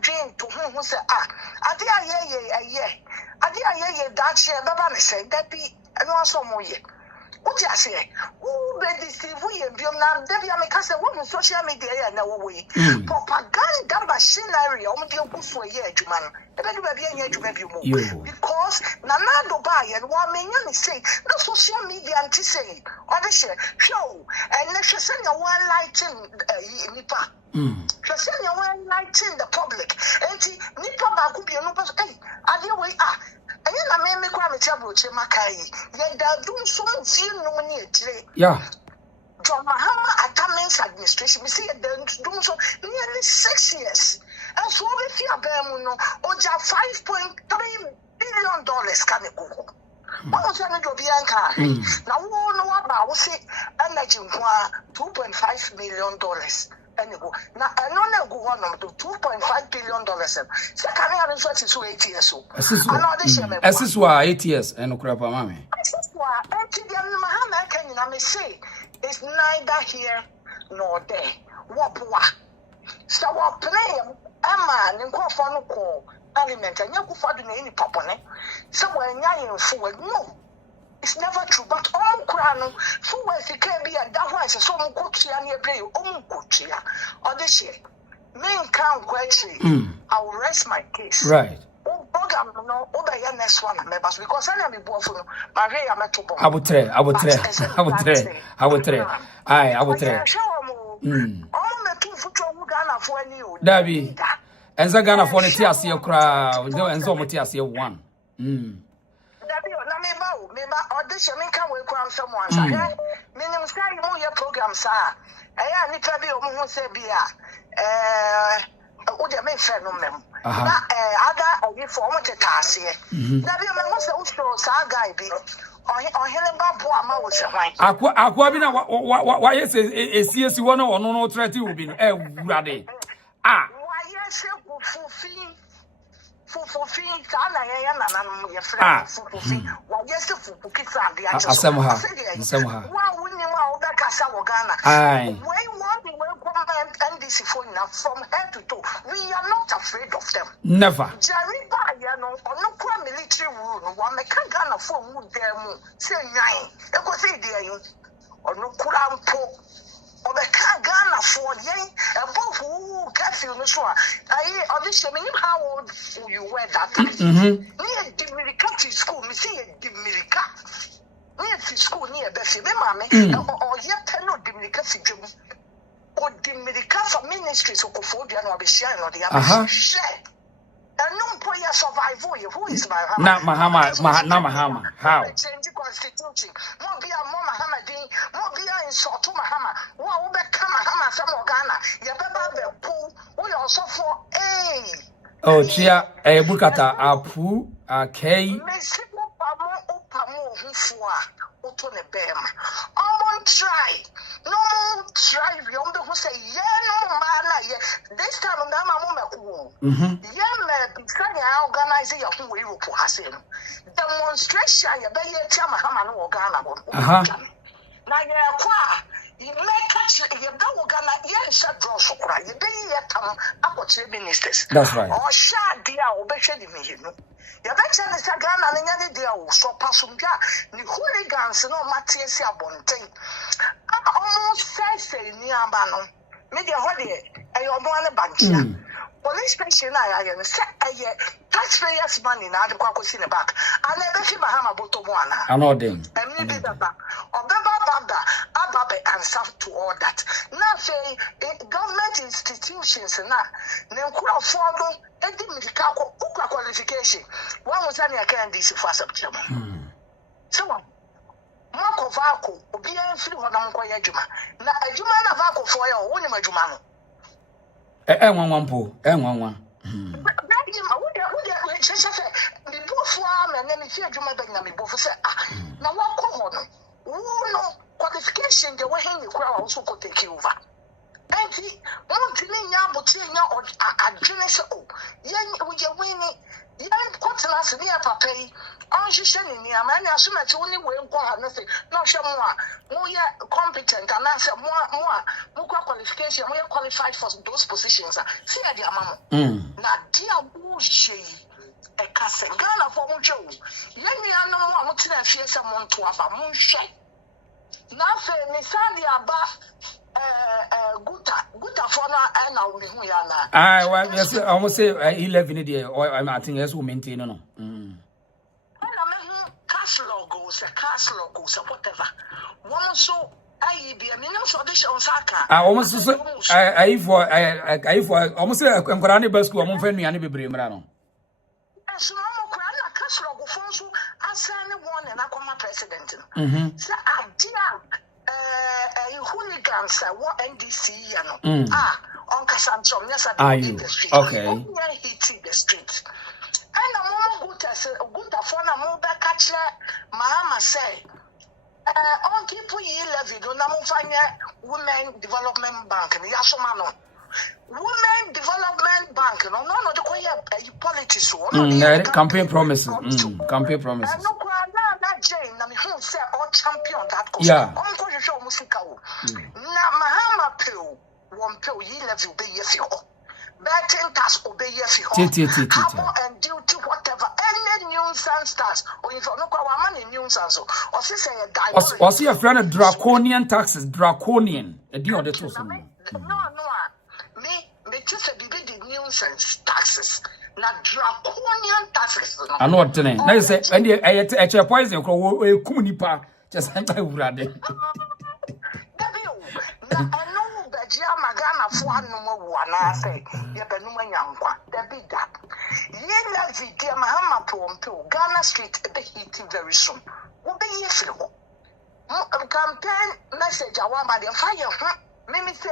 dream to who say that be what you say? Who be deceive we and Biomna? Debbie, I say what social media na way. Propaganda machinery, for a year, man. Because Nana do buy and one million say, no social media anti say, or the show, and let's send your one lighting Nipa. Just send your one lighting the public. And Nipa could be a number. Hey, are you way? And then I may make a trouble to Makai. Yet they're doing so much. Yeah. John Mahama Attendance Administration, we see Dumsor nearly 6 years. And so we see a Bemuno, or $5.3 billion can it go? What was any of Bianca? Now, we know about we see energy $2.5 million. Anyway, now I don't go on to $2.5 billion. Second, I research is 8 years so. This is why 8 years and Ukrapa Mammy. This is why Mahama can say. It's neither here nor there. What? So what play a man in Quafano Parliament and you for the any popone. So when you're forward, no, it's never true. But all crown, forward it can be a that was a so coachia near play, coachia, or this year. Men can't quite I will rest my case. Right. No, over your next one, members, because I am a boy for Maria Metobo. I would try. Dabi, and Zagana for the Tiasia crowd, and so much as you one. Dabi, audition, can we cram someone? Minimum say your program, sir. I need to be almost a beer. Would you make friend of them? Other a former task here. Dabi, I must also Saga be. Or hearing Bambo, Aquabina, why is a CS one or no threat will be ready? Ah, why, yes, for fee, and your friend, for fee. Why, yes, for kids are the answer. Somehow. Wow, when you are back at Sawagana. Aye. When one will come and this phone from head to toe, we are not afraid of them. Never. Jerry Bayano, or no military rule, one may can't gun a phone with them, say nine. It was say there, or no crown po. Or the can't gun afford, yea, and both who can't feel no sure. I audition how old you were that time. Near Dimirica school, me see a Dimirica. Near school near Bessie, mammy, or yet no Dimirica Fijum. Or Dimirica for ministries of Cofodia or Bishan or the other share. And no prayer survival, who is Mahama? Not Mahama. How? Change the constitution. Won't be a Mohammed, won't be in Soto Mahama. What will become Mahama, some Ghana? You better pool, we also for A. Oh, Chia, a Bukata, a poo, a K. Otone Bema. Try. No try. Yonder who say, no man. This time, Mama, organizing your who will pass him. Demonstration, you better tell Mahama no Ghana. Now, you may catch you don't Ghana, yes, a draw so cry. You be yet up ministers. That's right. Or shall dear obey me. You better the Ghana and any dear so passumga. The hooligans no Matthias Bonte. I almost say near Bano. Media holiday, a young bank. Police station, I said, taxpayers' money now the Quacos in the back. I never see Mahama Botowana. I know them. And maybe the back. Or Baba, Ababe, and stuff to all that. Now say government institutions and that. Then could afford any medical qualification. One was any again this for September. So, Marco Vaco, Obian free one on Koyajuma. Now, a Jumana Vaco for your own Majumano. One pool, and one. The farm and then if you remember me both say, now what come on? Qualification, the way you crowd also could take you over. And he won't be now, or a genius. Oh, young with your winning. Young quarters near Papa. I'm sending me a man as soon as only way go have nothing. No, more competent and answer more qualification, more qualified for those positions. See, dear mamma. Now, dear bullshit. A castle, Ghana for Joe. Let me know what to fear someone to have a moonshine. Nothing, Nisani about Guta Fona and I'll be who you are. I almost say 11 a day, or I think as we maintain. No. castle goes, whatever. One so I be a minimum audition Saka. I almost I for almost a Corani bus school, I'm friend me and be Brimrano. So I'm a castle go phone so I send one and I come my president. So I did Hooligans, what NDC, on Casantom, yes, I did the street. Okay. Hit the street. And I'm all good as a good phone, I'm more back catcher. Mahama say, on people ye levy, don't find Women Development Bank, and Yasomano. Women Development Bank, no, the politics, campaign promises. Campaign promises. No, not Jane, I mean, who say all champion that goes. Yeah. Uncle, you show musical. Now, Mahama pill, one pill, ye levy, obey your few. Betting task, obey your few. And duty, whatever, any nuisance task, or if you look at money nuisance, or say a divorce. Was he a friend of draconian taxes? Draconian. A deal of the two. Me just a bit nuisance taxes. Not draconian taxes. I know what today. Now you say, and you at your poison, you call Kumunipa, just I would rather. I know that Jamagana for no one. I say, Yabanuma Yankwa, there be that. Ye love dear Mahama to Ghana Street at the heating very soon. Will be yes. Campaign message I want by the fire. Let me say,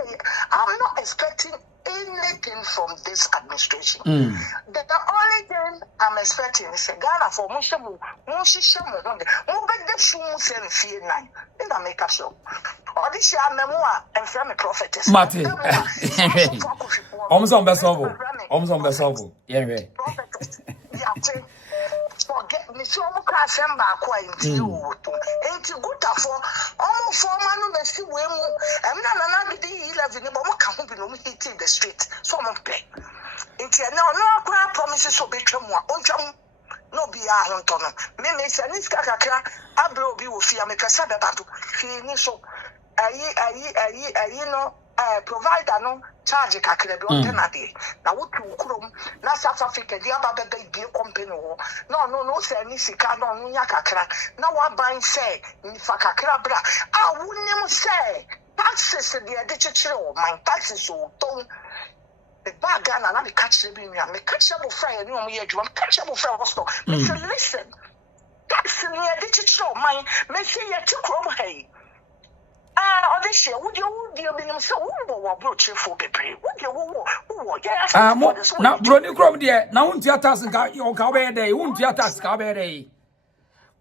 I'm not expecting anything from this administration. The only thing I'm expecting is a Ghana for Mushamu, Mushishamu, Mubed Shums and Fear 9 in the makeup show. Or this year, memoir and family prophetess. Martin, almost on Besovo. Almost on Besovo. Yeah, forget me so much quite you. Ain't you good for almost 4 months? I'm not another day 11, but what can't be no hitting the street. So I'm pay. Into no promises to be no be a hunter. Maybe it's an iskaka, I blow be with you, make a sabbath. Finish so. Provider no charge a kakre be on tenade. Now what you chrome, na South Africa, the other baby company. No, say ni sika no yakakra. Now what buying say, ni fakakra bra. I wouldn't say taxes the digital, my taxes so don't. The bag and I catch the beam, I catch up fry and you catch up fry also. Listen, taxes the digital, my may say you took home hey. This year, would you be so broach for Pepri? Would you? Yes, now, Brony Crom, dear, now, theaters and your Cabe Day, won't theaters Cabe Day.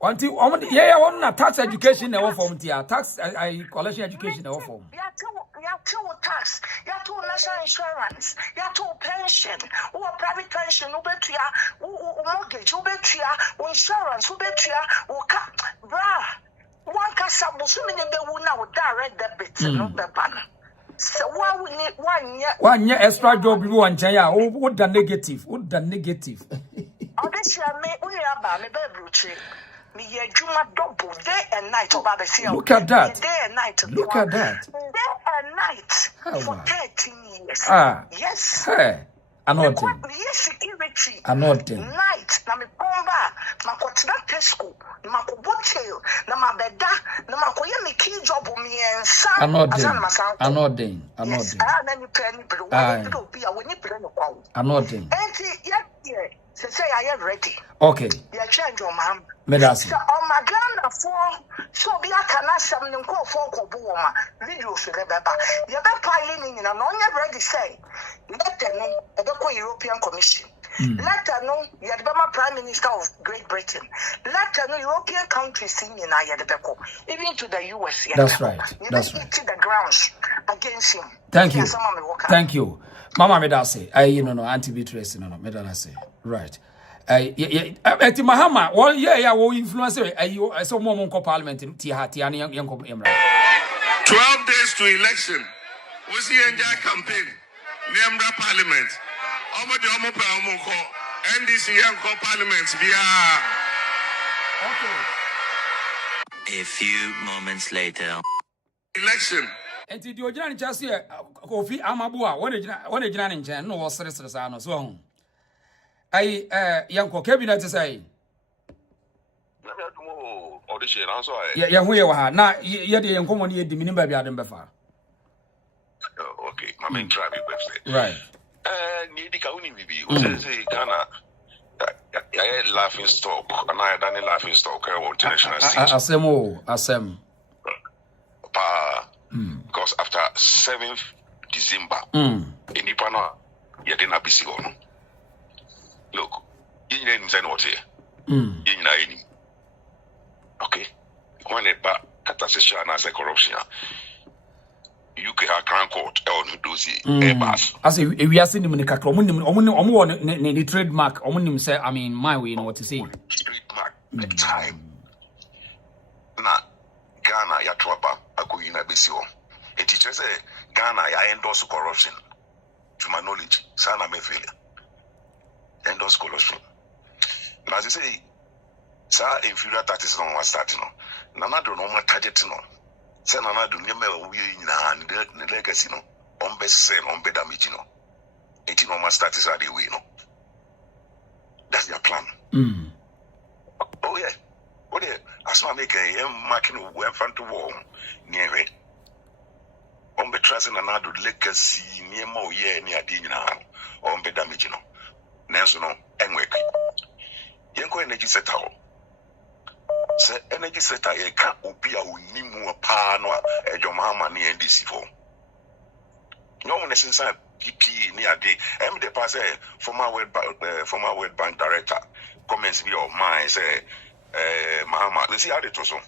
Want you on tax education, never form tax collection education, never form. You have two tax, you have two national insurance, you have two pension, or private pension, mortgage, insurance, or bra. One cast up so many people now direct debit, no banner. So why we need 1 year extra job you want Jaya? What the negative? What the negative? Oh, this year me only about me baby. Me ye juma double day and night over the Look at that. Day and night. Look at that. Day and night for 13 years. Yes. Hey. Anointing. Security. Anointing. Night. Na me komba. Na kotina Tesco. Na ko botel. Na ma beda. Na ma ko ye me key job me ensa. Anointing. Yes. Na ni plan bro. Wa do bi a we ni plan no kwa. Anointing. Enti ye say I am ready. Okay. You change your man. Medasi. So on my Ghana for so be a kana sam no ko for ko bo ma. Video so le beba. You be piling in na no ready say. Let them know the European Commission. Let them know you are the Prime Minister of Great Britain. Let them know European countries in Yadebeko, even to the US. That's right. That's right. To the grounds against him. Thank you. Thank you. Mama Medase. Auntie Beatrice, Medase. Right. Mahama, well, yeah, influencer. I saw more parliament in Tiani, young 12 days to election. What's the end campaign? Niambra Parliament. NDC Parliament. A few moments later. Election. And the Ojan just here, Kofi Amabua, when a Jan in Jan, no was Sano, so I young cabinet to say. audition also. Yeah, who you are now? You're the uncommon year, the minimum by Adam Befa. Okay, my main travel website. Right. Need the Kauni Bibi, who say Ghana. I laughing stock, and I done a laughing stock on international stage. Asem. Because after 7th December, in Ipana, you didn't be seen. Look, you didn't say what here. Okay, when it back, catastrophe and as a corruption. UK Crown Court on dossier. As we are seeing him in the Kakro, the trademark, say, I mean, my way, you know what to say. Trademark, big time. Na Ghana, ya trouble, I go in a BCO. A teacher say, Ghana, I endorse corruption. To my knowledge, Sana may failure. Endorse corruption. As I say, sir, inferior taxes on one starting. Nana don't know my target. Senana do nyame we na the legacy no on best sell on better damage no. 18 normal status are the way no. That's their plan. Oh yeah. Oh yeah. As my make a marking we front to war near it. On be trusting another legacy near more year near dinner on better damage no. Nanso no enwek. Yenko energy set out. Se energy sector ye ka obi a onimu pa no a Mahama ni NDC for no one since PP ni ade em the pass former World Bank director comments be of mine say Mahama let's see how they to so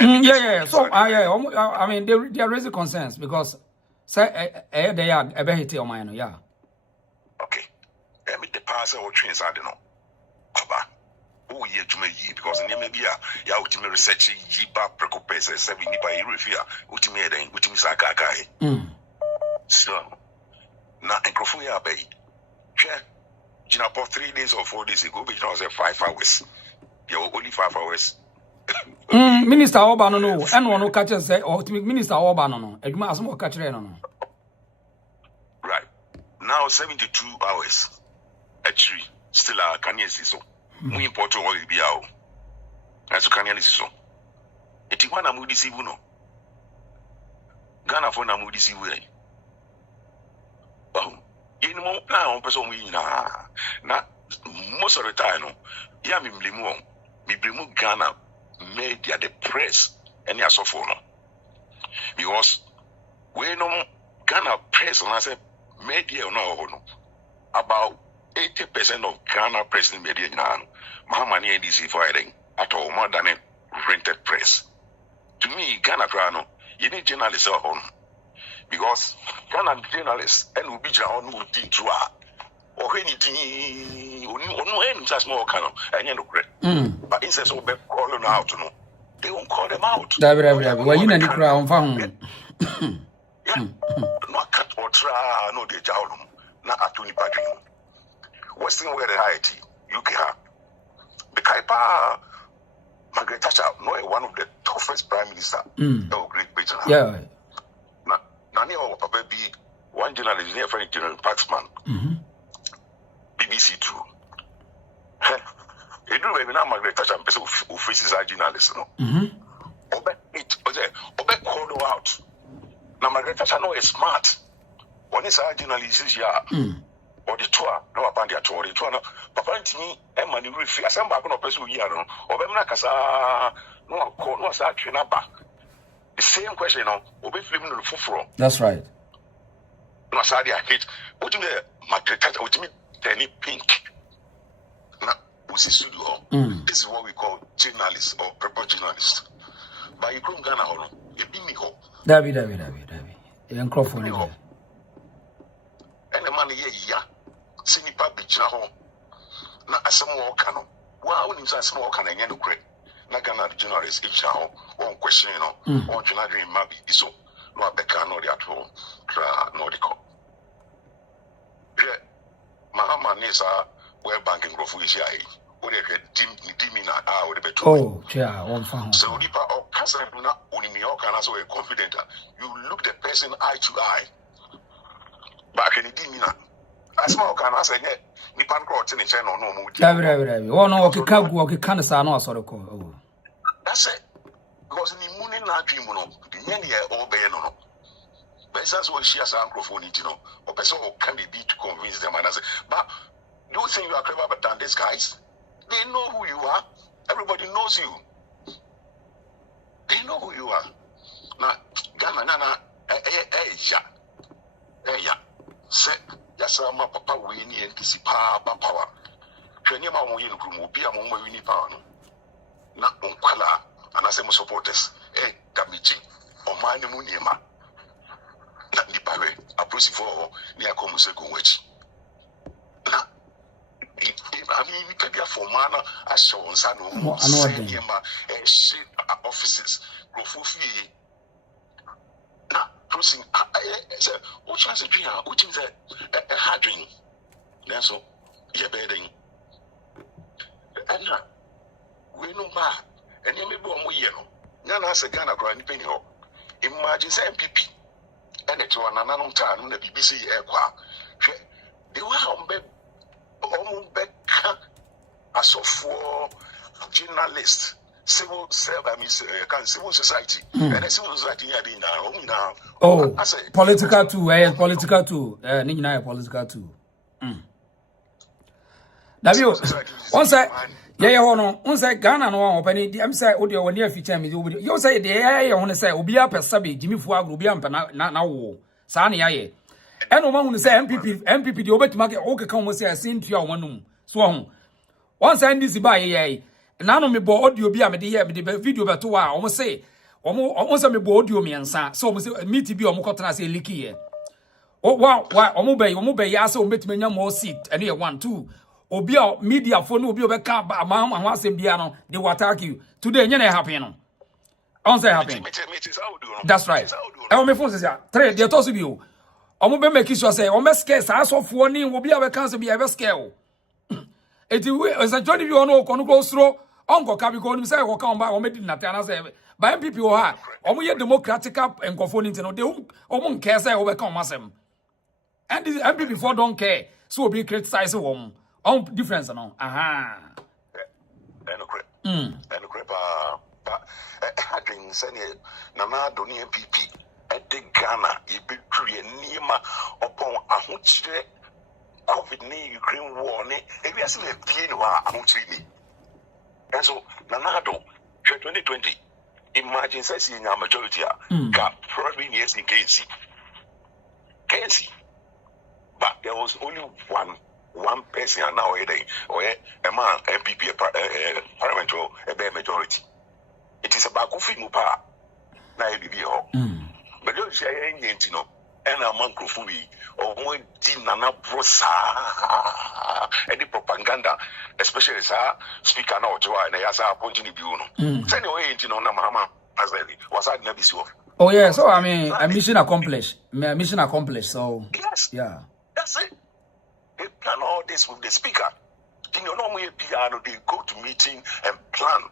yeah so I mean they are raising concerns because say they are a better on mine yeah okay em the pass or trains are no aba oh yeah to me because in maybe ya ultimate research yiba precopes 7 nipa irefia ultimate then ultimate sakakai so na enkrofo ya bay hwe gina for 3 days or 4 days ago be was 5 hours you only 5 hours Minister Obano no and one catch say ultimate Minister Obano no eduma asmo catch no right now 72 hours actually still a Ghanaians so muy important what be out as you can so it is one amudi sibu no Ghana for na amudi sibu you know now on person we na most of the time no ya mi blimu Ghana media the press and ya so for no because we no Ghana press and I say media no about 80% of Ghana press in media now, Mahama ni NDC firing at all more than a rented press. To me, Ghana Crano, you need journalists at home because Ghana journalists and will be on who did to or anything, no end such more kind of and you know, but instead of calling out to know, they won't call them out. Well, you know, the crown found. No cut or try, no, they jail them, not at 20 padring. Western where the Haiti, UK have. The Kaipa Margaret Thatcher, no one of the toughest prime minister of Great Britain. Yeah. Nani or Papa be one journalist near friend General Paxman. BBC 2. You do when Margaret Thatcher person who faces our journalists, no. Obe call out. Now Margaret Thatcher no is smart. One is our journalists here. Or the tour, no upon the tour, no. Papa to me, and money refuse. I am back on a person here, or Bemnacasa, no, no, the same question, no, obey flipping the full. That's right. No, sorry, I hate. What do you Margaret Thatcher, what do you mean, pink? Now, this is what we call journalists or proper journalists. But you couldn't Ghana, you be me ho. David. Young Crawford. And the money, yeah. Sinipa bichina ho na asem wo ka no wa woni sa asem wo ka na nya no kure na Ghana journalist ichina ho won question no won twina dream ma bi so no abeka no de ato tra no de ko Mahama ni sa World Bank grofu isi ai o de dim na o de beto oh yeah on fa so nipa o kasa na oni mi o kana so confident you look the person eye to eye back in dim na asma can I say nipan cross in channel no mu David oh no okay kagu okay kan sa no asore ko That's it. Because in the morning, I dream, the many all no. But that's what she has a microphone, or person can be to convince them. And I say, but do you think you are clever than these guys? They know who you are. Everybody knows you. They know who you are. Now, Ghana, yeah. Say, yes, I'm a papa winning and kissy power. Training my win room will be among my winning power. Not Unquala, and I say, my supporters, Gamiji, or my Munima. Not the Barre, a pussy for near Comusego Witch. Now, I mean, you can be a former, as shown, son, offices, go for fee. Now, crossing, what chance a dream, which is a hard dream. That's all, you're bedding. And we know bad, and you may be more yellow. None as a Ghana grand penny. Imagine saying PP, and it's one another time on the BBC aircraft. They were on bed, as of for journalists. Civil society. And a civil society now. Oh, political too. Political too. Political too. Once Ghana no one open. I'm say audio when you feature me. You say the I want to say Obia Pesabi, Jimmy Fuag, Rubian na wo. Sani aye. And no one say MPP the obet market okay come say I seen to your one so once I this by ye. Nano me bo audio bi amede ye me video beto wa omo say omo say me bo audio me ansa so omo say meet bi omo kotena say liki ye o wa omo be ya say omo betime nya mo seat ene ye 1 2 obi a media phone obi obeka Mahama ho asem bia no they will attack you today nya na happen no on say happen that's right e o me phone say 3 dey to so bi o omo be make sure say omo scare sa asofo ni obi a be can say bia be scare o eti we as a Johnny bi ono ko no go sro onko ka bi ko nim say ko ka on ba o medi na ta na say ba MPP o ha omo ye democratic enkofo ni no de omo nke say o be ka on masem and the MPP for don't care so obi criticize wom on difference no aha ba hadin sane na na do ni MPP e de Ghana e be tue niema upon ahochire COVID ni Ukraine war ni ebi ase le pie no a ahochire ni. And so Nanado 2020 imagine say see nya majority got probably yes in KNC. But there was only one person now or a man MPP parliamentary a majority. It is about Kofi Mupa na ebibi ho. But you say anything no and a microphone or one Nana Brosa any propaganda, especially speaker now to and Azaa pointing the view. Send away into Mahama as was I never saw. Oh yeah, so I mean a mission accomplished. Mission accomplished. So yes, yeah. That's it. They plan all this with the speaker. In your normal piano, they go to meeting and plan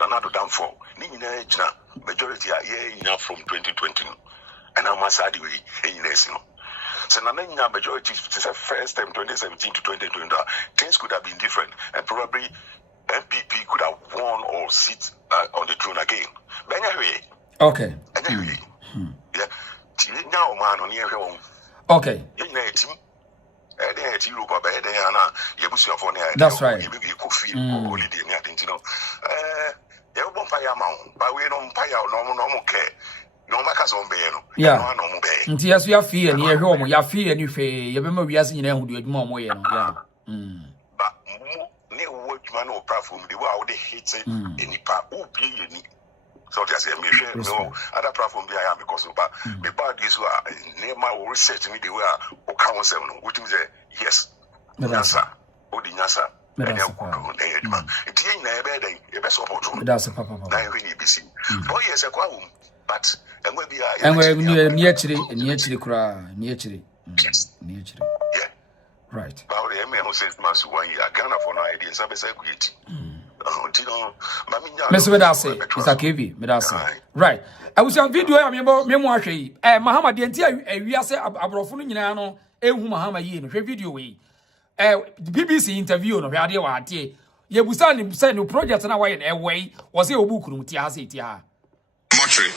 another downfall. Majority are here from 2020. And I'm a sad way in this. So now majority is the first time 2017 to 2020. Things could have been different, and probably MPP could have won or sit on the throne again. But anyway, okay. Anyway, yeah. Now man on here. Okay. That's right. Yeah. Nti yes you feel and you hear mo you feel and you feel you be ma wiase nyina hu de adwuma mo ye no yeah. But ne wo adwuma no platform the way I would hate enipa obi yeni. So just say me no other platform be I am because but the bad is near my research me the way o kan say no which means yes. Nyasa. Odi nyasa. That's oh yes, but and we're near Chile, right. Mr. Medase, it's a KV, Medase. Right. I was on video, I memoir. Mahama, the entire we are say Abrofunu, Mahama, video way. BBC interview no radio ate ye busa ni say no project na why na way was say obu kunu ti ha say ti ha mortuary.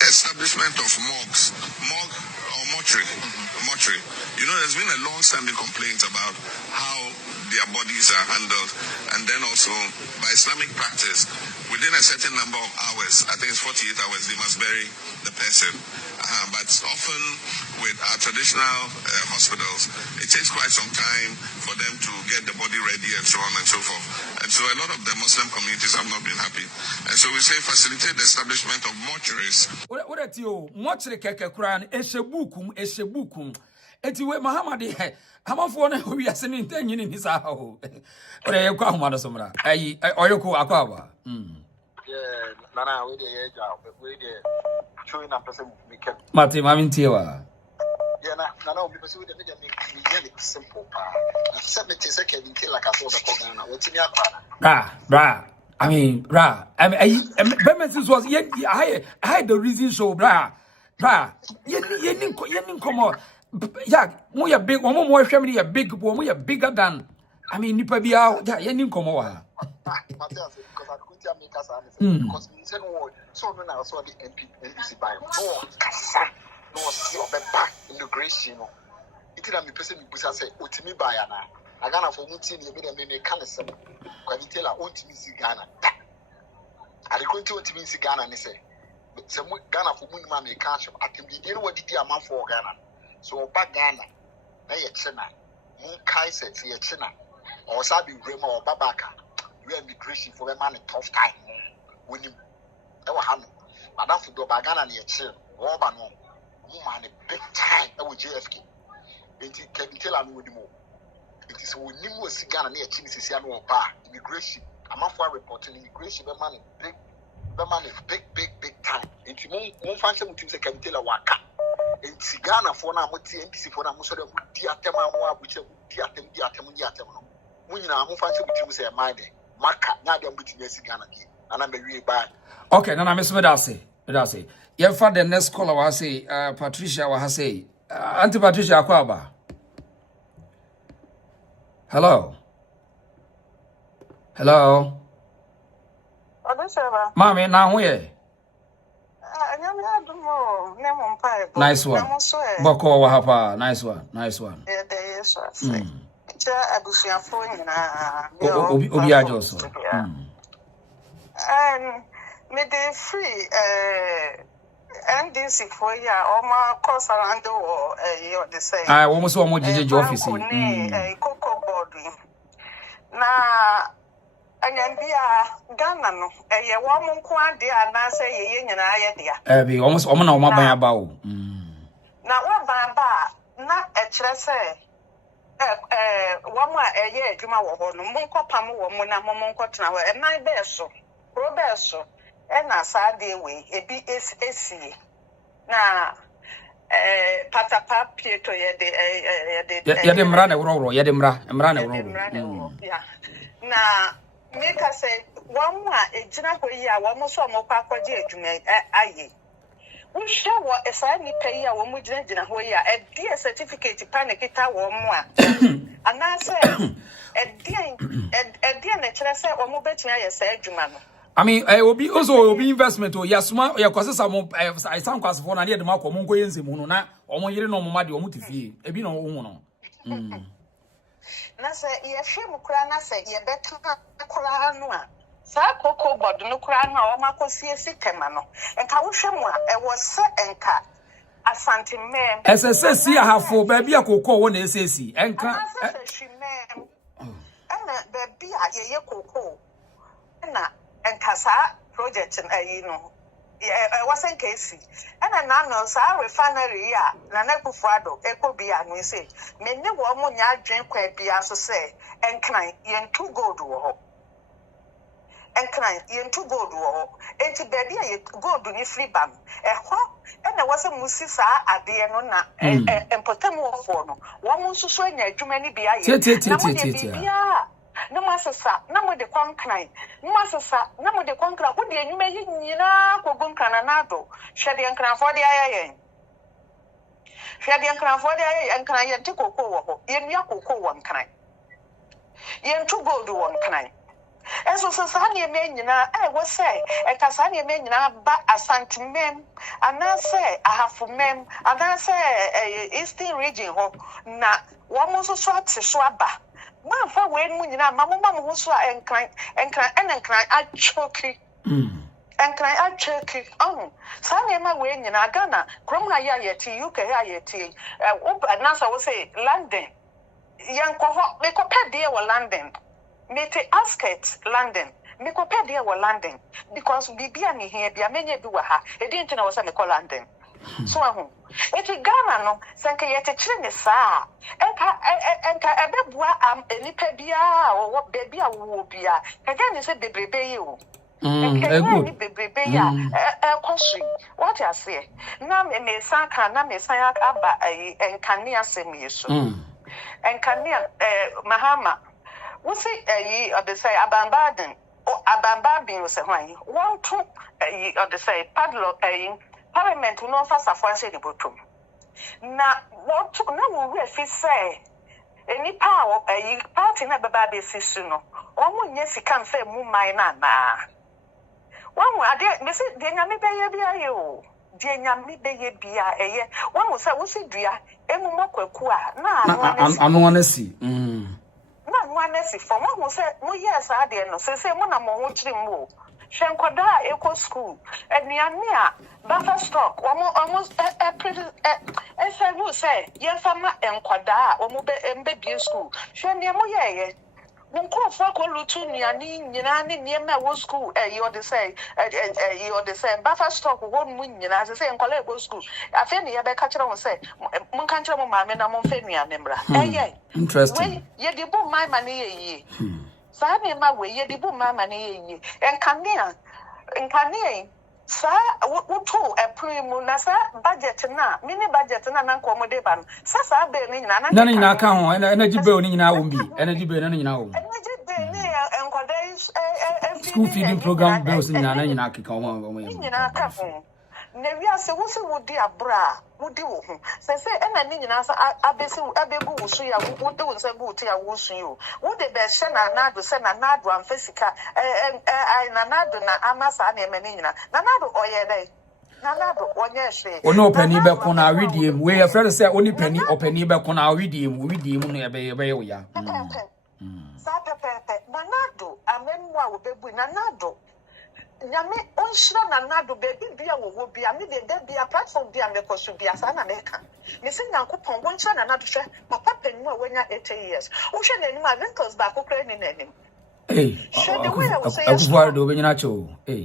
Establishment of morgue or mortuary. Mortuary. You know, there's been a long-standing complaint about how their bodies are handled, and then also by Islamic practice, within a certain number of hours, I think it's 48 hours, they must bury the person. But often with our traditional hospitals, it takes quite some time for them to get the body ready and so on and so forth. And so a lot of the Muslim communities have not been happy. And so we say facilitate the establishment of mortuaries. What at you? Mortuary keke kran eshebukum. Eti we Mahama de hamafo na we are sending 10 yin in his house. Ore ye kwa huma do somra. Ayi oyoko akwa ba. Yeah, nana we dey job. We dey showing up person we can. Mati mamintiwa. Yeah, nana we person we dey make simple pa. Say me say Kevin kill like I saw the program na. What me akwa. Bra. I mean, Bemesis was I the reason so bra. Yen come on. Yeah, we are big, more family are big, we are bigger than I mean nipa bia yeah, yen come on. Because I couldn't make us understand because we said so no so the NPC by no kasa no see back immigration no. It is me person me busa say otimi buy na. I Ghana for muti ni be dem me kan sem. Kwa bi tell otimi si Ghana. I dey go to otimi si Ghana ni say. Se Ghana for mu ma me kan shop atem bi dey no wadi di amount for Ghana. So back Ghana na ye chena. Mun kai say ye chena. Or sabi rema or babaka. You immigration for a man a tough time. When you ever have Madam for do Ghana ni ye chill. Oba no. Man a big time with JFK. Enti can tell am with more. It is when you was Ghana near Chinese no bar immigration. I'm not for reporting immigration, but man big time. Enti mon fancy mutim se can tell a waka. Enti Ghana for na moti NPC for na mo so dem di atem amu abuche di atem no. Mun na mon fancy mutim se mind maka na dem buti si Ghana ki. Ana me wie ba. Okay, nana me so da say. Ye for the next caller wa say Patricia wa say Auntie Patricia akwaba. Hello. Mami, now where? Nice one. Boko wahapa. Nice one. Obi ajoso. Me de free NDC for ya or my course around the war the same. I almost saw more JJ office. Cocoa boarding. Na Anyambia Ghana no ye woman kwa dia na say ye nyina aye dia. Be almost omana oma ban aba o. Na wa ban ba na e kire say woman ye adwuma wo ho no monkopam wo mo na monkotena ho e nan be so. Pro be so. Na sade we ebi esi na patapa pieto yede mra na woro yede mra na woro ya na make us say one wa ejina ho yi a wo mo so mo kwa kwaje adwuma aye wo hwe wo esa ni pay a wo mo gina ho yi a e certificate pa ne kita wo mo a ana say e na kire say wo mo betia ye say adwuma no I mean, obi also obi investment o yasuma ya kwase samo I sound kwase for na de ma ko monko yense mu no na omo yire no mo ma de omo tifie ebi no wo no na se ye hwe mu kura na se ye beta kura no a sa koko board no kura no a o makosie sikema no enka wo hwe mu a e wo se enka asante mem SSC ahafo ba bia koko wo na SSC enka ana ba bia ye koko na enkasa project no wasn't case and na sa refinery ya na Kufuado ekobia no say me ne wo mo nya adwen kwa bia so say enkran yen two gold wo ho enkran yen two gold wo ho enti baby ye gold ni free bam ho na wase musi sa ade no na empotem wo fo no wo mo susu anya adwuma ni bia ye na no masasa na mo de kwankran no masasa na mo de kwankran wo de enwuma yi nyina kogun kana na do hwede nkran fo de ayayen hwede nkran fo de ayayen nkran ye te kokko wo ho ye nua kokko wo nkran ye ntu gold wo nkran Eso sasani emenyina wo say e kasani emenyina ba asantimem anase ahafumem anase eastern region ho na wo mo so so ate so aba manfa we mu nyina mamoma mo so enkran achoki enkran achoki sani ema we nyina Ghana krom ha ya yeti UK ha yeti anasa wo say London yanko ho me ko pede wo London Mete asket London. Me ko pedi e wo London because bibia ni here bia menye bi wa ha. E di ntina wo se me ko London. So ahu. Eti Ghana no senke yete kire ne saa. Enka ebebua enipa bia wo bebia wo bia. Kaga ni se bebrebe yi o. Good. Ni bebrebe ya koshi. What I say. Na me san kan na me san aba enkane asem yeso. Enkane Mahama we say ye or the say Abambaden or Abambabin was a wine. One two or the say padlock parliament will not fast a fancy the bottom. Now, what took no will say any power a party never baby sissuno. One yes, he can't say moon mine. One more, I did miss it, dear Yami Bay, you. Dear Yami Bay, be a year. One was I was it, dear. Emokwa. Now, I'm want to see. One nesi for one who said, "Oh yes, I did no." Say, "Mona mo watching mo." Shenkwada eco school and near buffer stock almost a pretty. As I will say, yes, I'm not enquada or mobile baby school. Shania mo ye. Won call for Lutunia near my school. You the say, you the same buffer stock won't win. As I say, in college school. I think you better catch on say, Munkancha mamma and I'm on Fenia Nembra. Interesting. Ye debo my money. Sani my way, ye debo my money. And Kania, sir, what to a pre-munasa budget na, mini budget and an accommodaban. Sasa Benin, none in our account, and energy burning in our be energy burning in our school feeding program bills in our account. Nevia se wo se wo di abra wo di wo ho se na ni nyina sa abesi abegu wo so ya wo de wo se bu ti ya wo so yo wo de be hye na nado se na nado amfasika na nado na amasa na eme ni nyina na nado oye dai na nado onye hwe ono pani be ko na wedie we your friend say oni pani opani be ko na wedie mu no ebe yo ya sa pepe na nado amenwa wo bebu na nado Nyame onshira na nado baby bia wo bia me de bia platform bia me kosu bia sa na meka me se nyankopon wonshira na nado hwe papa panu a wanya 80 years wo hwe na nim a wrinkles ba kokra ni na nim the way I was saying akufuar do benyina cho the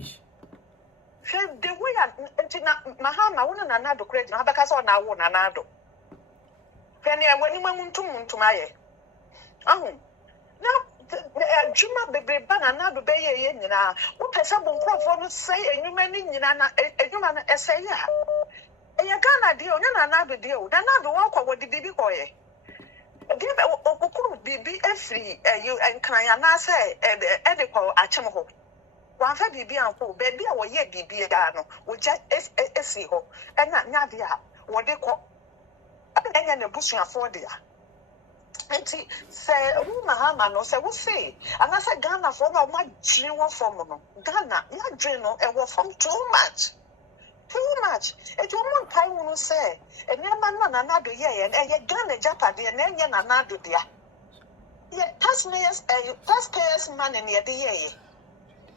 way na Mahama wona na nado credit na baka so na wo na nado hwe ne wani mamuntum aye now Juma bebre bana na do beye ye nyina wo pese bo nkrofo no sei enwuma ni nyina na enwuma na eseye ha eye Ghana de onya na na do de o na na do wo kwa wo di bibi koye de be okukuru bibi efri you enkran ya na say e de ko achem ho wan fa bibi anko bebi a wo ye bibi da no wo ja esi ho ena nya de a wo de ko enya na busuafo de a Enti se Mahama no se wo say and I said Ghana for no ma dream one from no Ghana na dream no e wo from too much e do mon kai wo say e nyama na na do ye e Ghana Japan de na nya na do dia ye taxpayers money ne de ye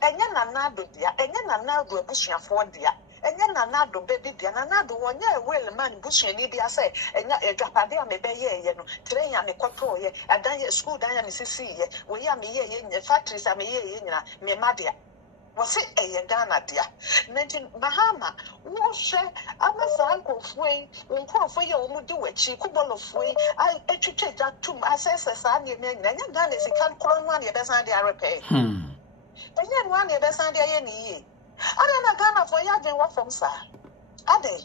e nya na do dia e nya na do abusuafo dia enye na nado baby dia na nado wonye well man busuani dia say enya edwapade a mebe ye no train ya me koto ye adan ye school dan ya me sisi ye we ya me ye factories a me ye nyina me madia wo se eye Ghana dia nti Mahama wo hwe amasa nkofoi nkofoi ye wo mu di wachi kubolofoi ai etwetwe datum asese sa ne me nyina nya Ghana sikan kronwa ne be san dia repair enye no ne be san dia ye ni ye I don't Ghana for ya de what from sir. Ade.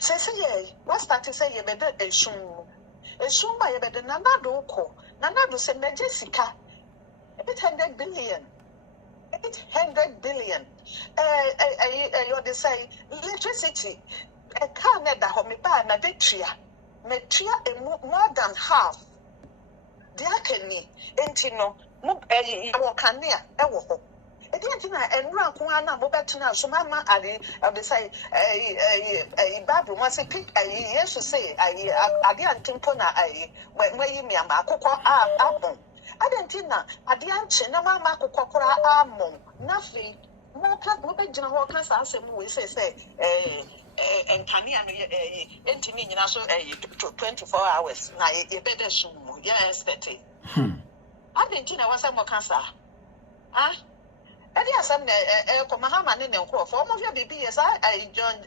Say ye, what start to say ye better a soon by a better nanado ko. Nanado say Jessica. 800 billion. 800 billion. You they say electricity. A car net that home by na betria. Metria more than half. Diakeni, entino. Kanea, Ewo. Ediantina, and Rakuana, Bobatina, so Mama, Ali, of the say, a Babu must pick a yes to say, I didn't think on when you me a Coco Abon. I didn't know, I didn't see no Mamma Coco Amon, nothing. More club, General Class answer, we say, and Kania, Anthony, also 24 hours. Now, you better soon, yes, Betty. I didn't know what's a more cancer. Ah? And yes, I'm Mahama and Uncle. For almost your baby, yes, I joined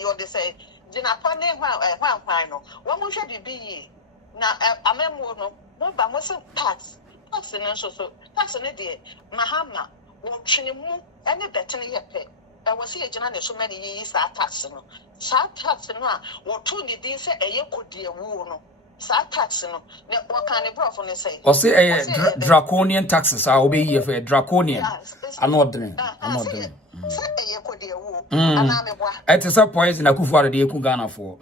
you on the say, Jinapane, one final. One more should be now a memono, no, but what's a tax? Tax and so tax an idiot. Mahama won't chin mu any better yet. I was here so many years that taxing. Sad taxing, what 2 did say a year could dear wound. Sad taxing, what kind of broth on the say? Or say a draconian taxes, I will be here for a draconian. I'm not doing. It is a poison I could for the Kugana for.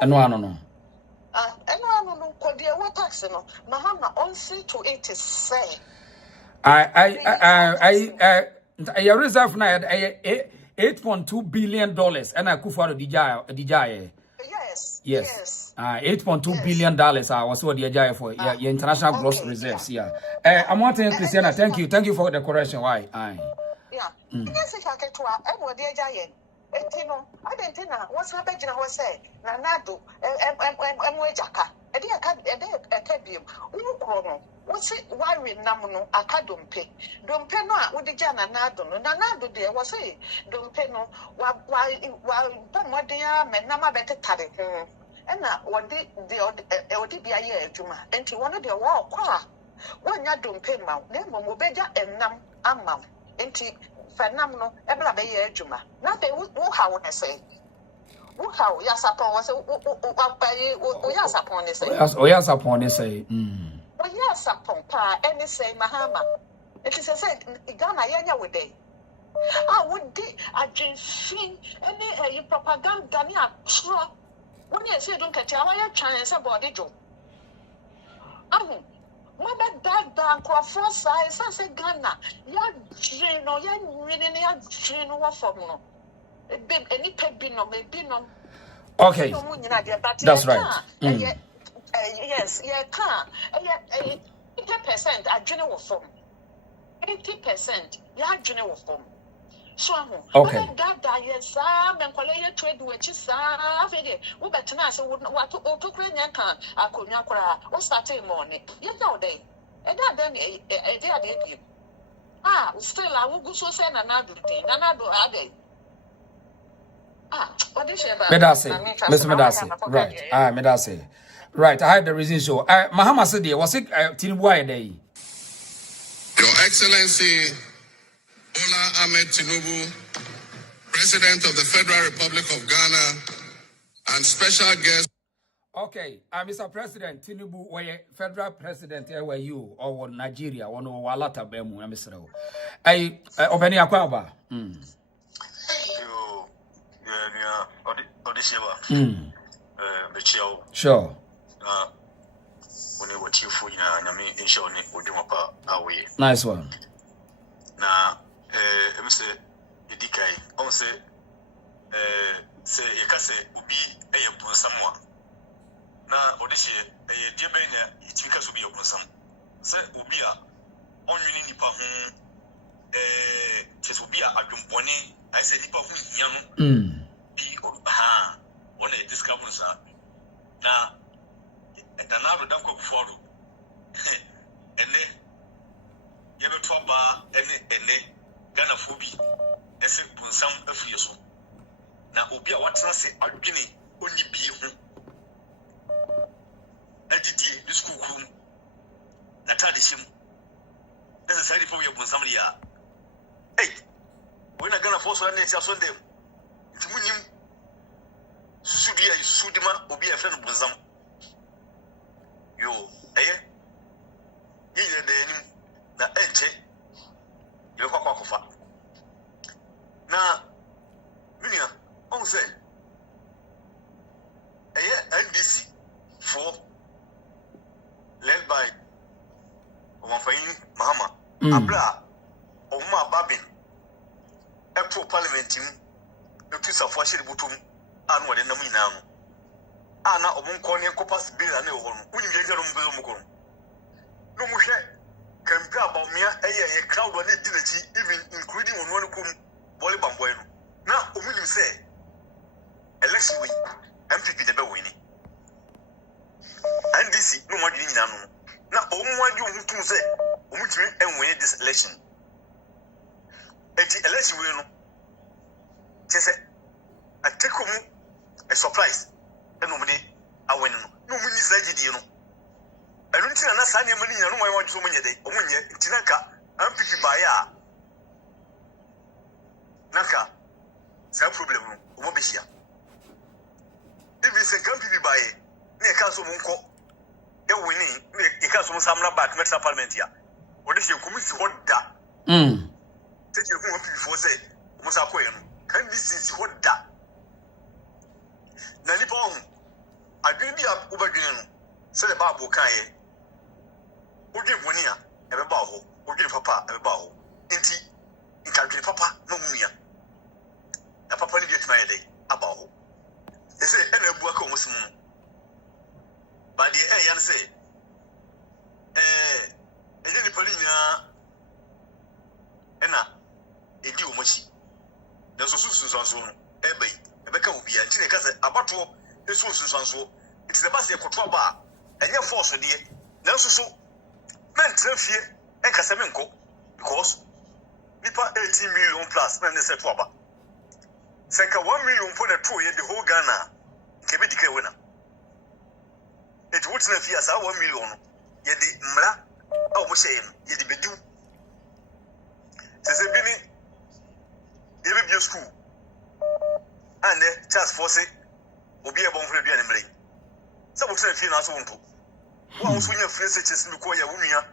And one no. What taxing? Mahama on see to it is say. I reserve now $8.2 billion and I could for the DJ. Yes. $8.2 billion I was what the Ajay for your international gross reserves. Yeah. I'm wanting Christiana. Thank you for the correction. Why? Yeah. Yes, if I get to our dear giant. I didn't know what's happening. I was saying, Nanado, and Wajaka, a dear Acadium, Uno, what's it? Why we namuno Acadumpe? Don't pay no, with the Jana Nado, Nanado, dear was a don't pay no, while Pamodia, Menama better tarry. And now, what did the Odibia Juma, and to one of the wall qua. One ya don't pay mount, then Mobeja and Nam Amam, and phenomenal, Ebla Bay Juma. Nothing how I say. How Yasapon was Yasapon is say. Oh, yes, upon this say. Well, Yasapon, pa, any say Mahama. It is a said, Ghana Yanya with day. I would dig a gin fin, any propaganda near true. When you say don't catch our chance about the job. Mother died down for size, I say Ghana. Ya drain or ya winning ya drain what for no. Any pebby no, maybe no. Okay. That's right. Yes, yeah, can't. 80% are general form. 80% ya general form. So, okay. That yes, and college trade which is savage. We better not say what to Ukrainian can. I could not cry. What starting morning? You know, they and that then a day. Still, I will go so send another thing. Another day. What is it? Medase, Mr. Medase, right? Medase, right. I had the reason so. Mahama said, was it Tinubu day? Your Excellency Bola Ahmed Tinubu, President of the Federal Republic of Ghana, and special guest. Okay, Mr. President Tinubu, where federal president were you or Nigeria, one of Walata Bemu, Mr. Obeni Akwaba. Sure. Nice one. Now, Mr. Edikai, also say, you can say, be a put someone. Now, Odisha, a dear Benya, it because will be open some. Say, Ubia, on Nipa home, Chesubia, Adumboni, I say, Nipa young, be on a discovery. Now, and another don't go follow. And then, you will talk about any Ghana phobia, as it put some of you. Now, Ubia, what's I say, Arguini, only be home. The school room, Natadishim, necessary for your Bonsamia. Hey, when I gonna force one nature Sunday, it's winning Sudia, Sudima will be a friend of Bonsam. Yo, eh? Either the enemy, the enche, your Quacofa. Now, Minia, on say, NDC 4. Led by Abra Oma Babin Epo Parliament the two of Washi Butum and what in the Minam. Anna Omunkoni Copas Bill and Ewan, when you get a Mukon. No more can grab about me a crowd on it, even including on one kum Bolibam Bueno. Now, Omu say, election week, MPP the winning. And this is no more than now, Omu you to say, Omu and win this election. And the election will say, I take home a surprise. And nobody, I win. No minister, you know. I don't think I'm not money. I don't want so many days. Omunya, Tinaka, I'm pretty by Naka, some problem. Obishia. If it's a company by near Castle Munko, you're winning. You can't some Samla back, Metro Parliament here. What is your committee? What that? Take your home before say, Musakoyan. Can this is what that? Nanipon, I didn't be up over again. Said the Babu Kaye. Who give Winia, a bow, who give Papa a bow. Inti, in country Papa, no Mumia. A papa get my day, a bow. They say, and a work almost moon. By the air, say, any Polina, Enna, a deal mochi. There's a Susan on zone, Ebay, a Becca will be a Tineka, a bottle, a Susan on zone. It's the Basia Cotraba, and your force of the Nelson. Men fear and Casamenco because Nipa 18 million plus men set Waba. Seka 1 million for the 2 year the whole Ghana can be declared winner. It wouldn't have years 1 million. Yet the Mla, oh, we say, yet the Bedu. There's a Bini, you will be a school. And the task force will be a bomb for the enemy. Some will say, if you're not want to. Once we have faces, Lukoya Unia,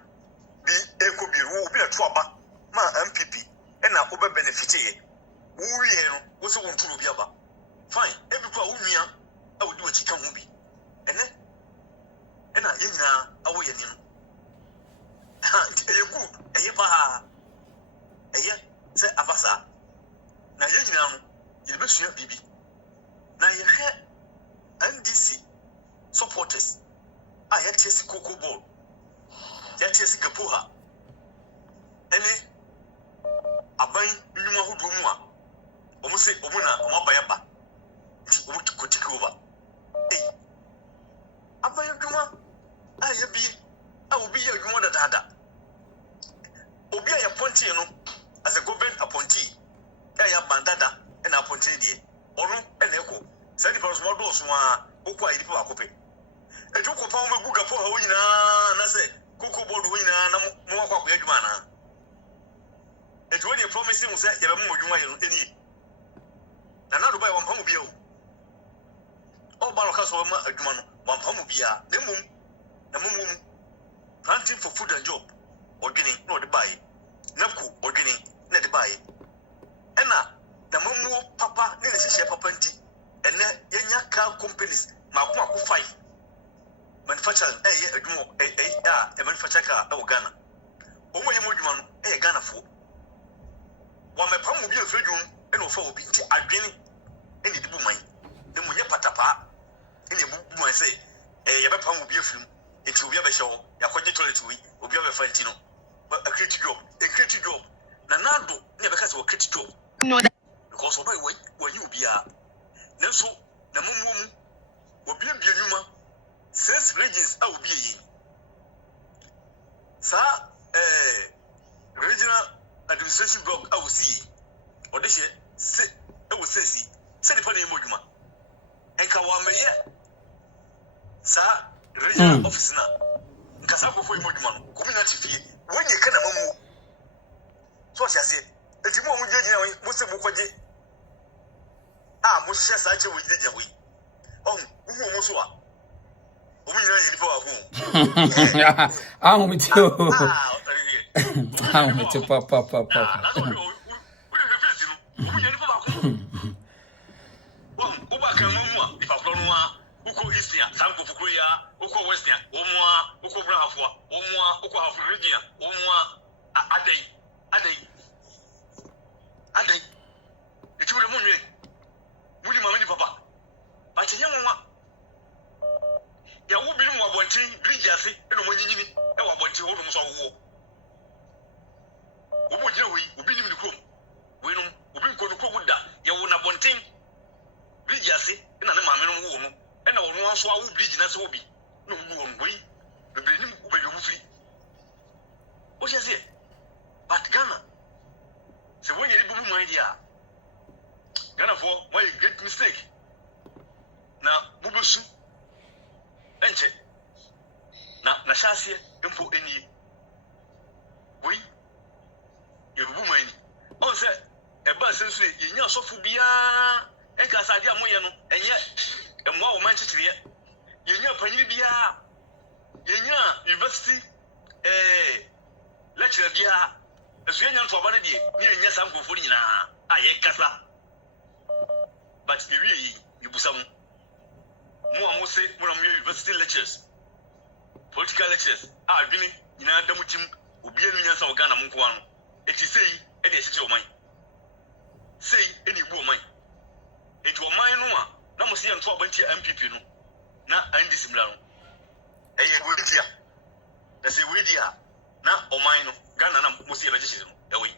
be Eco be will be a trouble, ma MPP, and a over benefit. Uriel was a one to Rubiaba. Fine, every Unia, I will do a chicken movie. And then, and I didn't know away in him. A yepa, a year, said Azaa. Now, you know, you must your baby. Now, you have NDC supporters. I had to cocoa ball. That is Kapuha. And a buying Numa who do more. Almost say Omuna, Mabayaba. To take over. Hey, a buying Duma. I will be a mother dada. Obi a Pontiano as a government appointee. I have Bandada and appointee. Onu and Echo. 70% more those who are quite a copy. A joke of Palma Buka for a winner, and I say, Coco Board winner, no more of Edmana. It's when you promise him, say, you're more you might any. Another by one Pomobio. Oh, Barocas or Edman, one Pomobia, the moon, planting for food and job, or guinea, no the buy, Naku, or guinea, not the buy. Enna, the Mumu, Papa, Nina Papa, and then Yanya car companies, Makuaku 5. Manufacturing a manufacturer of Ghana. Only Moduman, a Ghana for. One may probably be a free room and also be agreeing any woman. The Munya Patapa, any woman say, a Yapan will be a film. It will be a show, a quadritory will be a Fantino. But a critical job. Nanado never has a critical job. No, because of my way where you be a. Nelson, the Mumu will be a Numa. 6 regions will be Sir, regional administration block I will see. Or this year, I will say, say the party Mugma. And Kawame, Sir, regional office now. Casapo for Mugman, community when you can move. So I say, the Timo Mujan was a Mukaji. Ah, Musha Sacha with the way. Oh, who was what? I'm with you. I'm with you, Papa. Uko Eastern, Sanko Fukuya, Uko Western, Omwa, Uko Brahafwa, Omwa, Uko African, Omwa, Ade, so a wo bridge na so obi no wo ngoi the benim wo be free o je say but Ghana so when you bubu my idea Ghana for why you great mistake na bubusu enche na shasie info eni we you bubu my ni on say e ba sensu ye nya sofu bia enka sade amoye no enye emwa wo manchechire ye nya panyi bia ye nya university lecture bia esu ye nya nto ba ne de ni nya sam gofo nyina aye kasa but e wie yi busa mu mo se mo na mo university lectures political lectures adwini nyina da mutim obi enu nya sa o Ghana mo nko ano eti sei e de hyeche o man sei eni bu o man eti o man no a na mo se ye nto abanti MPP no na ndc mra no eye wedia da se wedia na o man no Ghana na mo se ye beje no ewe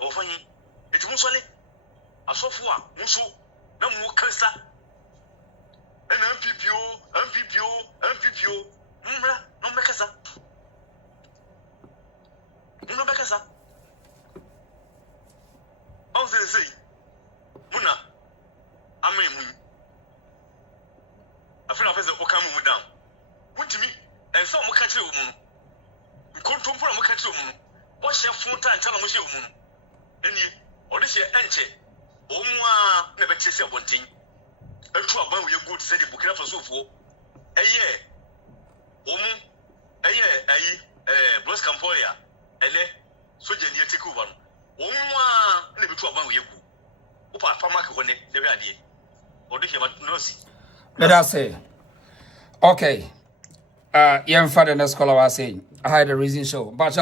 o fanyi eti mo sole asofo a muso na mo krista ena MPPO mra no mekasa on say muna amemu afina pese o kam mu down mutimi enso mo ka kire wo mu nkontompo mo ka kire wo mu wo hye funta ncha na mo hye wo mu eni o de hye enche o mu a na be chese abontin etu aban we good say the Burkina Faso fo eye o mu eye ayi Bros Camporia ele soje ni take over no o mu a na be tu aban we good o pa fa mark woni de be ade o de hye ma no si let us say okay young father na scholar was saying I had a reason show but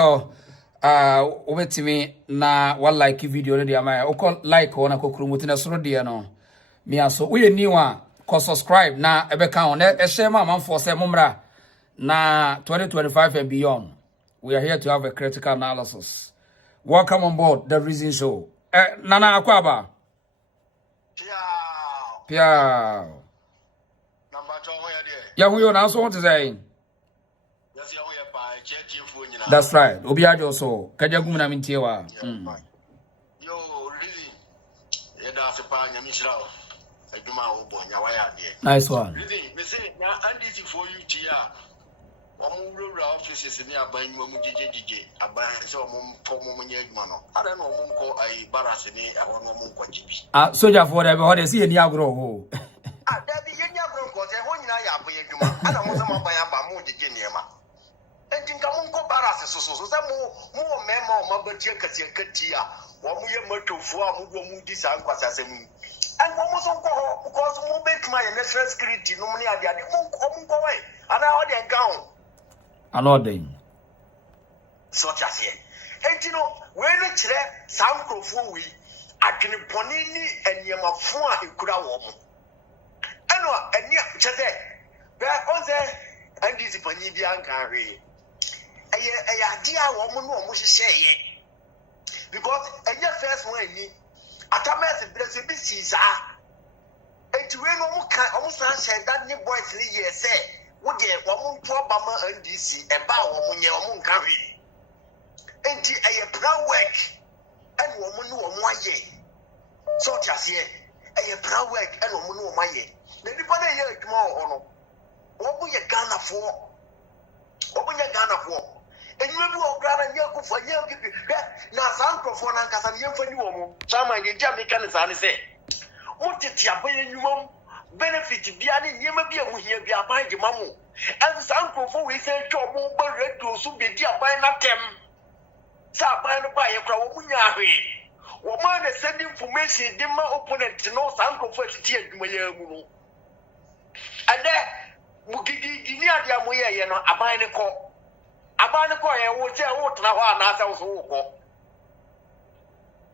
obetimi na one like video no dia mai o call like wona kokrumuti na soro dia no me aso we ni wa ko subscribe na ebeka on e share ma manfo say momra na 2025 and beyond we are here to have a critical analysis. Welcome on board the reason show. Nana akwaba pia number 2 where there ya huyo na so what to say. That's right. Obiajo so kajagum na mintiewa. Yo really yeda sepa nyamishirawo. Aduma wo bonya waya de. Nice one. Really me say na andisi for you tia. Omo wura offices ni aban mu jejejeje aban se omo to mo nya aduma no. Ada no omo nko ai barase ni ahọ no omo nko jibi. Soldier for there ho dey see eni agro ho. Da bi yeni agro nko se ho nyina ya aban aduma. Ana mo se mo aban aba mo jeje niema. Entinka munko barase so se mo mema o mabatie kasia katia wo mu ye matofo a mo mu di sa nkwasa asem and wo mo so nko ho because mo bet my national security no mni ade munko wai ana o de gown anodin so tiase entino we no kire sankrofo wi adwene boni ni eniemafo a ekura wo mo eno eni chese be onze ndisi panyi bi anka hwe eye dia wo mo no mo hyehyeye because enya first one ni atames bless bi sisa enti we no mo kan o mo san share that ni boys ni ye say wo de wo mo to ba ma NDC e ba wo mo nye wo mo nka hwe enti eye proud work and wo mo no wo mo aye so tiase eye proud work and wo mo no wo mo aye na nipa na ye adwuma wo no wo mo ye Ghana fo enywe bi ogara nye kufa nye gibi na sankrofo na nkasa nye mfani wo mu chama ye dia meka ne sa ne se mutiti abaye nyumam benefit bia ne nyema bia mu hia bia aban de mamu en sankrofo we se twa mo ba radio so be dia aban na tem sa aban no ba ye kra wo munya ahwe wo ma na send information de ma opponent no sankrofo atiti adwuma ya mu no ade mugigi ni ade amoye ye no aban ne ko ye wo je wo tena ho ana asa wo so wo ko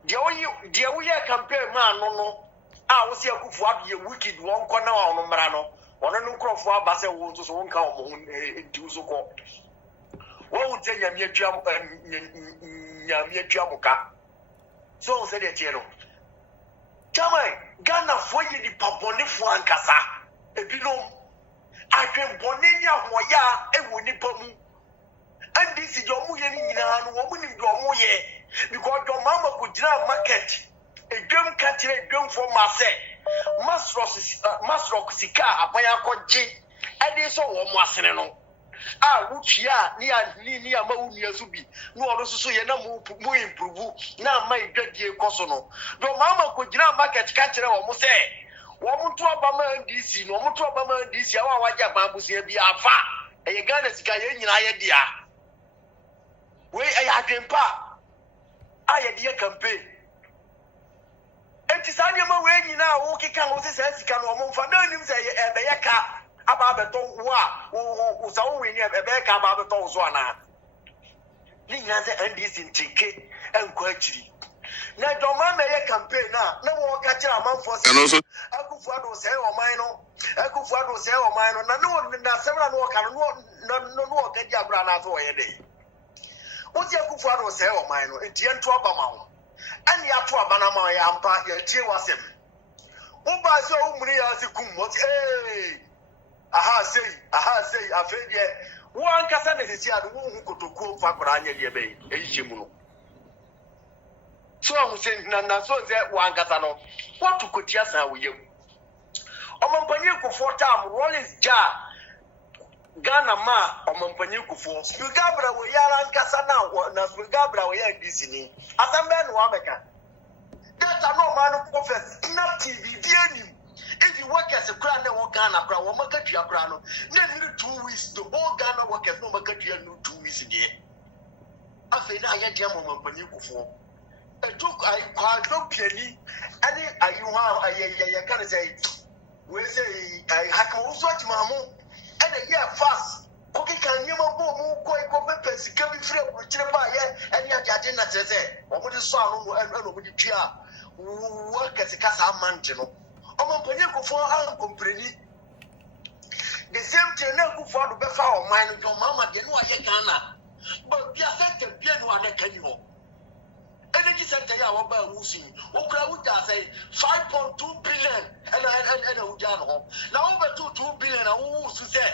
de wo ye campaign man no a wo se akufu abie wicked won ko na wo no mra no wono no nkrofo abase wo so wo nka wo ndi so ko wo je nyame atwa muka so se de tie no chama Ghana fo ye di papone fo ankasa ebinom adwembonenia hoya ewo nipa mu and this is your muye ni nyina no wo nim do moye because your mama could jira market edwem katire edwem for mase masrok sika abaya koje ade so wo mo asene no wutia ni ama unia so bi no ono so ye na mu improve na ma idwadie koso no do mama ko gina market ka kire wo mo se wo mo to obama NDC no mo to obama NDC awa waje ababusia bi afa eye Ghana sika ye nyina ye dia we eye adwempa aye dia campaign enti sa nyama we nyina wo keka wo se sika no mo mfa na nim se ebe ye ka ababeto wa usawo we ni ebe ka ababeto zo ana ni nyanze NDC ntike enko akiri na doma me ye campaign na wo ka kira amanfo se akufu ado se o man no na no na semra no ka no ka di abra na so ye dey wo ti akufu ado se o man no enti ento aba ma ho ani ato aba na ma ya ampa ya tie wasem wo ba se o muri ya se kum wo ti aha say afedie wo ankasa na sisi ado wo hu kotokuo fa kora anya die be eyiche mu no so hu se na so ze wo ankasa no what to kotia san wo yem omampanyi kufo tam Rollins ja Ghana ma omampanyi kufo Spigabra wo yara ankasa na Spigabra wo ya ndisi ni asambe no ameka data no man ko first na TV die if you work as a crown, they work Ghana crown, one market your crown. Then 2 weeks, the whole Ghana workers no market your 2 weeks in the year. I feel I had your moment when you go for. I took I don't penny, and I can't say, we say, I hack also to Mahama, and a year fast. Okay, can you go peppers, can be free of and your judging that says, or what is son and over the chair, work as a casa mountain. The same thing na ku for do be fa o man no mama de no aye Ghana but bia sector bia no ane kan ho energy sector ya wo ba wusi wo kra wo da say 5.2 billion and wo ja no na wo be 2 billion na wo su say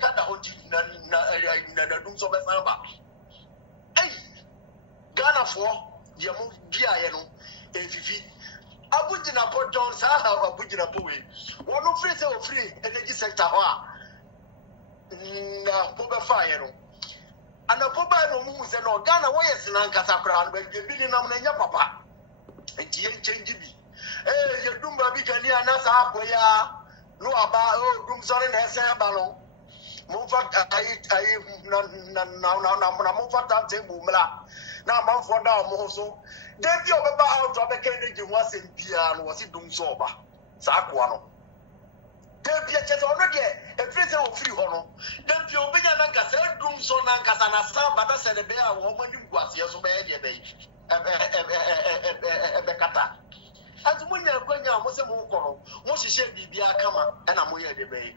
kada ho na Dumsor be fa ba Ghana for ye mo bia ye no efifi Abujina po John Saha Abujina po we. One free say free energy sector ho na po be fire no. Ana po ba no mu se no Ghana wo yes na nkasa kra no be bi ni nam na nya papa. Enti en change bi. Ye dumba bi kani ana sa ko ya no aba Dumsor na ese aba no. Mo fa ai na mo fa ta te bu mla. Na man for da mo so. Debi obeba out obeka energy wasem bia no wasi Dumsor ba sa akwa no debi chete ono de efiri se ofiri ho no debi obenya na nkasa Dumsor na nkasa na sa bada se de be a wo mani gwase so be de be kata azumunya kwanya mo se mo koro mo hihye bibia kama na mo ye de be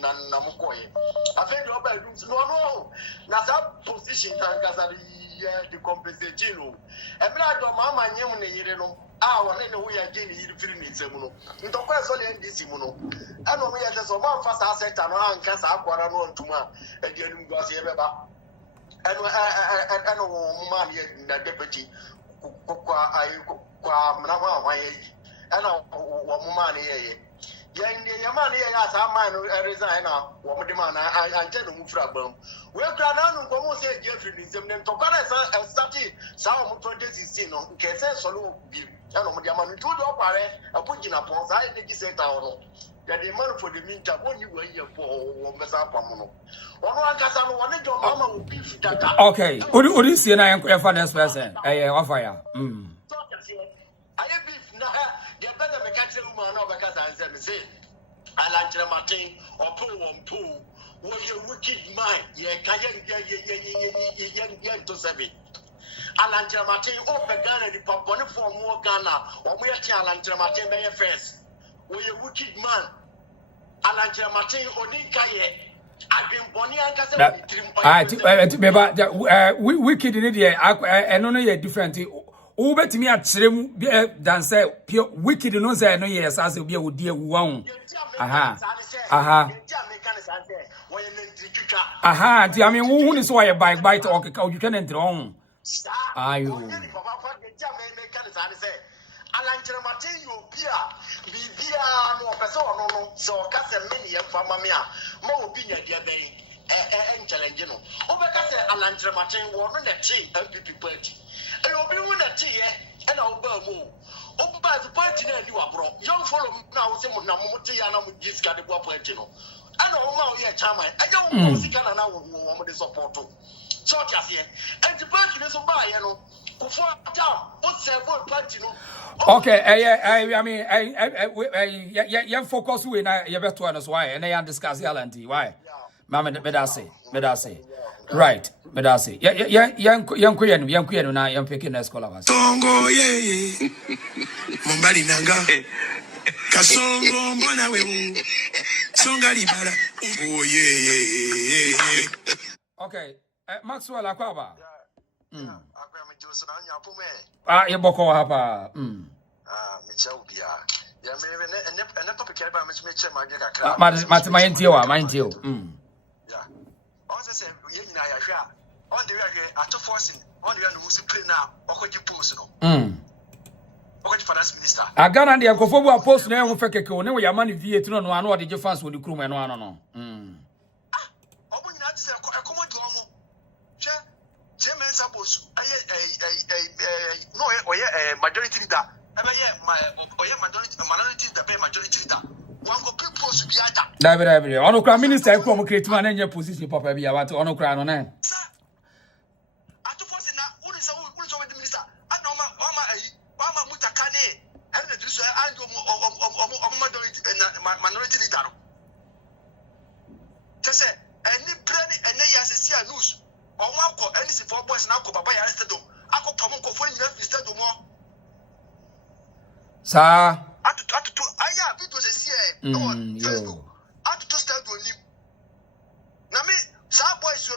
na mo koye afendi oba Dumsor no na sa position na nkasa the compensation no emira do mama nyem ne yire no wone ne wo ya je ne yire firi ne nsemu no ntokwa so le ndisi mu no ana mo ya se so ma fa sa sector no anka sa akwara no ntuma adi anum gwase ye beba ano wo ma ne na deputy kwa mna kwa ye ana wo mo ma ne ye ya ma ne ya sa ma no resign na wo mo de ma na anje no mu fira gbam we kra na nu ko mo se je firi ni sem ne to kwa na start sa mo 2016 no nke se solo bi ana mo de ma no to do kware abugina pon sa energy sector no ya de man for the meantime oni we ye for wo mesa pam no ono ankasa no woni jo mama wo bi data okay odi sie na en fa next person wa fire aye beef na de better me catch them man na because answer me say Alanchira Martin or Poo was a wicked mind. Ye to seven. Alanchira Martin open Ghana the Paponi for more Ghana or we are Alanchira Martin by your first. Was a wicked man. Alanchira Martin Onikaye. I've been Bonnie and Wicked in India. I don't know, you're different. who bet me at Trim than say pure wicked no say no yes as will be a would dear one. Aha. I mean who is why a bite or you can enter on. Ayo. Alanjere Martin you bia no person no so kase many and famamia mo obinya dia dey challenge no obeka se Alanjere Martin wo no na chi MPP party e obi wu na chi ye e na oba mu oba the party na ni wabro young follow na wo se mo na mo ti ya na mo giska de bo party no ana o ma o ye chairman aja wo sika na wo mo de support so tiasie and the party no so ba ye no kufo down o se bo party no. Okay, I mean, I focus with you better on us why, and I discuss Yalanti why. Mama, Medase, right, Medase. Young Queen, now young picking a scholar. Tongo, ye, Mombari Nanga, Casongo, Monawe, Songari Mara, oh, ye. Okay, Maxwell Aquaba. You boko hapa. Michaubia. Ya me and topic about Miss Mitchell, my dear. Yeah. Also say, Yen Naya, on the way after forcing on the who's play now, or could you post no? What finance minister? I got on the Uncle post now for Keko, no, your money via to one or did you fast with the crew and one no. Suppose no majority leader. Minority the pay majority leader. One go post be ada. Ono kra minister come create man any position papa be about ono kra no na. Atu force na uni so with the minister. And oma mutakane and the so and minority leader. Just say any plan and yes news. Omako anything for boys now ko baba ya arrested do ako pamon ko for nyina fi stand mo sa atu aya video se see no atu stand do ni na me sa boys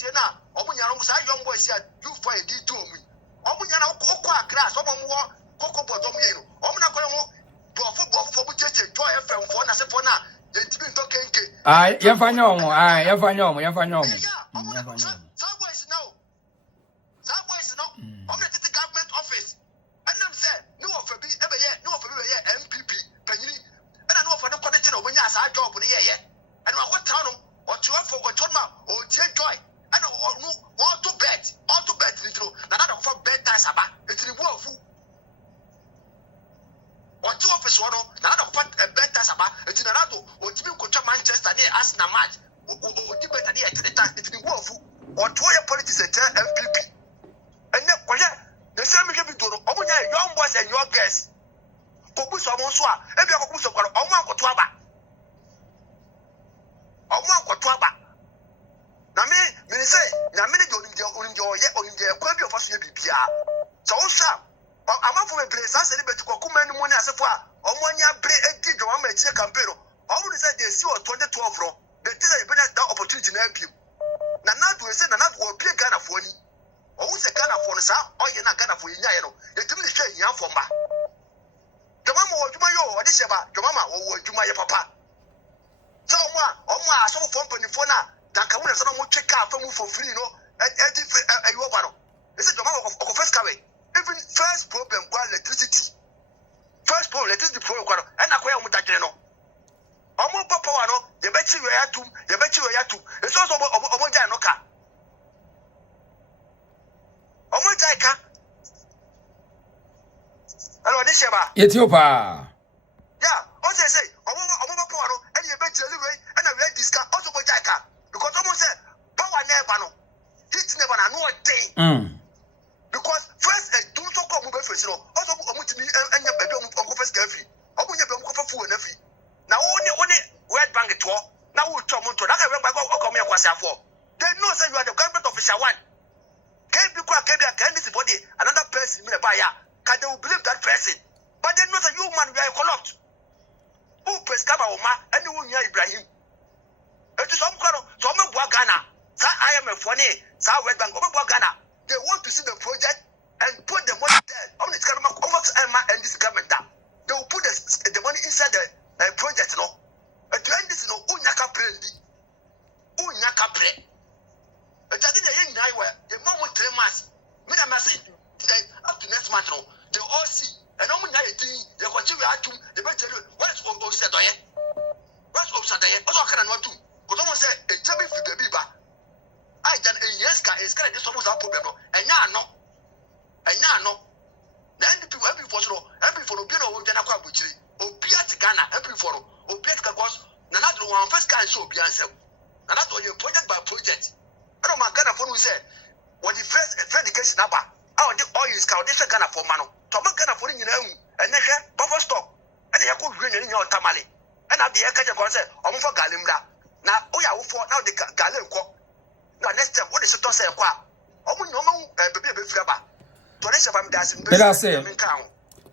ye na omunya no sa young boys ya you for a do mu omunya na okọ akra so mo wo koko bodom ye no omuna ko ho bofo bu cheche to FM for na se for na entibi to kenke ye fanya omo ye fanya omo I'm not the government office. And I'm saying, no for be ever yet, no for be MPP, Penny, and I know for the connection of when you ask our job with the year. And what town or 12 for what or J Joy. I know all to bet, little, another for bed ties about it's the wolf. Or 2 office one, another for a bed ties about it's in another, or to be control Manchester near Arsenal match, or debate near to the time, it's the wolf, or 2 politics at MPP. And the same people do young boys and young girls. Kobuso Monswa, every Kobuso or Oman Kotwaba. Now, me say, Namini on the Quabi of us, so, sir, I'm not from a place. I said, but to Kokuman money as a far. On 1 year, play a gig of a campaign. I would say they see 2012 from the thing that opportunity to help you. Now, not to say, not will play Ghana for you. Who say Ghana for us? Oh, you're not Ghana for you. You tell me the shame you for me. Your mama or Jumayo or this about your mama or Jumaya papa. So, I saw from Penifona that can win a son of check out from for free, no, and you are. This is your mama of first carry. Even first problem was electricity. First problem, electricity problem, and I quite with that general. Omo papa no, you bet you are two, It's also Omo Janoka. Hello, this is Ethiopia. Yeah, also say, and you bet delivery, and I read this car also with Jaka because almost said, power never no, he's never no day. Because first, a Dumsor come over first, also me and your bedroom on first every. Open your bedroom for food and every. Now, only red bank it war. Now, we'll come to that. I remember come here was for. They know say you are the government official one. Can't be body, another person in a buyer. Can they believe that person? But they know that you man we are corrupt. Who prescribe our man and you near Ibrahim? It is some kind of Ghana. I am a funny, South West Bank, Ghana. They want to see the project and put the money there. month, they all see. And I'm not a thing, they continue to the better. What is Exp0sed? What's Exp0sed? Also, I cannot do. Because almost say a chubby for the Biba. I done a yes, is kind of this almost a problem. And now, no. Then people happy for so, happy for Obino, Janaka, which is Opiat Ghana, happy for Opiat Cagos, Nanado one first kind show be answered. And that's what you project by project. I don't mind Ghana for who said, when the first education number, how the oil is counted Ghana for Mano, Toma Ghana for you know, and then buffer stock, and they could bring in your tamale. And I'll be a catcher concert, for Galimda. Now, we are for now the Galim. Now, next time, what is it to say? Baby Flabba.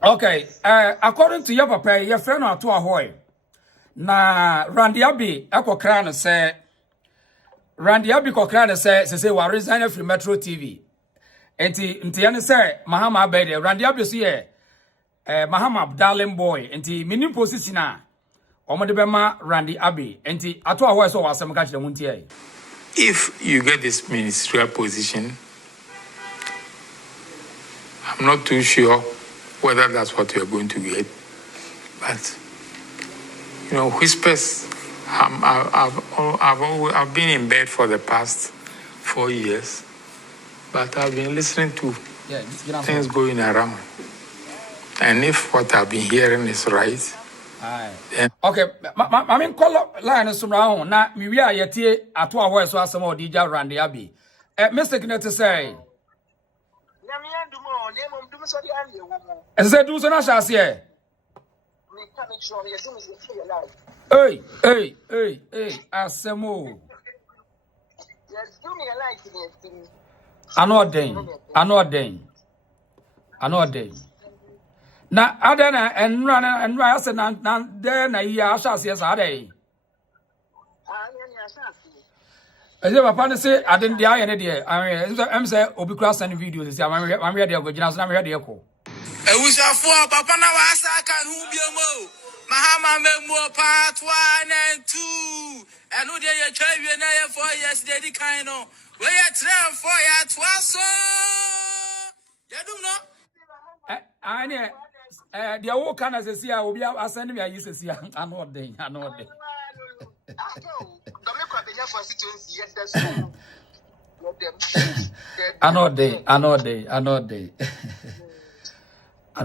Okay, according to your papa, your friend or to a hoy. Na Randy Abbey, Echo Crown say, Randy Abbey Cochrane say, we resign from Metro TV. Enti say, Mahama Bede, Randy Abbey say, Mahama darling boy, enti mini position na, Omodebema Randy Abbey, enti ato a hoy so was some catch the muntie. If you get this ministerial position, I'm not too sure whether that's what you're going to get, but you know, whispers. I've been in bed for the past 4 years, but I've been listening to things going around, and if what I've been hearing is right. Okay, I mean, call line is around now. We are yet here at 2 hours or some more DJ Randy Abbey. Mr. Kenneth say. I said, do so much as here. Hey, Asemo. I know a day. Now, Adana and run and rise and then a year shall see us a day. As if upon say, I didn't die any day. I'm saying, Obicross and videos. I'm ready to go. I'm ready to go. I wish I for Papa Nawasa can who be a mo. Mahama Memo part 1 and 2. And who dare you try you 4 years, daddy kind of. Where you try 4 years, twice. You do not. The whole can as a see, I will be sending me a use to see. I know day. I know day. I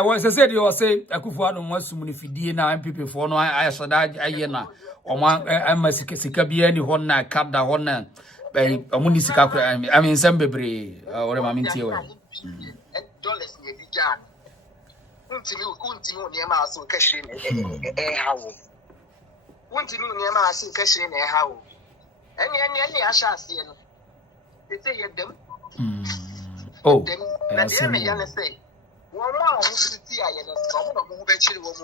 was said you say I could find one so many fidie now and people for no I said I na or one I must be any one na cut that one by a municipal I mean some baby or a minty away. Dollars near the jan. Until near my so cashing a how. Until near my so cashing a how. Any ashas here. They say them. Oh, I say, one more city, I am a move at you. One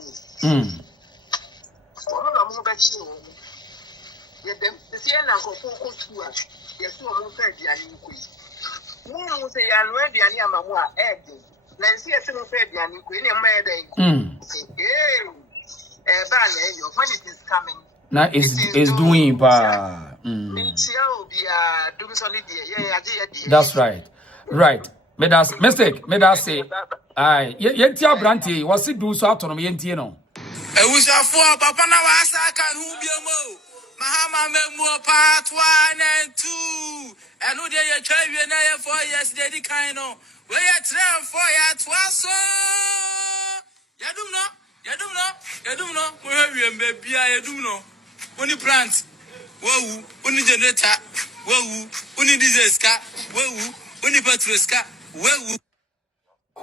move at you. Yet them, the Sienna go for us. Yes, two more fair, the Aniqui. Moon say, I'm ready, and Yamama, egg. Nancy, a single fair, the Aniqui, and a banner, your money is coming. Now is doing pa. That's right. Right. Made us say. Aye. Yentia Branty, was it do so autonomy yentino? I wish I for Papa Nawasa can who be a mo. Mahama Memo part 1 and 2. And who dare you try you 4 years, daddy kind of. Where you try 4 years, twice. You do not. Where you baby, I do know. Only plant. Whoa, only generator. Whoa, only diesel car. Whoa, only petrol car. Whoa.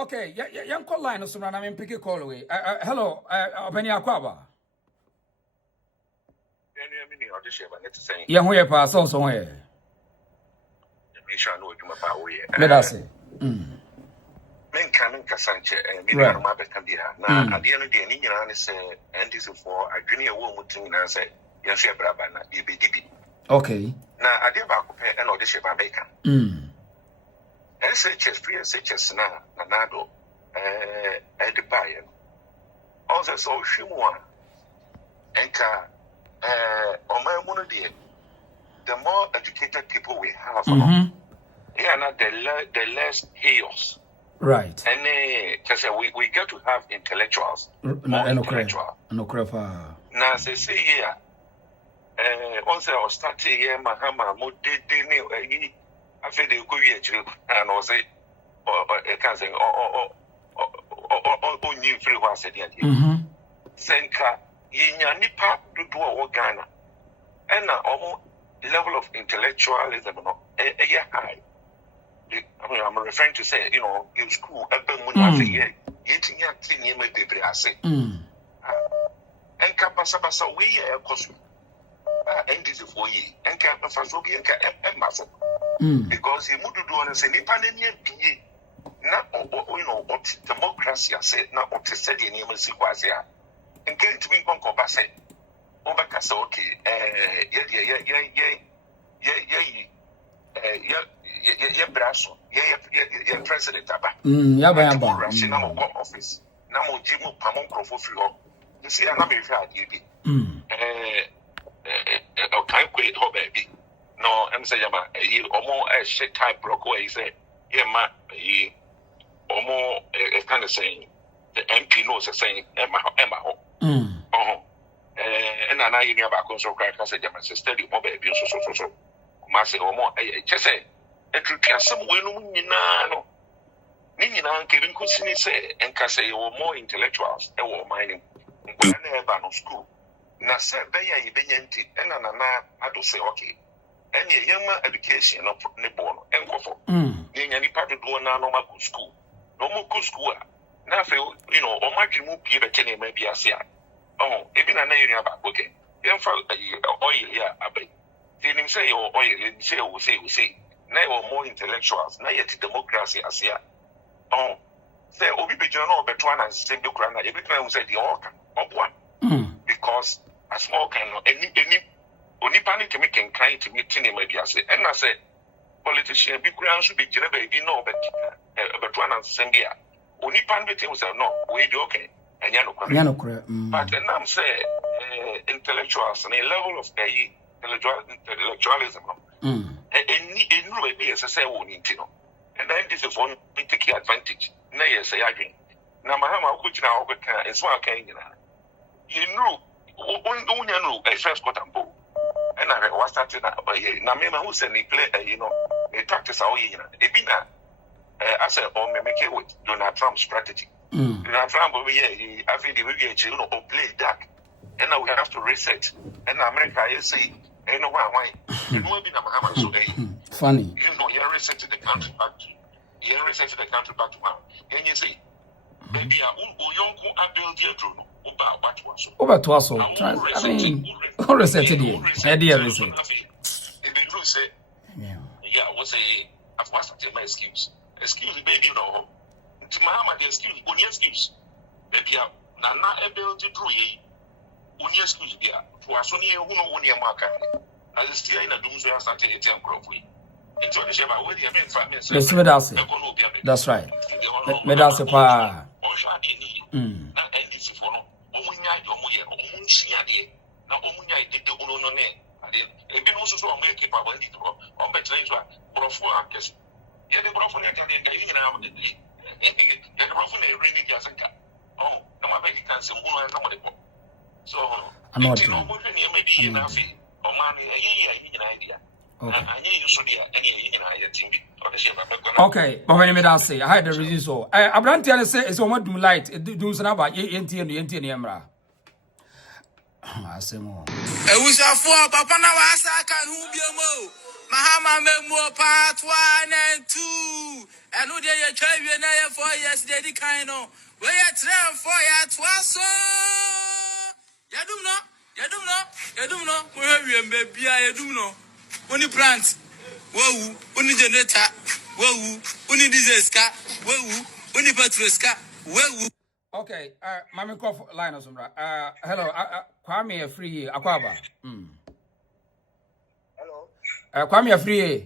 Okay, young call line of someone. I mean, pick a call away. Hello, Benny Aquaba. Young way pass also here. Let us say. Men coming Cassanche and Miriam Mabecambia. Now, at the end of the day, I say, and this is for a junior woman to me and say, yes, Brabana, DB. Okay. Now, I did back and audition by Bacon. SHS, free SHS now, Nanado, and the buyer. Also, so Shimua, Enka, or my one of the more educated people we have. the less chaos. Right. And we get to have intellectuals. More intellectual. Now, say here, once I was starting here, Mahama, I feel they go here, and I say, I can't say, new free was said, Senka, Yinya Nipa, do Ghana, and now level of intellectualism, high. I'm referring to say, in school, I say, eating your thing, you may be and Kapasabasa, we are cosmic. And this is for ye, and Kapasasobi and Muscle. Because he would do on a semi pandemic, not what democracy said, not what is said in Yemen, and get to be Concopasse. Overcast, okay, Brasso, President Abba. Russian office. Now, Jim Pamon for free. You see, I'm not very proud, can't quit, baby. No, I'm saying, almost a shit type broke away. He said, almost kind of saying, the MP knows a saying, Emma. And I know about console crack. I said, my sister, you more baby, so. Master or more, just say, a true some winning, Nina, Kevin Cousin say, and Cassay or more intellectuals, they were mining. Never no school. Now, said, Baya, Benyanti, and Anna, I do say, okay. Any young education of Nippon and Coffo. Any part of one no more good school. No more good school. Now, or my dream be the Kenny maybe I say. Oh, even an area about okay. Young fellow, oil, yeah, I bet. Didn't say oil, say, we say. Now more intellectuals, now yet democracy as here. Oh, say, Obi Journal, Betwan and St. Ukraine, every time we say the organ of one. Because a small kind of any only panic to make and kind to meet him, maybe I say. And I said, politician, big ground should be Geneva, no, but Betwan and St. Only panic was no, we do okay. And but then I'm say intellectuals and a level of intellectualism. And no idea as I say, and then this is one take advantage. Now, yes, I agree. Now, Mahama, which now is one kind. You know, I first got on board. And I was starting now, who said he play, a tactics all year. I said, or make it with Donald Trump's strategy. Donald Trump, I think the will or play that. And now we have to reset. And America, you see, ain't no why. You know, so funny. You know, you're resetting the country back to one. And you see, maybe I young build your drone. Over to us, I mean, all resetted here. Idea reset. Yeah, was I've watched my excuse. Excuse me, baby, to Mahama, the excuse, only excuse. Baby, Nana able to do ye. Only excuse, dear. For us, only who know when you're marking. As it's still in a Dumsor, starting a temp crop. It's only about where the men 5 minutes. Yes, that's right. Medals of power. Not ending for no. Omunya, Omunya, now Omunya did the Uno name. And then, a also so make it when it on better for 4 actors. Yeah, the Brofon oh, no, my baby can't say one. So, I know what maybe enough or money a year. Okay, but when I say I had the reason so. I don't tell you say it's what do light do some about Emra. I say more. It was a 4 Papa Nawasa can who be a mo. Mahama Memo part 1 and 2. And who dare you tell you 4 years, Daddy Kino. Where you travel for ya twas. Yadumno, where you may be a Yadumno. Only plant, whoa, only generator, whoa, only diesel car, whoa, only petrol car, whoa. Okay, Mammy Cough Linus, hello, Kwame a free Aquaba. Hello, Kwame a free.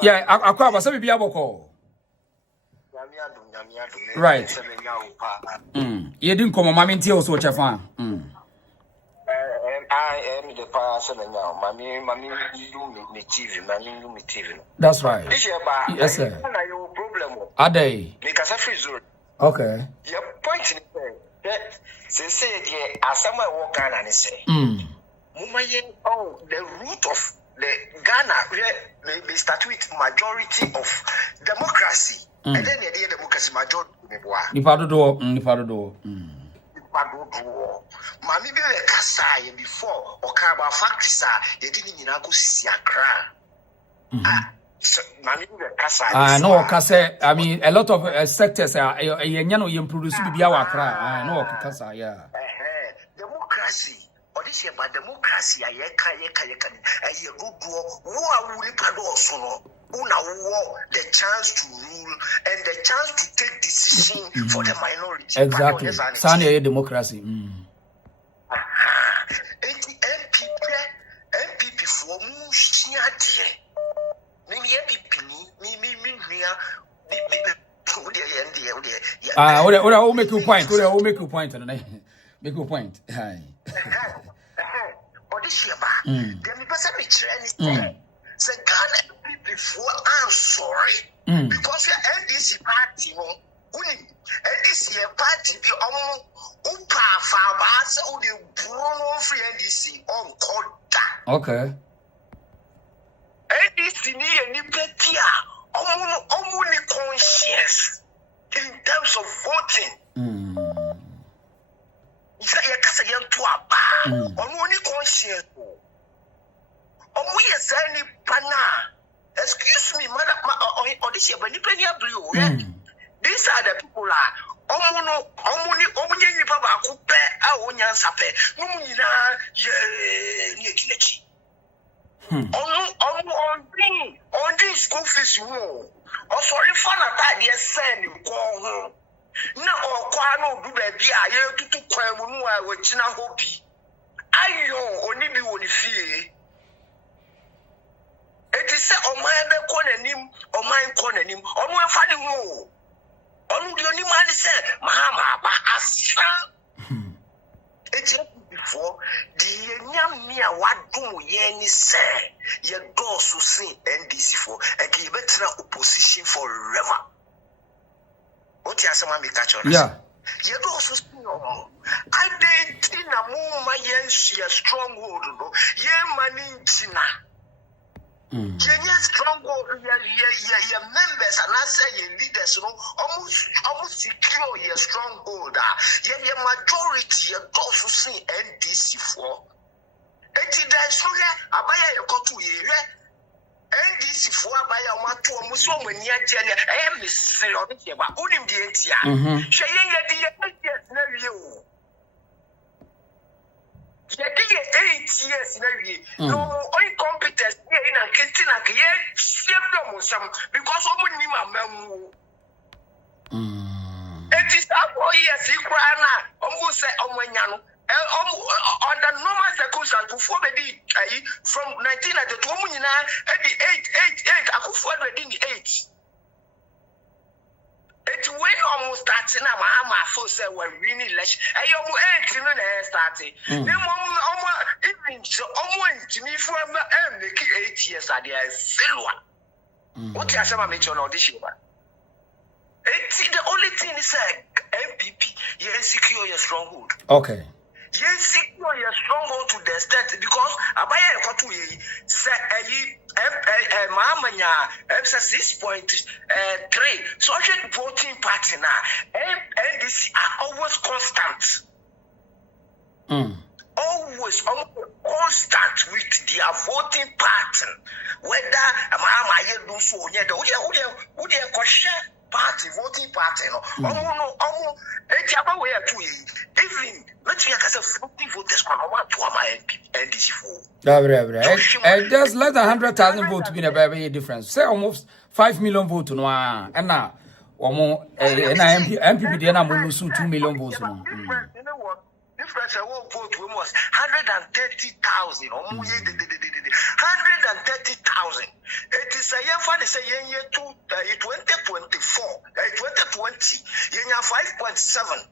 Yeah, Aquaba, some be able call. Right. You didn't come on, Mammy Tio, so much fun. I am the person now. Mammy, do me TV. That's right. This year, yes, sir. Problem. Are they? Because I free zone. Okay. Your point in that, say, as someone walk on and say, oh, the root of the Ghana, they start with majority of democracy. And then the democracy majority. Mami be a kasa before or Kaba factories are you didn't in Uncle Siakra. Mami be a kasa. I know Kasa. I mean, a lot of sectors are you produce Biawa cry. I know Kasa, yeah. Democracy. Or this year, but democracy, I a good war, the chance to rule and the chance to take decision for the minority. Exactly. Sanya democracy. MPP for Mushiadia. Maybe MPP, I make you point. I make you point. Make you point. Hi. Or this year, then the person be training. Say Ghana before I'm sorry. Because your NDC party, NDC party be Upa Fabasa or the Bruno free NDC on Koda. Okay. NDC ni Nipetia, only conscious in terms of voting. You say you can't say you to a bar, only conscious. We are any pana. Excuse me, madam, or this year, but blue. These are the people are omuni papa kupe a onya sape. Numina ye kinechi. On this school fees you know. Or sorry for that dear send you call. No or kwano do baby I to kwamunu I will china hobby. Ayo only be on the fee. It is said, "Oh my, be calling him, oh my, calling him, oh my, funny more." Only the only man said, "Mahama, but Azaa." It's before the Yamia what do ye say? Ye go so see NDC for and give better opposition forever. What you say, Mami Kacho? Yeah. Ye go so see no. I didn't in a move my yes, ye stronghold, no. Ye money China. Stronghold, your members and I say your leaders, almost secure your stronghold. Your majority, your those who see NDC for. And that's so that Abaya you go to NDC for Abaya Matu almost so many Jenny. I am Miss Selonia, but only the India. Shaying you. You 8 years no incompetence in a kitchen because it is 4 years he cry almost say under normal circumstances before from 1992 at the 8 I could forward the 8. It's when almost starting now, Mahama for say we're really less. I almost 8 starting. Then even so almost to me for making 8 years at the silver. What you say, make your audition? It's the only thing is MPP, you secure your stronghold. Okay. You secure your stronghold to the extent because Abaya Kotu say Mahama Exp0sed 6.3. Social voting party now NDC are always constant. Always constant with their voting pattern. Whether Mahama do so, who they question party, voting party, no. Even let's make us 40 voters. I want to my NDC for. And there's less than 100,000 votes being a very difference. Say almost 5 million votes no. And now, MPP then I'm going to 2 million votes no. Difference I won't vote was 130,000 or more 130,000. It is a year for the year 2024, 2020, year 5.7.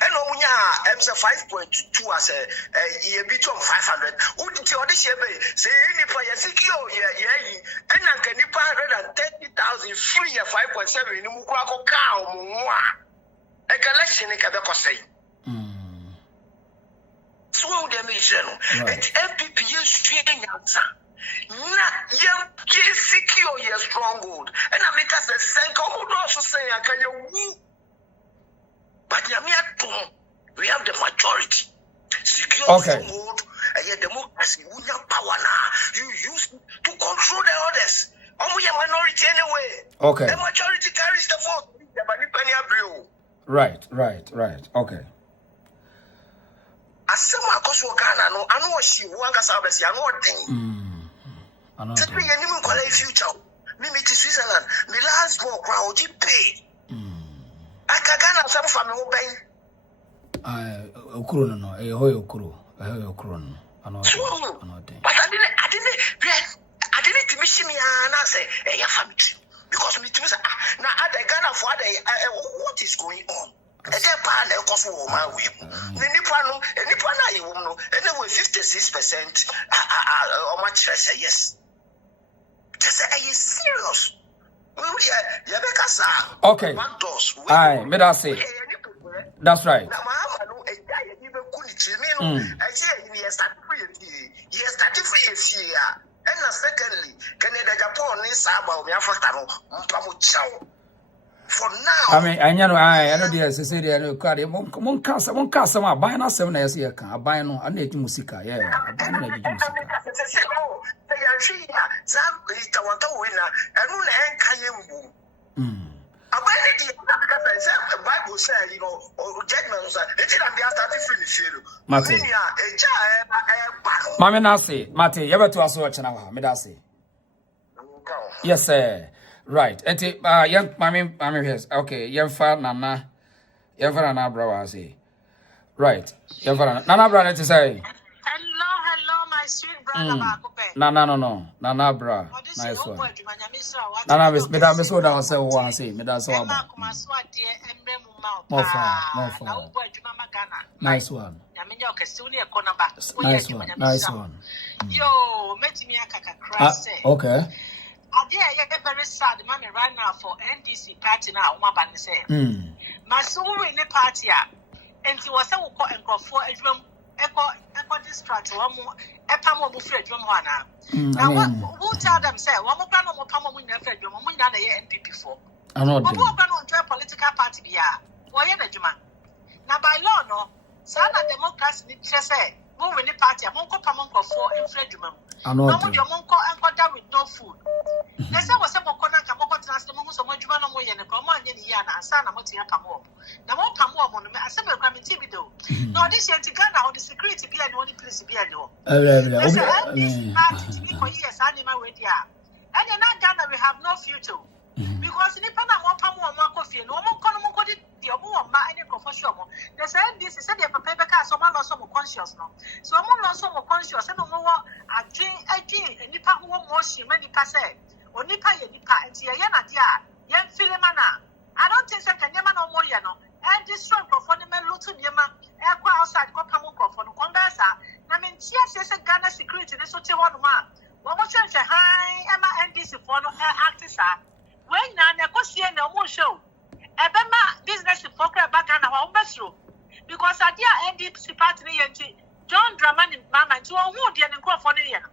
And Omunya MC 5.2 as a bit on 500. Would the audition say any player secure and Uncle Nipa 130,000 free at 5.7 in Mukwako cow a collection in Kabako say. So the mission at MPP straight answer. Young secure your stronghold. And I make us a Senko would also say I can you. But we have the majority. Secure stronghold and your democracy. We have power now. You use to control the others. We are minority anyway. Okay. The majority carries the vote. Right. Okay. As someone across Ghana, no, I know she won't get service. I know thing. Tell me, you need to future. Me to Switzerland. The last go crowd, you pay. I can get some from your bank. Okuro no, Okuro. I know. But I didn't miss me and I say, hey, family. Because me too, now at the Ghana for what is going on? And then pan a cost for my way. Any 56% or much less, yes. Just are you serious? Okay. Aye, me that say. That's right. And secondly, Canada, Japan, Saba, for now. I mean, I know the necessary. I know carry one cast my buying us 7 years here. I buy no, I need musica. Yeah, I buy no musica. I buy the Bible said, you know, judgments. It's not the starting finish. Mammy Nasi, Mate, you ever to us watch now, Medasi? Yes, sir. Right. Young mammy, yes. Okay, young father, Nana, young father, Nana, bro, I say. Right. Young father, Nana, brother, to say. Hello, my sweet brother. No. Nana, bra. Nice one. Nana, Miss what I say, one say, Medas one. More far. Nice one. Nice one. Yo, met me a Cries. Okay. I get very sad, mommy, right now for NDC party now. My band say, my soul in the party, and he was so called and go for a drum. Echo distract one more, a pamo buffet drum one. Now, who tell them, say, one more panel more pamo win a fed drum, we not a NPP for. I know. One more panel to a political party, yeah. Why, Juma? Now, by law, no, Sana democracy, just say, move in the party, a monko pamonko for in Fredjum. I know. Your monko and got down with no food. They say, was some corner come over to us the moment so much man away and a command in the Yana and Sana Motia Pamo. Now, won't come on a several coming TV though. No, this year to Ghana on the security be and only place be and no. This party to me for years, animal with ya. And in Ghana, we have no future. Because in the Panama, Pamo, coffee, no more common the more any professional. They say this is a paper cast, so much conscious no. So I'm not so conscious and no more. I drink, and Nipa who more she many passe. Or Nipa, and Tiana, young Philemana. I don't think I can never know more, you know. And this strong for the men look to Yama, air outside, go Pamoko for the conversa. I mean, yes, a Ghana security, this what you want, man. One more chance, high Emma and this for no artist. When I go see no more show. Ebema business for back and our own because I dear NDC party John Draman Mama to a wood and crop for the year.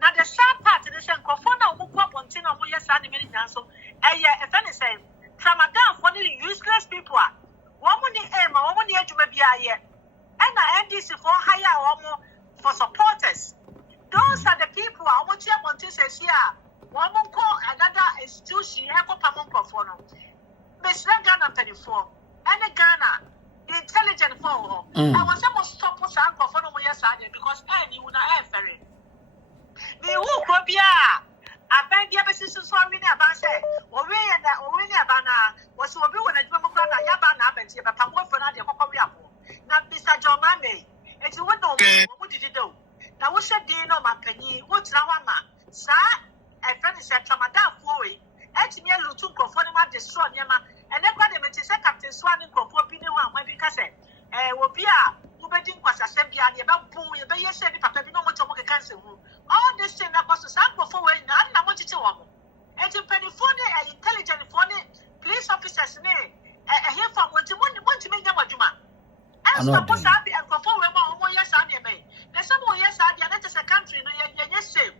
Now the sad part is a crofona who crop on Tina Moyas animated so if anything, Tramadan for the useless people. One money aim, one money to be a year. And I NDC for higher or more for supporters. Those are the people I want you to say here. One more call another institution, Echo Pamon Profono. Miss Ghana 34, and Ghana, the intelligent for I was almost stop with Uncle for no yesterday because you would not have ferry. The Wukobia, I beg the opposition so many about say, or we and that, or we never was so we when a Democrat, Yabana, but you have come for the Hokobia. Now, Mr. John Mammy, and you would know what did you do? Now, we said, Dino Mampany, what's Rawama, sir? A friend is a Tramadan for it. And me a little for the destroy Yama, and then when they say Captain Swan and Copo Pino, when we can say, will be a Ubedin was a Sebia, about boom, you better say the papa, no much of a cancer. All this thing that was to sample for when I want you to want. And to Pennyphone, intelligent phone, police officers, a here from what you want to make them a Juma. And suppose I be and perform more yes, I may. There's some more yes, I that is a country, no, yes, same.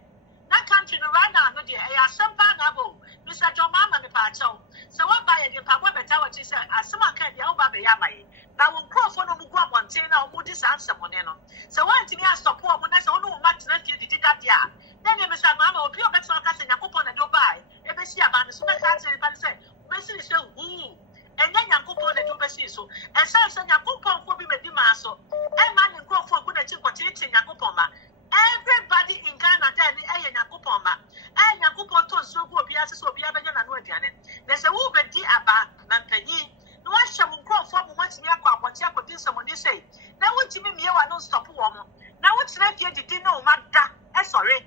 That country, no, right now, no, dear, I have some panabo, Mr. John Mama, the Pacho. So what by the Papa Tower, she said, as someone can be over the Yamai. Now, we'll call for no Mugua Montana or Moody's answer Moneno. So one to me, I support when I saw no much left you did that, yeah. Then, Mr. Mama, will be a better cousin, I coupon and Dubai. If I see a man, so I can't say, but say, basically, so, woo. And then you coupon and Dubai, so, and so I said, you coupon for me, Dimaso. And man, you go for good at you, teaching Yakupoma. Everybody in Ghana, then, and Yakupoma. And Yakupon told so good, Bias, so be a better than Wadian. There's a woman, dear Abba, Nampany. No one shall go for once me up what you could do someone you say. Now, what you mean, you are not stop woman. Now, what's left you didn't know, Magda? Sorry.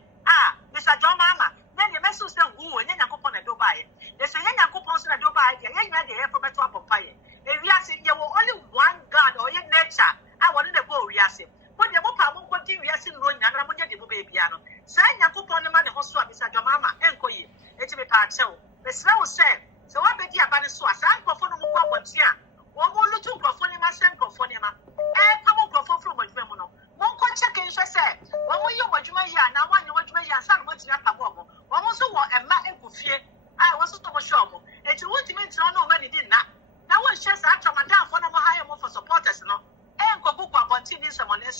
Mr. John Mama. Then you mess with them who and then you coupon and Dubai. There's a young coupons and Dubai, the young man, the air for better papaya. If you are saying you were only one God or in nature, I wanted to go, we are saying. When the Mopa won't continue, we are seeing Roy and Ramonia de Baby piano. Say, you coupon the man who saw Mr. John Mama and Koyi. It's a part so. The slow said, so I bet you about the source. I'm for one what's here. One more little Profonima, send Profonima. And come on, Profon from Mono. One check in, she said. One more you what you may now, one you what you may have some what's in a bobo. One was a man and Buffet. I was so much show. And you wouldn't mean to know when he did not. Now, one just after Madame for no higher more for supporters, no. And Kobuka continues someone else.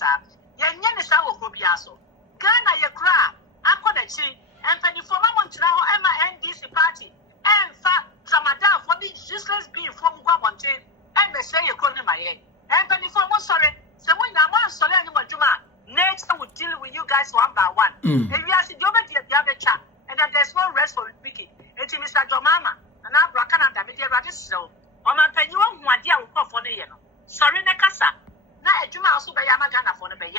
Yan is our Gobiaso. Ghana, you cry. I'm going to see. And Penny for my month now, Emma NDC party. And fat Ramadan for the useless being from Guabonte. And they say you're calling my head. And Penny for one sorry. So when I'm one sorry anymore, Juma. Next, I will deal with you guys one by one. And we are seeing the other chat. And that there's no rest for Vicky. It's Mr. Jomama. And I'm Canada, media radio. On my penny, one idea will call for the yellow. Sorry, Nakasa. Now, a Juma also by Yamagana for the Bay.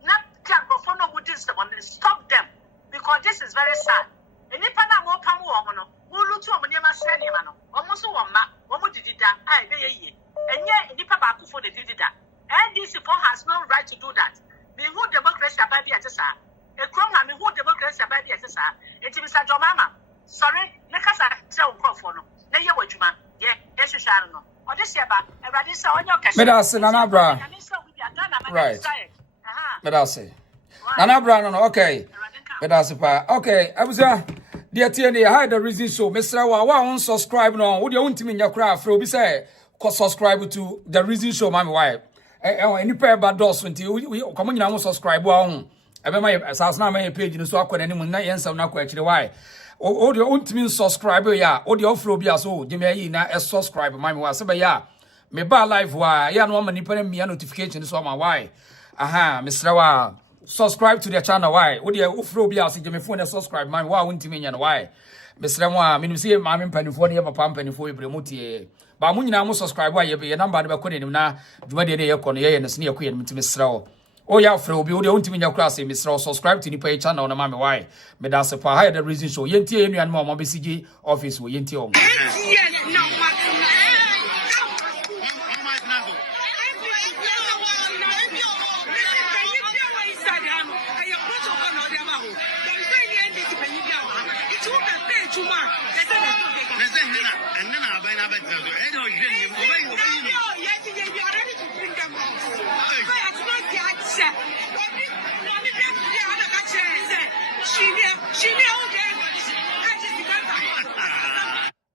Not can't go for no good one. Stop them. Because this is very sad. And if I'm more come woman, we'll look to a Manema Sanimano. Almost one map, one would did that. I may. And yet, the Papa for the did that. And this has no right to do that. The who democracy about the Atessa. A crumb, I mean, who democracy about the Atessa. It's Mr. Jomama. Sorry, Nakasa tell Crawford. Now you what you man. Yeah, yes, you shall know. Or this year, but I saw on your cash. Nanabra. Right. Medasi. Nanabra, no, okay. Medasi, okay. I was dear TNA, I had the reason so. Mr. Wa, subscribe now. Would you want to mean your craft? Fro, be say, subscribe to the reason show, my wife. Any pair bad doors until we come on, you subscribe. Well, I remember as I was not my page in the swap when anyone not answer now actually why. Oh, the own team subscriber, yeah, or the offload, so Jimmy, now a subscriber, my wife, but yeah, me bar live, why, yeah, no money putting me a notification, so my why. Aha, Mr. Wa, subscribe to the channel, why, would you offload, see Jimmy phone and subscribe, my wow, wouldn't mean and why. Mr. Wa, I mean, see, my penny for the pump and for promote. But when you subscribe, why you be a number of couldn't now, do day a corner and a sneer queen to Mr. Oh, yeah, Fro, be the only your class, Mr. Subscribe to the page channel on Mammy Why. But that's a higher the reason so Yenti and Mama BCG office with Yenti.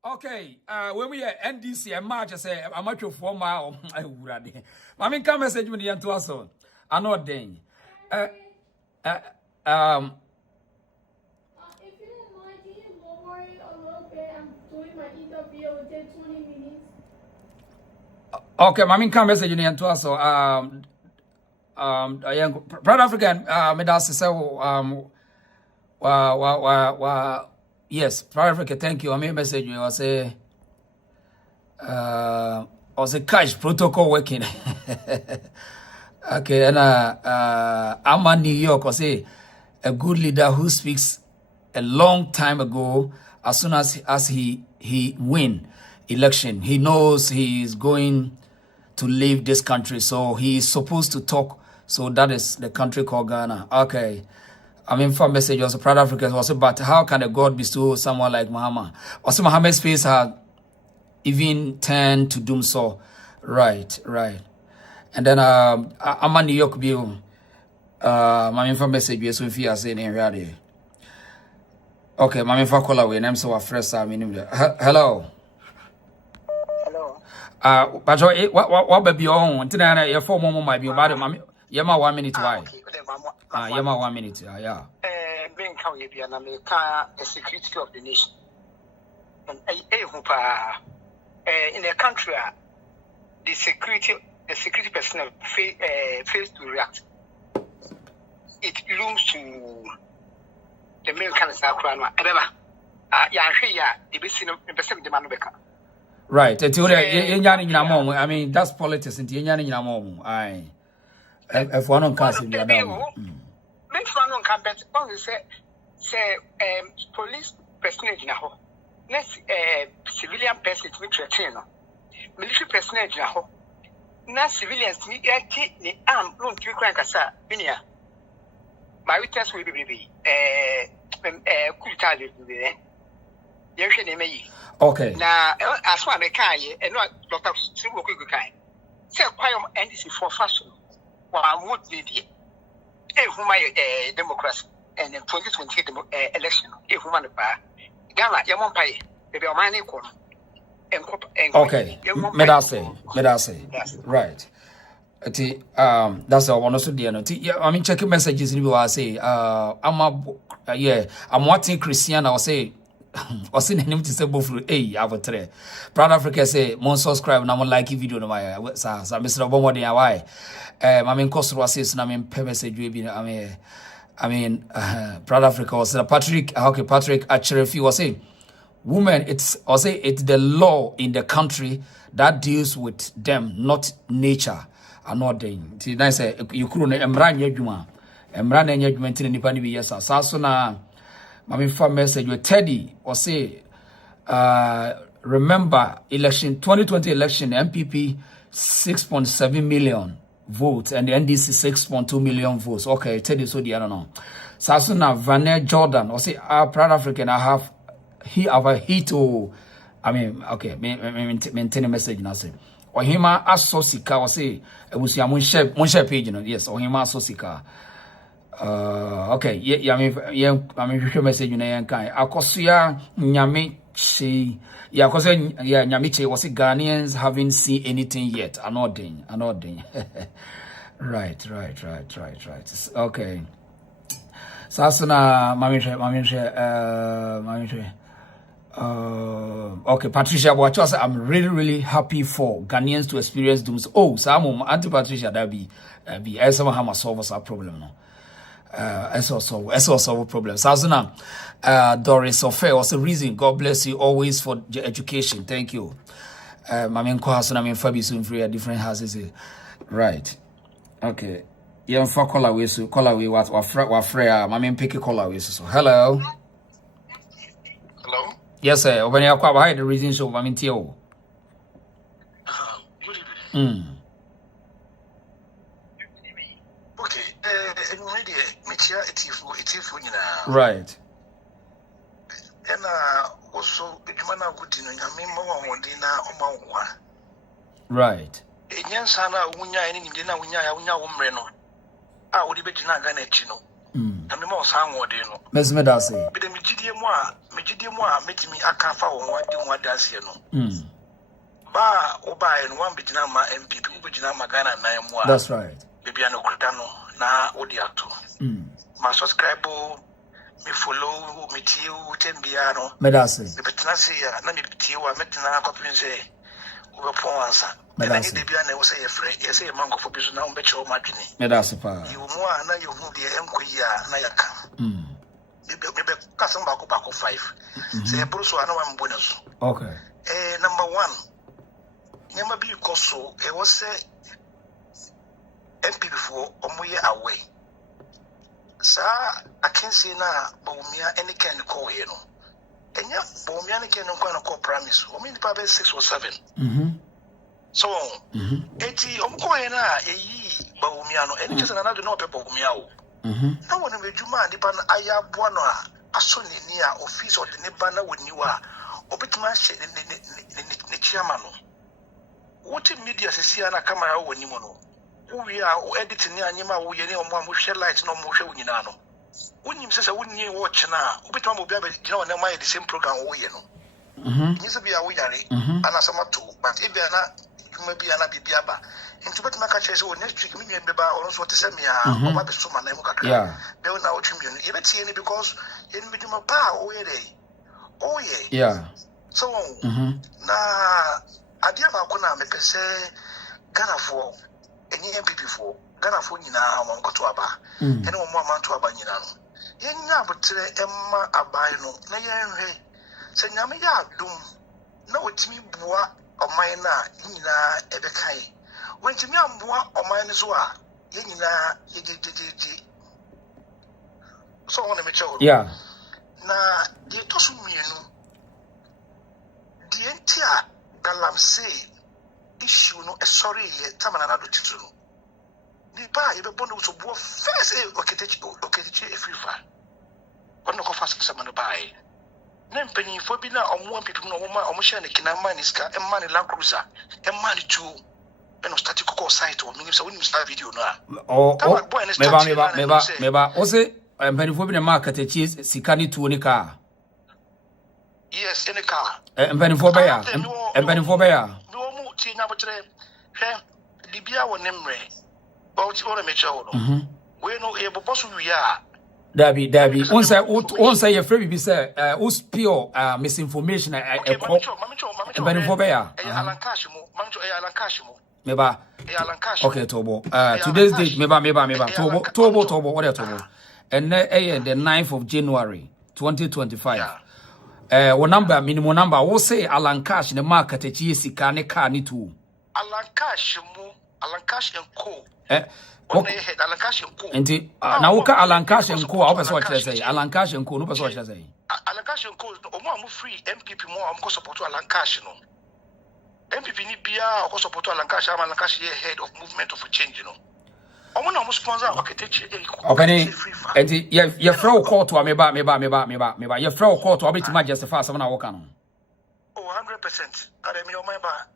Okay, when we are NDC and March, I say, I'm much of 4 miles. I would. I mean, come message me to us. I'm not dang. If you don't mind, can you lower it a little bit? I'm doing my interview within 20 minutes. Okay, I mean, come message me to us. Proud African, Medasi say, yes, Proud Africa, thank you. I made message you. I say, cash protocol working. Okay, and I'm in New York. I say, a good leader who speaks a long time ago, as soon as he win election, he knows he is going to leave this country. So he is supposed to talk. So that is the country called Ghana. Okay. I mean, for message also proud Africans also, but how can a God bestow someone like Mahama? Also, Mahama's face had even turned to Dumsor. Right. And then I'm a New York bill. My info message is so if you are saying in reality. Okay, my info call away. I'm so afraid. Hello. But what baby on? Today, your 4 more might be about it. Yama 1 minute. Why? Yama 1 minute. Yeah. Being how you be an American, the security of the nation. And in a country, the security personnel fails to react. It looms to the American Sakrano. Right. I mean, that's politics. If one on council, you are police personnel now. Next, civilian personnel military personnel now. Na civilians ni the arm loan to crank as a minia. My witness will be okay. Now, as one a car, and not Dr. Suboku Kai. Say, quite NDC for fashion. Well, I would need it. If my democracy and the 2020 election, if woman Ghana, Yamon Pai, maybe a man equal. Okay, may I say, right. That's all one also dear. I mean, checking messages. I say, I'm watching Christian. I'll say, I seen him to say both. Hey, I have a tray. Proud Africa say, mon subscribe. Now, like video no my. So, Mr. Obama, dey why? I mean, cost was says. I mean, pay message. I mean, Proud Africa was Patrick. Okay, Patrick. Actually, if you was saying. Women, it's the law in the country that deals with them, not nature. I'm not doing. I say you couldn't emran yejuma. Emran yejuma in the be yes. So na my first message with Teddy or say remember election 2020 election MPP 6.7 million votes and the NDC 6.2 million votes. Okay, Teddy so the I don't know. So na Vanessa Jordan or say Proud African I have to, I mean, okay, maintain a message now. Say, or him as Sosika, or say, I will see a Munshep page, yes, or him as Sosika. Okay, yeah, I mean, message in a kind. Akosia Nyamichi, yeah, because Nyamichi was it Ghanaians haven't seen anything yet. Anoding. Right. Okay. Sasuna, Mamisha. Okay, Patricia, I'm really happy for Ghanaians to experience Dumsor. Oh, some Auntie Patricia, that be some Mahama solve our problem no. Solve problem. Sazuna, Doris Ofe was the reason. God bless you always for your education. Thank you. Mamin Kohasuna, Fabi soon free at different houses. Right. Okay. Yeah, for call away what Freya, Mamin pick a call away. So hello. Hello. Yes, sir. When you are quite the reason so I'm in Tio. Good evening. Okay. Right. And also, Jumana Goodin, I mean, Dina Omawa. Right. Yansana, Wunya, and Dina Wunya Umreno. I would be Ganachino. And the most hanging. Miss Medasi. But the Mijidia, meeting me a cafa on what does you know. Ba Oba and one Bijinama and people Bijinama Ghana 9 more. That's right. Bibiano Cretano, na Odiato. My subscriber, me follow, me tiu, Tembiano. Medasi. The Betanasi, Nami Tiu, I met in a copy and say, over Ponsa. Medasi. The Biana was a free, yes, a mango for business now, bet your margin. Medasi. You more, now you move the Mquia, Nayaka. Maybe Castle Baco 5. Say, Bruce, I know I'm bonus. Okay. Number 1. Never be Cosso, it was a MP before Omoye away. Sir, I can see now, Bomia any can call you know. And yet, Bomia can call promise. I mean, probably 6 or 7. So, eti omkoye na eyi bawumia no eni chese na na do no pepa bawumia o. Na wona medjuma nipa na ayaboa no a aso ni a office of the nipa na woni wa obetima hye ne chiama no. What media sesia na camera woni mo no. Wo ya o edit ni anyima wo ye ne omo amhwe light no mo hwe wonyina no. Wonim sese wonni watch na obetima mo bia be gina wona my the same program wo ye no. Nisa bia wo yare anasama to but e bia na dwuma bia na bibia ba nti betima ka chese wo next week me nwe beba ono so te se me a oba be so ma na mu kakra be na wo twimie no ye betie ni because ye ni dwuma pa wo ye dey oh yeah so na adia ba ko na me pese Ghana for any MPP for Ghana for nyina won koto aba ene wo mo amanto aba nyina no ye nya abotre emma abai no na ye nhwe se nyame ya adum na otimi bua oman na nyina ebekai wentimi ambua oman ne so a ye nyina ye so wona me chewo na de tosu mienu de entia galamse issue no sorry ye tamana na do titu no ni ba ye be bono so bo first oketechi efrifa ono ko fast sama no bai na mpanyinfo bi na omo ampipu no omo hye ne kina man iska emma ne Land Cruiser emma ne tu eno static call site o minim sa wonim sa video no a meba o se mpanyinfo bi na market echi sika ne tu ne ka yes in the car mpanyinfo ba ya mi wo mu ti nya botre hwe libia wo nemre ba o ti o me chewo no we no e bobo so wi a Dabi. On say your free be say pure misinformation. Meba. Okay, Tobo. Today's date, meba. Tobo. What are Tobo? And the 9th of January, 2025. What number? Minimum number. We'll say Alan Cash in the market. It's Kane Kani too. Alan Cash and Co. Enti na woka Alan Cash and Co a opeso wa say Alan Cash and Co no peso wa say Alan Cash and Co omo am free MPP mo am ko support Alan Cash no MPP ni bia ko support Alan Cash ye head of movement of change no omo na mo sponsor Oketechi okani enti ye frau court wa meba ye frau court wa betima justify some na woka no 100% are me o meba.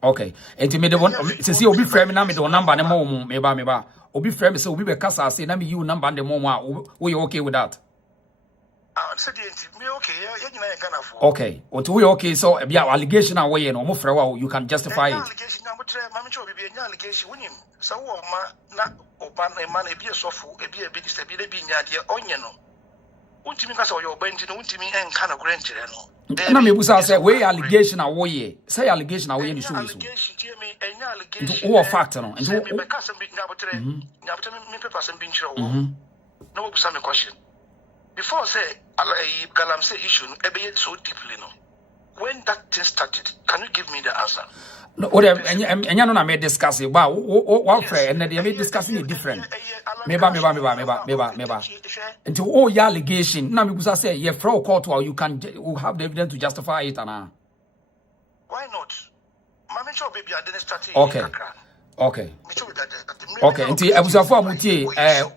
Okay. Enti me de one se obi frame na me de number na mo meba. Obi frame se obi be kasa say na me you number de mo a we okay with that. Say me okay, you nyina Ghana for. Okay. Until we okay so be allegation na we no mo frɛ wa you can justify it. Allegation na mo tre ma me cho bi allegation wonim. So wo ma na oba na ma na bi esofo ebi dis ebi bi nya de onye no. Untimi kasa wo yo banti no untimi enka na kure nkyere no. Na me busa say we allegation awoye say allegation awoye ni show so into all fact no into me kasa bi nyabotre me paper some bi nkyere wo na wo busa me question before say galam say issue no e be so deeply no when that thing started can you give me the answer no or enya no na me discuss it but what friend and they be discussing it different meba until all your allegation na me busa say ye fraud court you can have the evidence to justify it and why not mama cho baby I didn't start okay nti abusafo amutie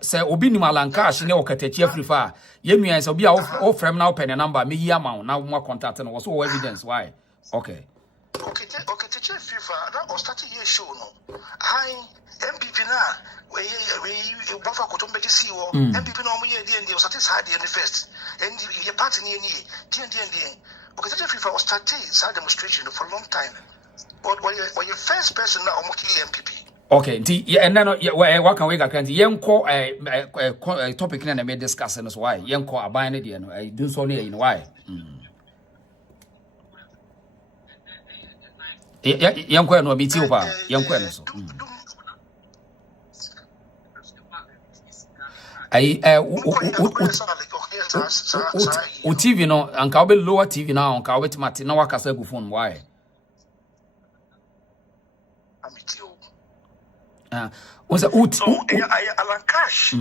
say obi nim Alan Cash ne Oketechi Afrifa ye nua say obi a o frame na open number me yi amount na mo contact no was all evidence why okay Teacher FIFA that was starting year show no I MPP na we bofa kotombe ji wo MPP na omo ye dey was starting side the first and the party ni dey Teacher FIFA was starting side demonstration for a long time but when you first person na omo kill MPP okay nti and then what can we ga kan yenko topic na me discuss no so why yenko aban ne dey no Dumsor ne yin why Yankwe no biti opa yankwe no so o TV no anka obe lower TV na anka obe timati na wakasa gu phone why was Alan Cash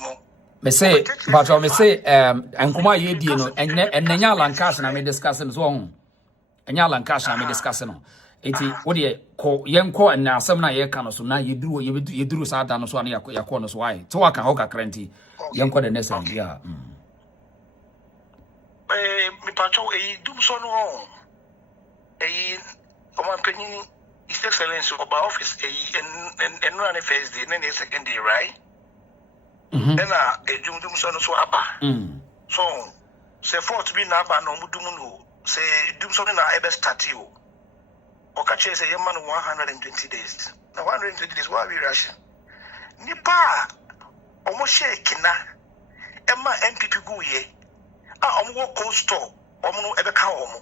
mo me say but me say enkuma ye die no ennenya Alan Cash na me discussing so on enya lankasha me discuss no eti wo de ko yenko na asem na ye ka no so na yeduru sa da no so na yakọ no so why to waka ho kakra nti yenko the next one yeah me pacho Dumsor no Omanpenny His Excellency of office and run a first day, then a second day, right? Then a Dumsor so apa. So, say for to be naba no mudumuno, say Dumsor na ebe start you. Or catch say a man 120 days. Now 120 days, why we rush? Nipa almost shaking na. Emma MPP go ye. Omo cold store, omo ebe ka omo.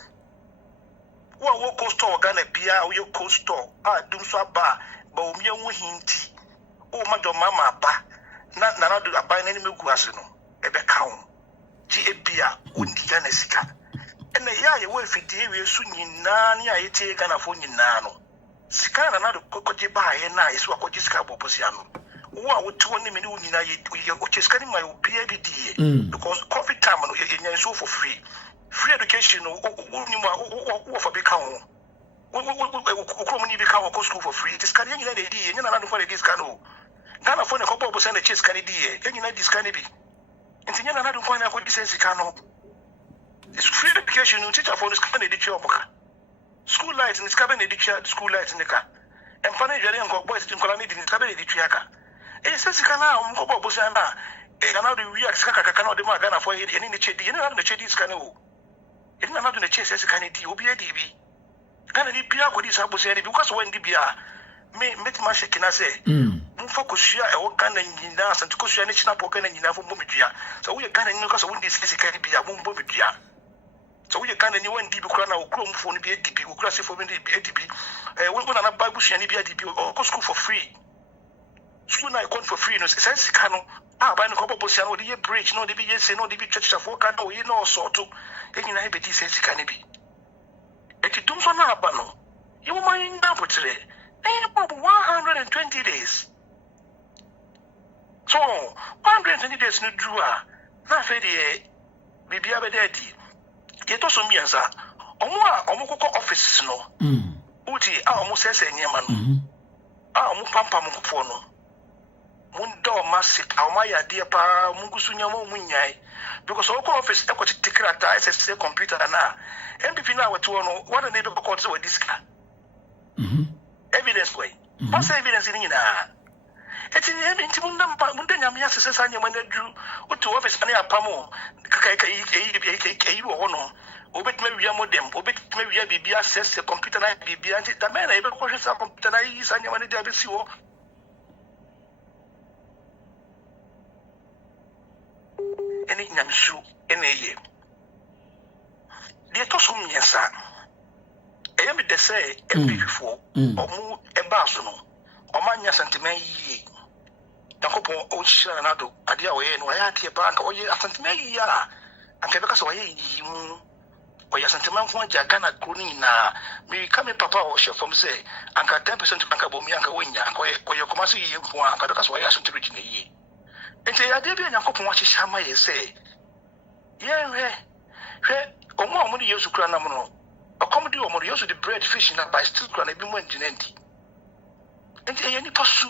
Wo cold store Ghana bia wo cold store Dumsor ba omi enwo hinti o ma do mama ba na do aban na ni megu ase no ebe ka ho ji ebia ondi Ghana sika ene ya ye wo fidie we su nyina ne aye tie Ghana fo nyina no sika na do kokoje ba ye na yesu akoje sika bobosia no wo a wo to ni me ni nyina ye o cheska ni my obia bi die because COVID time no ye nya so for free education no for become ni become go school for free this can you dey dey you na do for this can no Ghana for na ko bobo send the chase can dey you na this can be nti you na do kwa na ko this can no it's free education no teacher for this can dey job ka school light in this can dey school light in ka and for Nigeria nko boys tin kola ni di ka be dey tuaka e say can na ko bobo send na e na do we aka kaka na o de ma Ghana for any ni chedi you na do chedi this can no it na do na chase this can dey obi edi bi Ghana ni bia ko di sa bosi edi because when di bia me ma shekina say mfa kosua e wo Ghana nyina santi kosua ni china po Ghana nyina fo mbomedua so we Ghana ni because when di sisi kan bia mbomedua so we Ghana ni when di bi kura na okro mfo ni bi edi bi okra se fo bi edi bi we na ba busua ni bi edi bi o school for free school na e for free no say sika no ba no ko bosia no di bridge no di bi yesi no di bi church for kan no yi no so to e nyina e be di say sika ni bi eti Dumsor na aba no you man nda potre about 120 days so 120 days no drew na fe de bibia be dedi ye to so miansa omo kokko office no uti omo sese nyema no omo pampa mo kokko no mundo masika o maya dia pa mungusu nyama munyai because oko office e ko tikrata ss computer na MPP na wetu no what na be ko so diska evidence way pass evidence ni na eti ni enti munda nyama ya sesa nyama na dru otu office na ya pamo kai wo no obetuma wia modem obetuma wia bibia access computer na bibia anti da me na e be ko hwesa computer na yi sa nyama na dia be si wo eni nyamsu eneye de to so miensa eyemi de say ebifo omu eba so no omanya sentiment yi takopo o shira na do ade a oye no ya ke ba nka oye sentiment yi ya anka be ka so oye yi mu oye sentiment ko ja Ghana kroni na mi ka me papa o chef from say anka 10% banka bo mi anka wonya anka oye komasi yi mpo anka be ka so oye asunti region yi ente ya de bi Nyankopon wa hihya ma ye say ye omo di Yesu kura na mo no akomodi omo Yesu the bread fish na by still kura na bi mo ndinenti ente ye ni pasu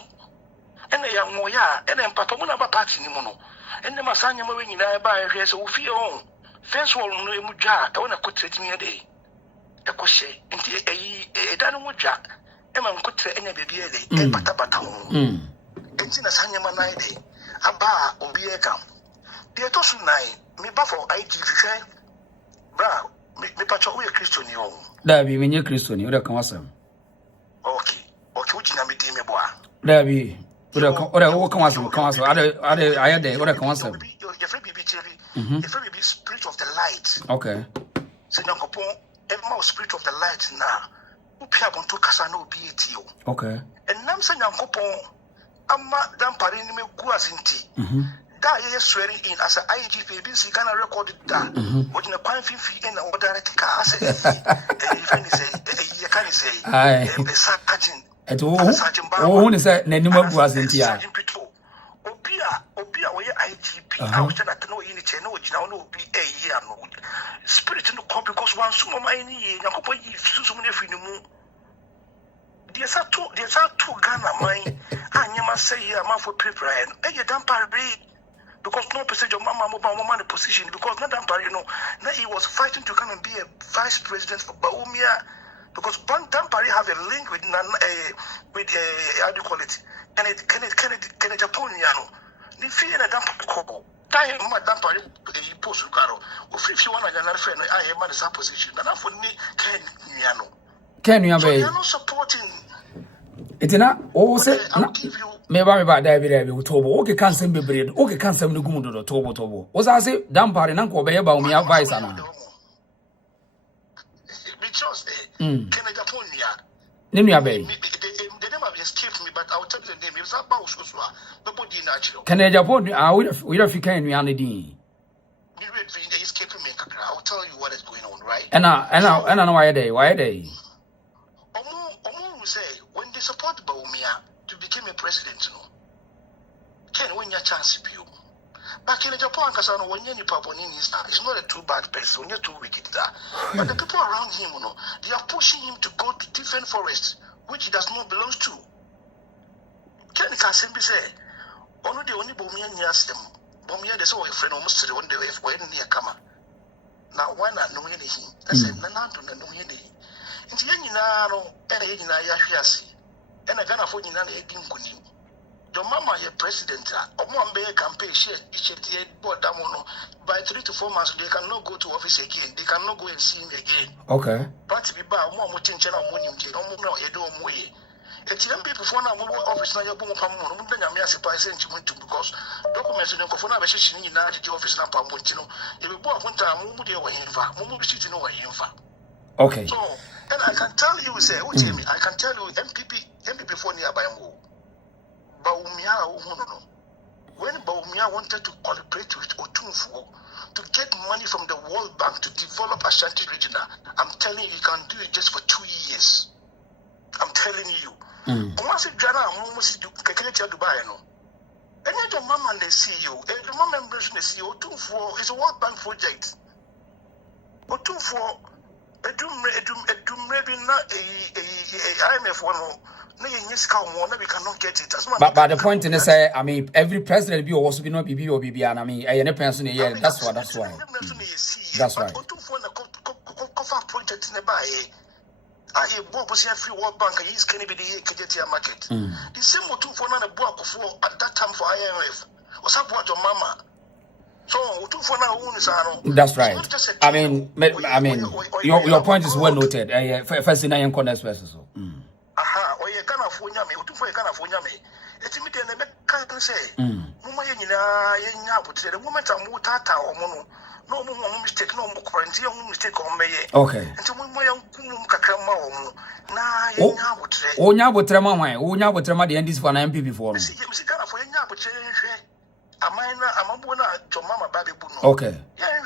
ene ya ngo ya ene mpato mo na ba party ni mo no ene masanya ma we nyina ba hwe se wo fie on first wall no emu dwa e wona kotreti ni de e ko hye ente e da no mo dwa e ma nkotre enya bebi e de e bata ho ente na sanya ma na de aba obi e kam de to su nai mi ba for IG hwe bra mi pacho we Christian ni o da bi menye Christian ni o da kan wasam okay uji na mi di me boa da bi o da kan wasam ade ayade o da kan wasam your free bibi chiri your free bibi spirit of the light okay se Nyankopon every spirit of the light na upia bon to kasa na obi etio okay enam se Nyankopon amma dan pare ni me gu asinti da ye swearing in as a IGP bin si Ghana record da what na kwan fifi in na direct ka as even say ye can say be sacking eto wo ni say na nima gu asinti a obia we IGP a wo na tano yi ni che na ogina no obi no spirit no copy ko because one sumo mine Yakopo Susumune Finimu. There's a two Ghana mine, and you must say, I'm for paper and a damn parade. Because no percentage of Mama Mobile position, because not Dampari, now he was fighting to come and be a vice president for Baumia. Because Dampari have a link with how do you call it? And it can Japoniano. The fee and a Dampari. Time my Dampari post Lucaro. If you want another friend, I am at a position. And for me, Can you so they are not supporting. It's not also. Me ba David Tobo. Okay, can send be bread. Okay, can send the Gumudo Tobo. Was I say, Dampari and Uncle Bay about me advice? Because can a Japonia. Nimia Bay. They never escaped me, but I'll tell you the name. It's about Suswa. Nobody natural. Can a Japan? We don't think any reality. They escaping me. I'll tell you what is going on, right? And I know why they. Omo say when they support Baumia to become a president, can win your chance to be. Back in Japan, Kasano, when you Paponini is not a too bad person, you're too wicked. But the people around him, they are pushing him to go to different forests, which he does not belong to. Can Kasimbi say, only the only Bomian yes them. Bomia, there's always a friend almost on the way when near Kama. Now, why not know anything? That's a Nanando and no any. In the end, and a Yashiasi, and a Ghana for Yinan Kunim. Your mama, your president, or one bay campaign, by 3 to 4 months, they cannot go to office again. They cannot go and see him again. Okay. But to be bad, one more change on money, no, you don't way. It's young people for now, office now, you're going to come on, because documents in the Kofona in the office now, Pamuntino, if you bought one time, okay. So, and I can tell you, say, I can tell you, MPP for nearby move. Baumia, when Baumia wanted to collaborate with Otunfo to get money from the World Bank to develop Ashanti region, I'm telling you, you can do it just for 2 years. I'm telling you. Once you Ghana, almost do Dubai, no. And yet your mama and the CEO, the mom members the CEO, Otunfo is a World Bank project. Otunfo, maybe not a IMF one. We cannot get it. But the point in this, I mean, every president be also be not BB or BB, and I mean, any person here. That's why. That's right. Project in the buy. I bought free World Bank. He's can be the market. The same two for another book at that time for IMF. Was about your mama. So two for now. That's right. I mean, your point is well noted. First in I corner express. Or you can't afford me, or 2 for you can't afford me. It's me, and can't say, Mumma, the woman are more tata or mono. No more mistake, no more quarantine, no mistake on me. Okay. And to my young Kakama. Now, Onya would tremor, Onya would tremor the end is for an MP before. Okay. Yeah,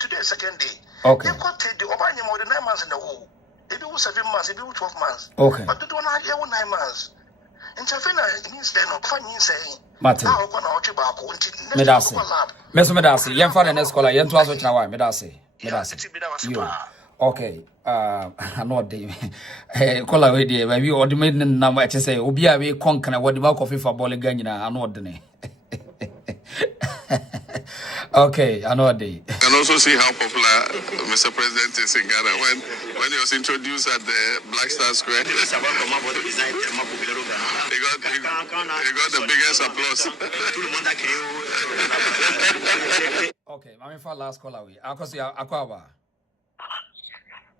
today, second day. Okay. You got the Obama more than 9 months in the hole. It was 7 months, it was 12 months. Okay. But they don't have 9 months. In Chafina, it means they're not funny saying, Martin. Medasi, young father and scholar, young twas which now, Medasi. Okay. I'm not the color idea. When we order made number, I say, Ubia, we conquer what the milk coffee for Bolligan, I'm ordinary. Okay, I know they can also see how popular Mr. President is in Ghana when he was introduced at the Black Star Square. He got the biggest applause. Okay, I'm for last call away. I could see Aquaba.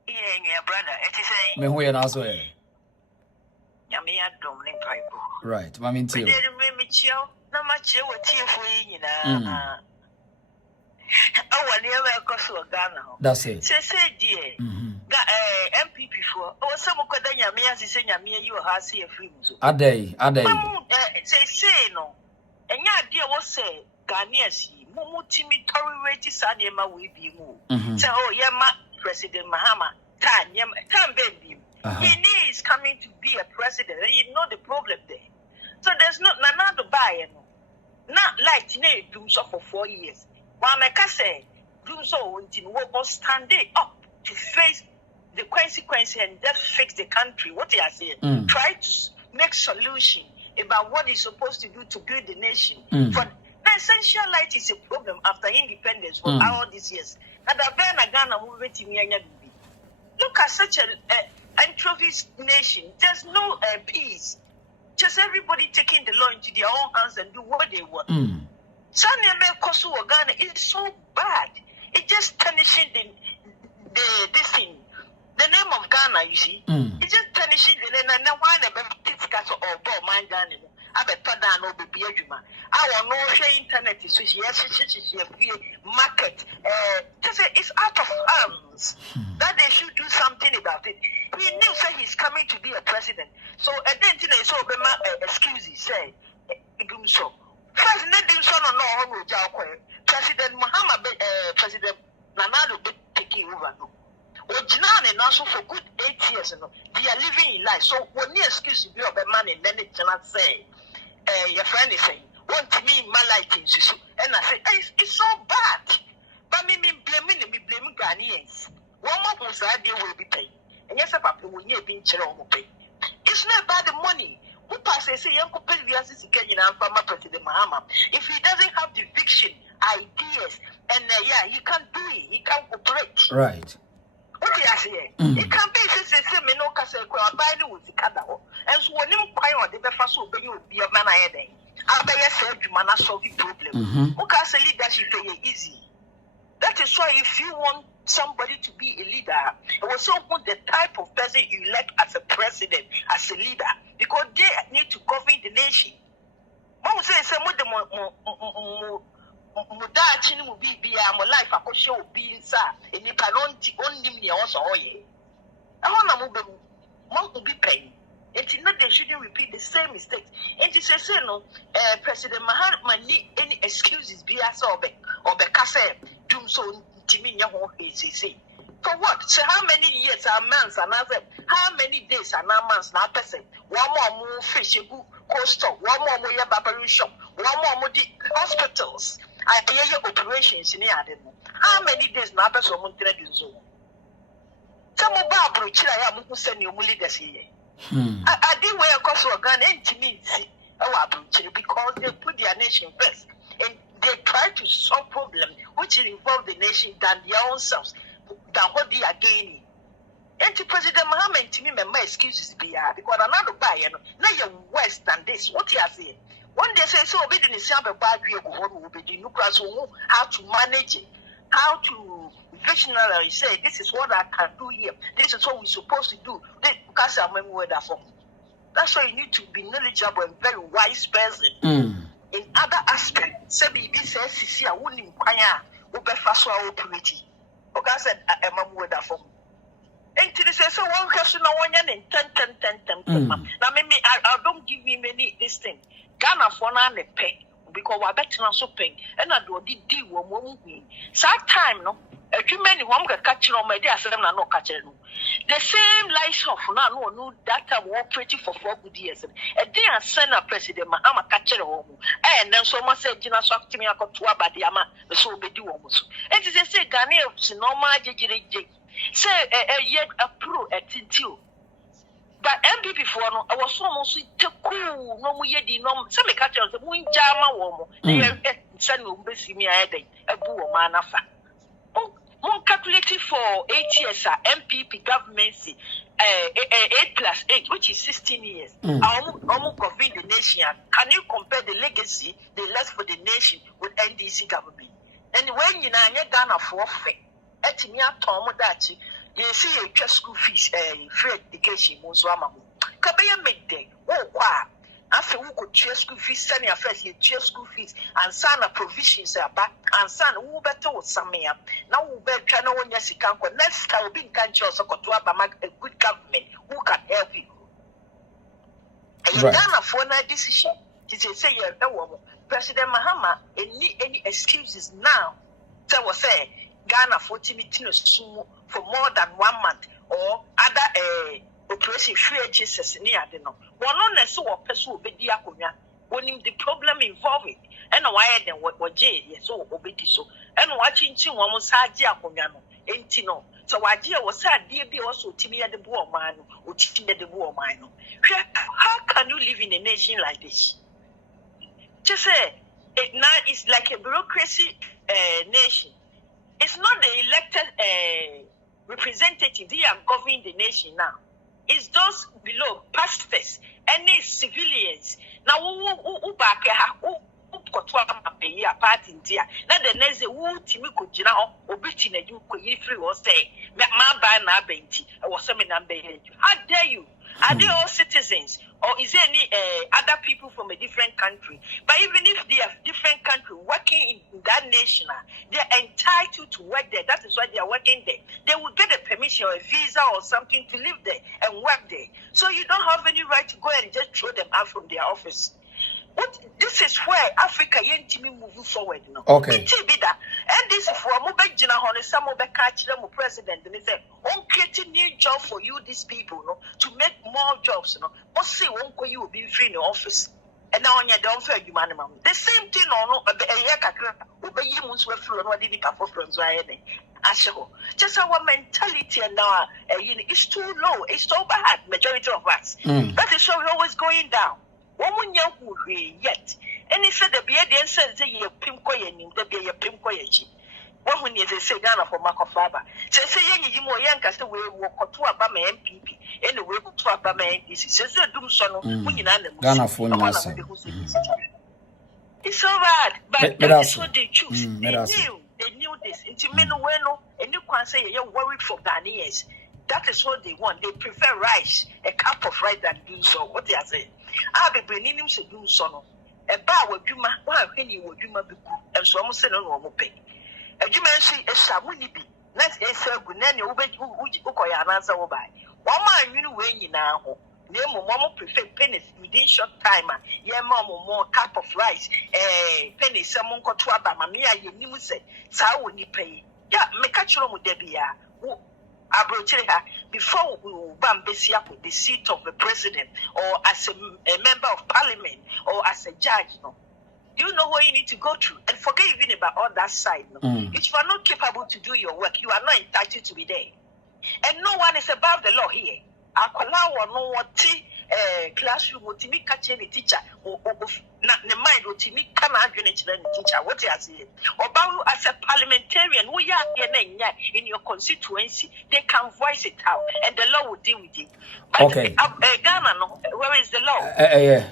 Yeah, brother. It is a me who you also here. Yamia Dominic Pipe. Right, Mammy too. No much you were tea for you. Oh, I never got to Ghana. That's it. Say, dear. MPP for some of the Yamias is saying Yamia, you have seen a film. A day. Say, no. And your dear was say, Ghanaians, Mumu Timmy Tory Rati Sanema will be moved. So, Yama, President Mahama, time baby. He is coming to be a president, and you know the problem there. So there's not another buy, not like Dumsor for 4 years. While my say, Dumsor was standing up to face the consequence and just fix the country. What they are saying, try to make solution about what is supposed to do to build the nation. For the essential light is a problem after independence for all these years. And the Ghana movement in look at such an entropy nation. There's no peace. Just everybody taking the law into their own hands and do what they want. Ghana is so bad. It just punishing this thing. The name of Ghana, you see, it's just punishing the name. And why never discuss or ball my Ghana? I bet Pada no be a juma. Our no share internet is market. It's out of arms. That they should do something about it. He knew say he's coming to be a president. So I didn't think so excuses say Dumsor. President Dumsor no President Mahama President Nanado be taking over no. Ojina and also for good 8 years no. They are living in life. So when the excuse be of a man and then it cannot say your friend is saying, want to me my lighting, and I say, it's so bad. But me blaming Ghanaians. One more was idea will be paid. And yes, Papa will near being pay. It's not about the money. Who passes say young couple years again in Alabama President Mahama. If he doesn't have the vision, ideas, and he can do it, he can operate. Right. What do you say? It can be say me no kase kwa buy with the cadaho. And so when you buy on the first will be a man ahead. I buy a said you man solve the problem. Who can say leadership easy? That is why if you want somebody to be a leader, it was so good the type of person you elect as a president, as a leader, because they need to govern the nation. Mom says some of them Mudachini will be my life. I could show being sir, and you can only also. I want to mom will be paying. It's not they shouldn't repeat the same mistakes. And she says, no, President Mahama need any excuses be as or be Kase, Dumsor, Timinya, for what? So how many years are months and how many days are now months now person? One more fish, coastal, one more barbarian shop, one more hospitals. I hear operations in here. How many days now person won't trade in Zoom? Some of Barbara Chila who send you leaders here. I did wear a cost of gun and to me, because they put their nation first and they try to solve problems which involve the nation than their own selves, than what they are gaining. And to President Mahama and to me, my excuses be because another buyer, now you're worse than this. What you are saying? One day say so, be the same bad will be the nucleus how to manage it, how to visionary say this is what I can do here, this is what we're supposed to do. Because I'm a word for. That's why you need to be knowledgeable and very wise person. In other aspects, say be says see I wouldn't inquire over fast operating. Okay, I said I'm a word for. And to say so one question I want and 10. Now maybe I don't give me many this thing. Ghana for now they pay because we're better than so paying. And I do the deal one win. So time no. A few many who get catching on my day, I said, I'm not catching. The same lights off now, no data were operating for 4 good years. A day I send a president, I'm a catcher home. And then so much said, Gina soft to me, I got to about the ama, the so be do almost. And they say, Ghanaians, no my say a yet a pro at you. But MPP for no, I was almost too cool, no more yet, no, some catchers, the wind jama woman. They send me me a day, a boo man after. More calculated for 8 years, MPP government, 8+8, which is 16 years. Almost govern the nation. Can you compare the legacy they left for the nation with NDC government? And when you know Ghana for free, at me at Tom Dachi, you see a school fees, free education, Muzwama. Kabaya midday, after we could share school fees, send your first year school fees, and sign a provisions about, and sign who better with some here. Now we better try no one yes, you can't go. Next time we be country also got to have a good government who can help you. And you can't afford a decision. To say President Mahama any excuses now. So we say Ghana for meetings for more than 1 month or other operation free Jesus near the no. One on so person will be the problem involving and why then what J, yes, so obedi so, and watching Chin woman Sadia Comiano, Entino. So why dear was sad, dear be also Timmy at the Boer man, or Timmy at the Boer man. How can you live in a nation like this? Just say it now is like a bureaucracy nation. It's not the elected representative. They are governing the nation now. It's those below, pastors, any civilians. Now, who back a part in there. Now, the next who Timiko Jina or Bitina, you could free or say, my by my benti, I was some number. How dare you? Are they all citizens? Or is there any other people from a different country? But even if they are different country working in that nation, they are entitled to work there. That is why they are working there. They will get a permission or a visa or something to live there and work there. So you don't have any right to go and just throw them out from their office. This is where Africa yentimi moving forward. No? Okay. And this is for Mubajina Honor, some of the catch them president and they say, on creating new job for you, these people, no, to make more jobs, no. But see, won't you will be free in the office. And now on your don't fair you man. The same thing or no, but the Ayaka obey you must work through and what did it perform Asho. Just our mentality and now it's too low, it's so bad, majority of us. That is why we're always going down. Woman young yet. And he said the BAD says the Pimcoy and the Bia Pimcoy. Woman is a Sagana for Macofaba. So say you more young as the way walk to Abama MPP, and the way to Abama NDC. Says the Dumsor, Ghana phone. It's so bad, but that's what they choose. They knew this. Into Menueno, and you can say you're worried for Ghanaians. That is what they want. They prefer rice, a cup of rice than Dumsor. What they are saying. I'll be bringing him to Dumsor. A bar with Juma, while Penny would Juma be good, and so almost say no more pay. A Juma say a Shamuni be. Let's say good nanny Ukoya and answer by. 1 man, you know, when you now. Name Momo prefer pennies within short time. Yeah, Momo more cup of rice. Penny, someone got to Abamia, you knew say, Sao would you pay? Yeah, make a chum with Debia. Her before we will bam up with the seat of the president or as a member of parliament or as a judge. No, you know what you need to go through and forget even about all that side. No, if you are not capable to do your work, you are not entitled to be there. And no one is above the law here. Akola or no what classroom would me catch any teacher or not the mind would me come out the teacher. What you are saying about as a parliamentarian, we are in your constituency, they can voice it out and the law will deal with it. But okay. Ghana, no, where is the law? Anyway,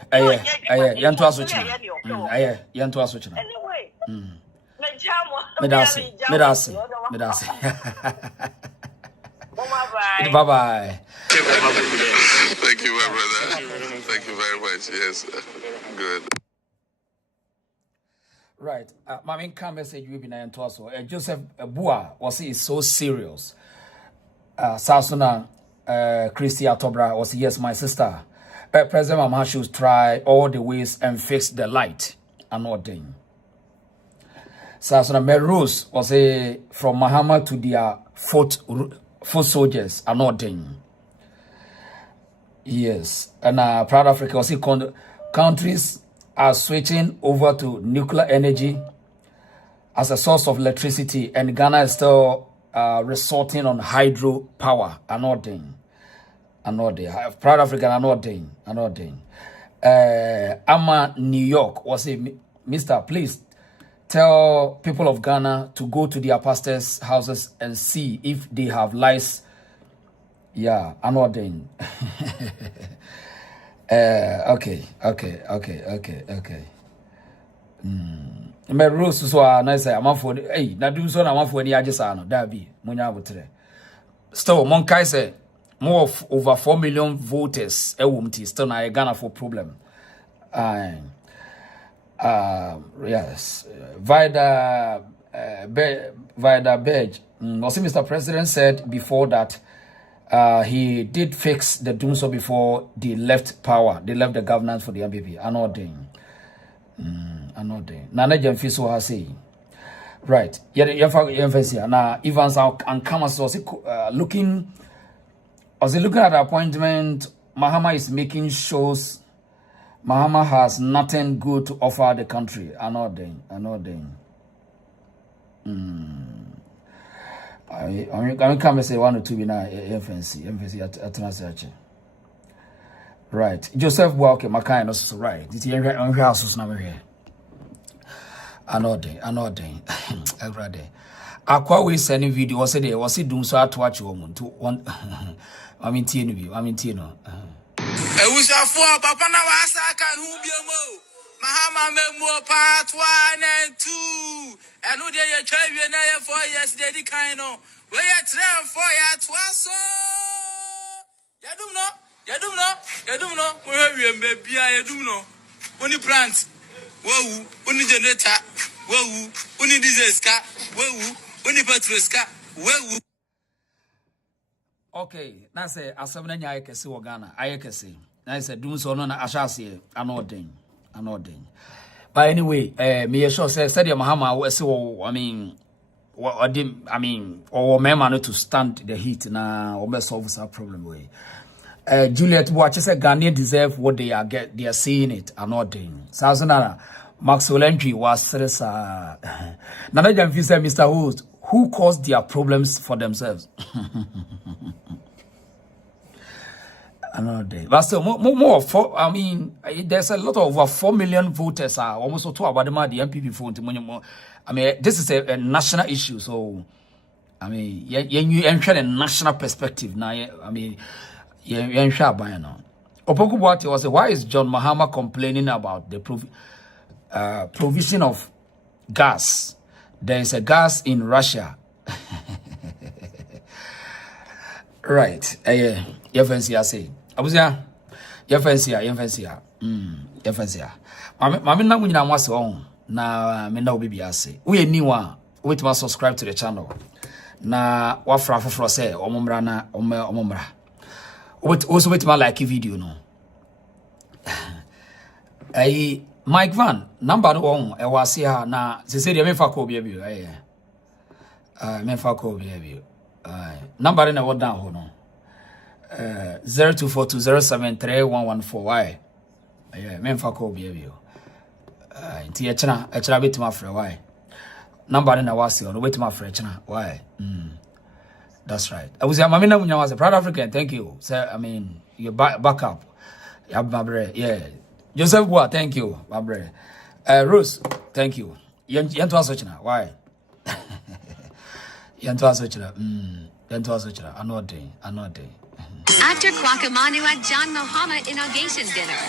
Bye-bye. Thank you, my brother. Thank you very much. Yes, good. Right. My main message will be now to us. Joseph Bua was is so serious. Sasuna Christy Atobra was yes, my sister. President Mahama should try all the ways and fix the light and ordain. Sasuna Melrose was from Mahama to their foot soldiers are not ordained. Yes, and Proud Africa was countries are switching over to nuclear energy as a source of electricity, and Ghana is still resorting on hydro power. Are not ordained. Proud Africa are not ordained. Ama New York was Mr. Please tell people of Ghana to go to their pastors' houses and see if they have lice. Yeah, unordained. Okay. Me rules so I say I'm for na do so na I'm for any agesa no da bi munya abotre. Still Monkai say more of over 4 million voters still na Ghana for problem. Yes, Vida Berge. Also, Mr. President said before that he did fix the Dumsor before they left power. They left the governance for the MPP. Anoding. Nana Jamfiso has say. Right. Now, Evans and Kamas was looking at the appointment. Mahama is making shows Mahama has nothing good to offer the country. I know them. I come say 1 or 2 in FNC at Transaction. Right. Joseph Walker, my kind of right. This year on houses now here. I know them. Every day. I quite sending video was there was it Dumsor to watch woman to one. I mean Tino. Ewusafo papa na wasa kan hu biemo Mahama memo part 1 and 2 enu de ye twawie na ye 4 years de di kan no we ye tram 4 ya twaso yadum no we wiem be bia yadum no oni plant wawu oni generator wawu oni diesel ska wawu oni petrol ska wawu. Okay, na say asem nya ayekese wo Ghana ayekese na say Dumsor no na ashase anodin. But anyway, me sure say the Mahama we wo I mean or member no to stand the heat na or solve that problem way. Juliet Boache say Ghanaians deserve what they are seeing it anodin. Sazana Maxwell entry was serious Nana Jamfi say Mr. Host who caused their problems for themselves. Another day. But still, more for, I mean, there's a lot of over 4 million voters are almost 2 about the MPP phone. I mean, this is a national issue. So, I mean, you ensure a national perspective now. I mean, you ensure by now. Opoku Boate was why is John Mahama complaining about the provision of gas? There is a gas in Russia. Right. FNC I say. Abusia. FNC. Mami na munyina mwase on na me na obibi ase. We ni wa wait ma subscribe to the channel. Na wafra foforo say omomra na omomra. Also wait ma like video no. Mike Van number no on e wase ha na se se de me fa ko bia bi me fa ko bia bi number na what down ho no 0242073114 why me fa ko bia bi nti e chena betima frɛ why number na wase no betima frɛ chena why that's right I was mama na munya was a proud African thank you sir I mean your backup yeah Joseph Boa, thank you, my brother. Rose, thank you. Yantu asochina, why? Yantu asochina, Another day. Actor Kwakamanu at John Mahama inauguration dinner.